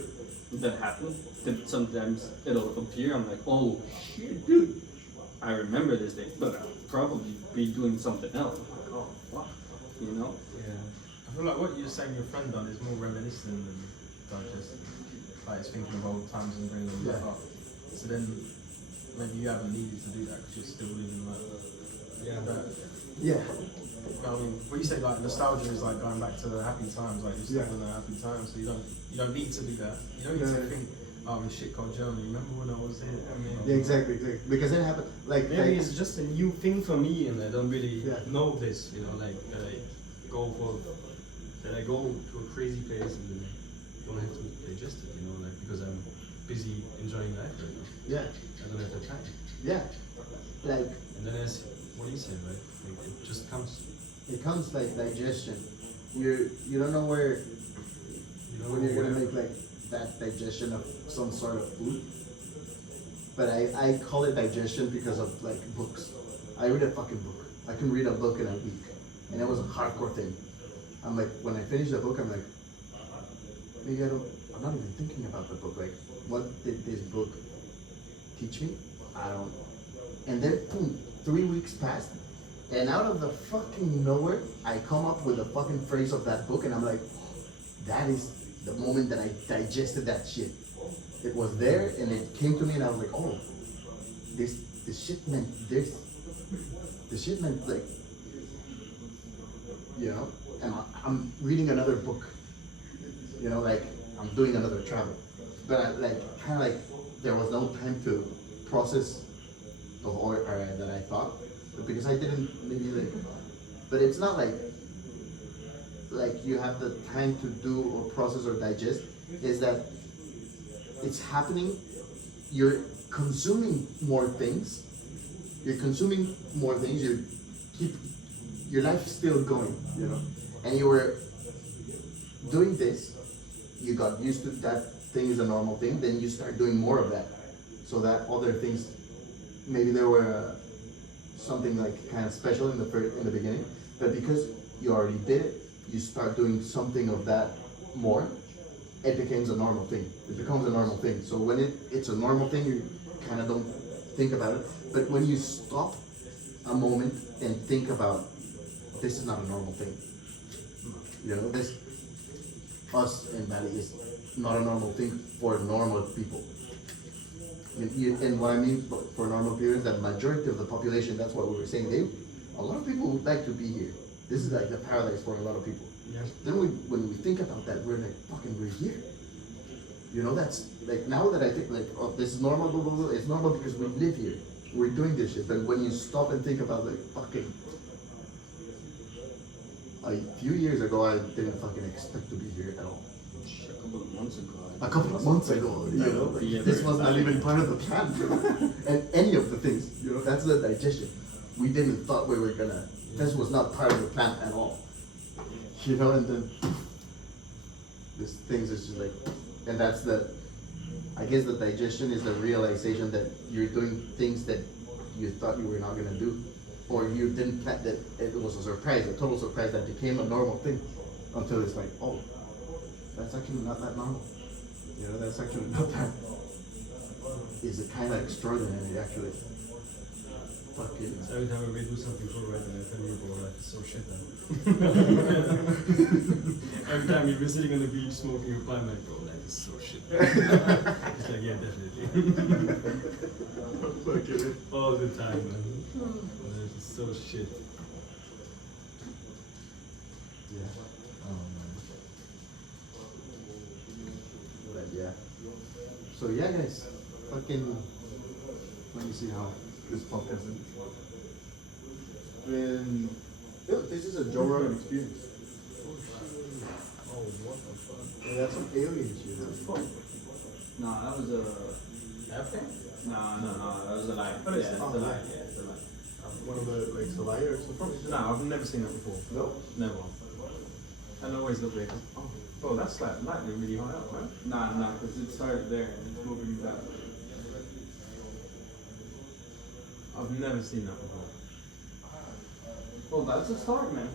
that happened. That sometimes it'll appear. I'm like, oh shit, dude, I remember this day, but I'll probably be doing something else. Like, oh fuck. You know? Yeah. I feel like what you're saying your friend done is more reminiscent than just like it's thinking of old times and bringing them back Yeah. up. So then maybe you haven't needed to do that because you're still living like that. Yeah. I mean, what you say like nostalgia is like going back to the happy times, like you're still Yeah. in the happy times, so you don't need to do that. You don't need to think, oh, this shit called Germany. Remember when I was here? I mean, Yeah, exactly. Because it happened. Like, Maybe it's just a new thing for me, and I don't really Yeah. know this. You know, like that I go to a crazy place and then I don't have to digest it. You know, like because I'm busy enjoying life right now. yeah, I don't have the time. yeah. Like, And then as what you said, right? Like it just comes. It comes like digestion. You don't know where You know when you're gonna where- make like that digestion of some sort of food. But I call it digestion because of like books. I read a fucking book. I can read a book in a week, and it was a hardcore thing. I'm like, when I finish the book, I'm like, maybe I'm not even thinking about the book. Like, what did this book teach me? I don't. And then, boom, 3 weeks passed, and out of the fucking nowhere, I come up with a fucking phrase of that book, and I'm like, that is the moment that I digested that shit. It was there, and it came to me, and I was like, oh, this shit meant this. The shit meant like, you know, and I'm reading another book, you know, like I'm doing another travel, but I like kind of like there was no time to process the whole area that I thought, but because I didn't maybe like, but it's not like you have the time to do or process or digest, is that it's happening, you're consuming more things, you keep, your life's still going, you know, and you were doing this, you got used to that thing is a normal thing, then you start doing more of that, so that other things, maybe there were something like kind of special in the beginning, but because you already did it, you start doing something of that more, it becomes a normal thing. So when it's a normal thing, you kind of don't think about it. But when you stop a moment and think about, this is not a normal thing. You know, this, us in Bali is not a normal thing for normal people. And what I mean for normal people is that majority of the population, that's what we were saying, a lot of people would like to be here. This is like the paradise for a lot of people. Yeah. Then when we think about that, we're like, fucking, we're here. You know, that's like, now that I think like, oh, this is normal, blah, blah, blah, it's normal because we live here. We're doing this shit. But when you stop and think about like, fucking, a few years ago, I didn't fucking expect to be here at all. A couple of months ago. A couple of months ago, you know, like, this was not even part of the plan, you know? And any of the things, you know, that's the digestion. We didn't thought we were gonna, this was not part of the plan at all. You know, and then this things is just like, and that's I guess the digestion is the realization that you're doing things that you thought you were not gonna do, or you didn't plan, that it was a surprise, a total surprise that became a normal thing, until it's like, oh, that's actually not that normal. You know, that's actually not that. Is it kind of extraordinary, actually? Fucking. Every time we do something cool, right, and I tell you, bro, life is so shit, man. Every time you've been sitting on the beach smoking a pipe, like, bro, life is so shit. It's like, yeah, definitely. All the time, man. Life is so shit. Yeah. But yeah. So yeah, guys, fucking. Let me see how this podcast is. And this is a Joe Rogan experience. Oh, what the fuck? And that's some alien shit. No, that was a. After? No, that was a lie. But Yeah, it's it's a not lie. lie. Yeah, it's a lie. One of the like Soleil or something. No, I've never seen that before. No. Never. And I always look weird. Oh, bro, that's like lightning really high up, right? Nah, because it started there and it's moving back. I've never seen that before. Oh, that's a start, man.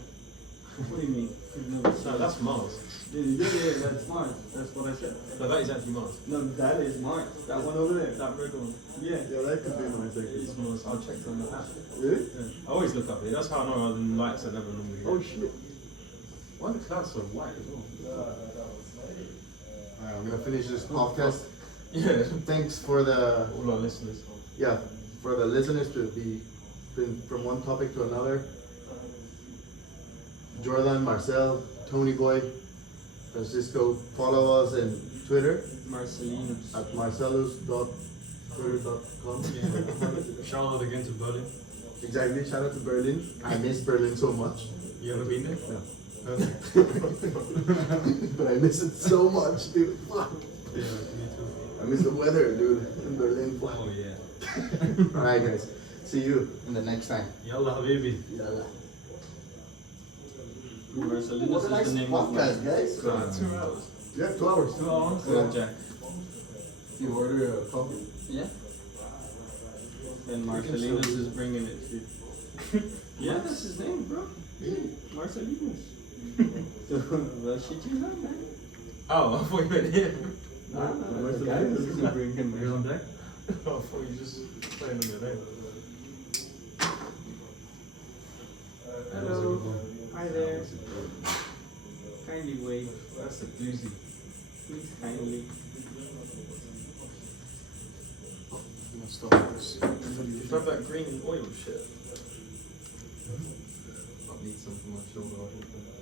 What do you mean? You've never seen No, that's it? Mars. Yeah, that's Mars. That's what I said. No, that is actually Mars. No, that is Mars. That one over there. That red one. Yeah. Yeah, that could be my It's Mars. I'll check on the app. Really? Yeah. I always look up here. That's how I know the lights are never normally Oh here. shit. Why are the clouds so white as well? Alright, I'm gonna finish this podcast. Yeah. Thanks for the All our listeners. for the listeners to be from one topic to another. Jordan, Marcel, Tony Boy, Francisco, follow us on Twitter Marcelinus. at marcellus.twitter.com. Yeah. Shout out again to Berlin. Exactly, shout out to Berlin. I miss Berlin so much. You ever been there? No. Okay. But I miss it so much, dude. Fuck. Yeah, me too. I miss the weather, dude, in Berlin. Fuck. Oh yeah. Alright, guys. See you in the next time. Yalla habibi. Yalla. Marcelinus What a is nice the name of podcast, my guys. 2 hours. Yeah, 2 hours. 2 hours. Jack. You order a coffee? Yeah. And Marcelinus is bringing it here. Yeah, that's his name, bro. Marcelinus. So, well, shit you up, man. Oh, I thought you meant him. Nah, the guy Marcelinus is bringing him. Here's on deck. Oh, I thought you just saying on your name. Hello. Hi there. Kindly wait. That's a doozy. Please kindly. Let's stop this. You have that green oil shit. I need some for my shoulder.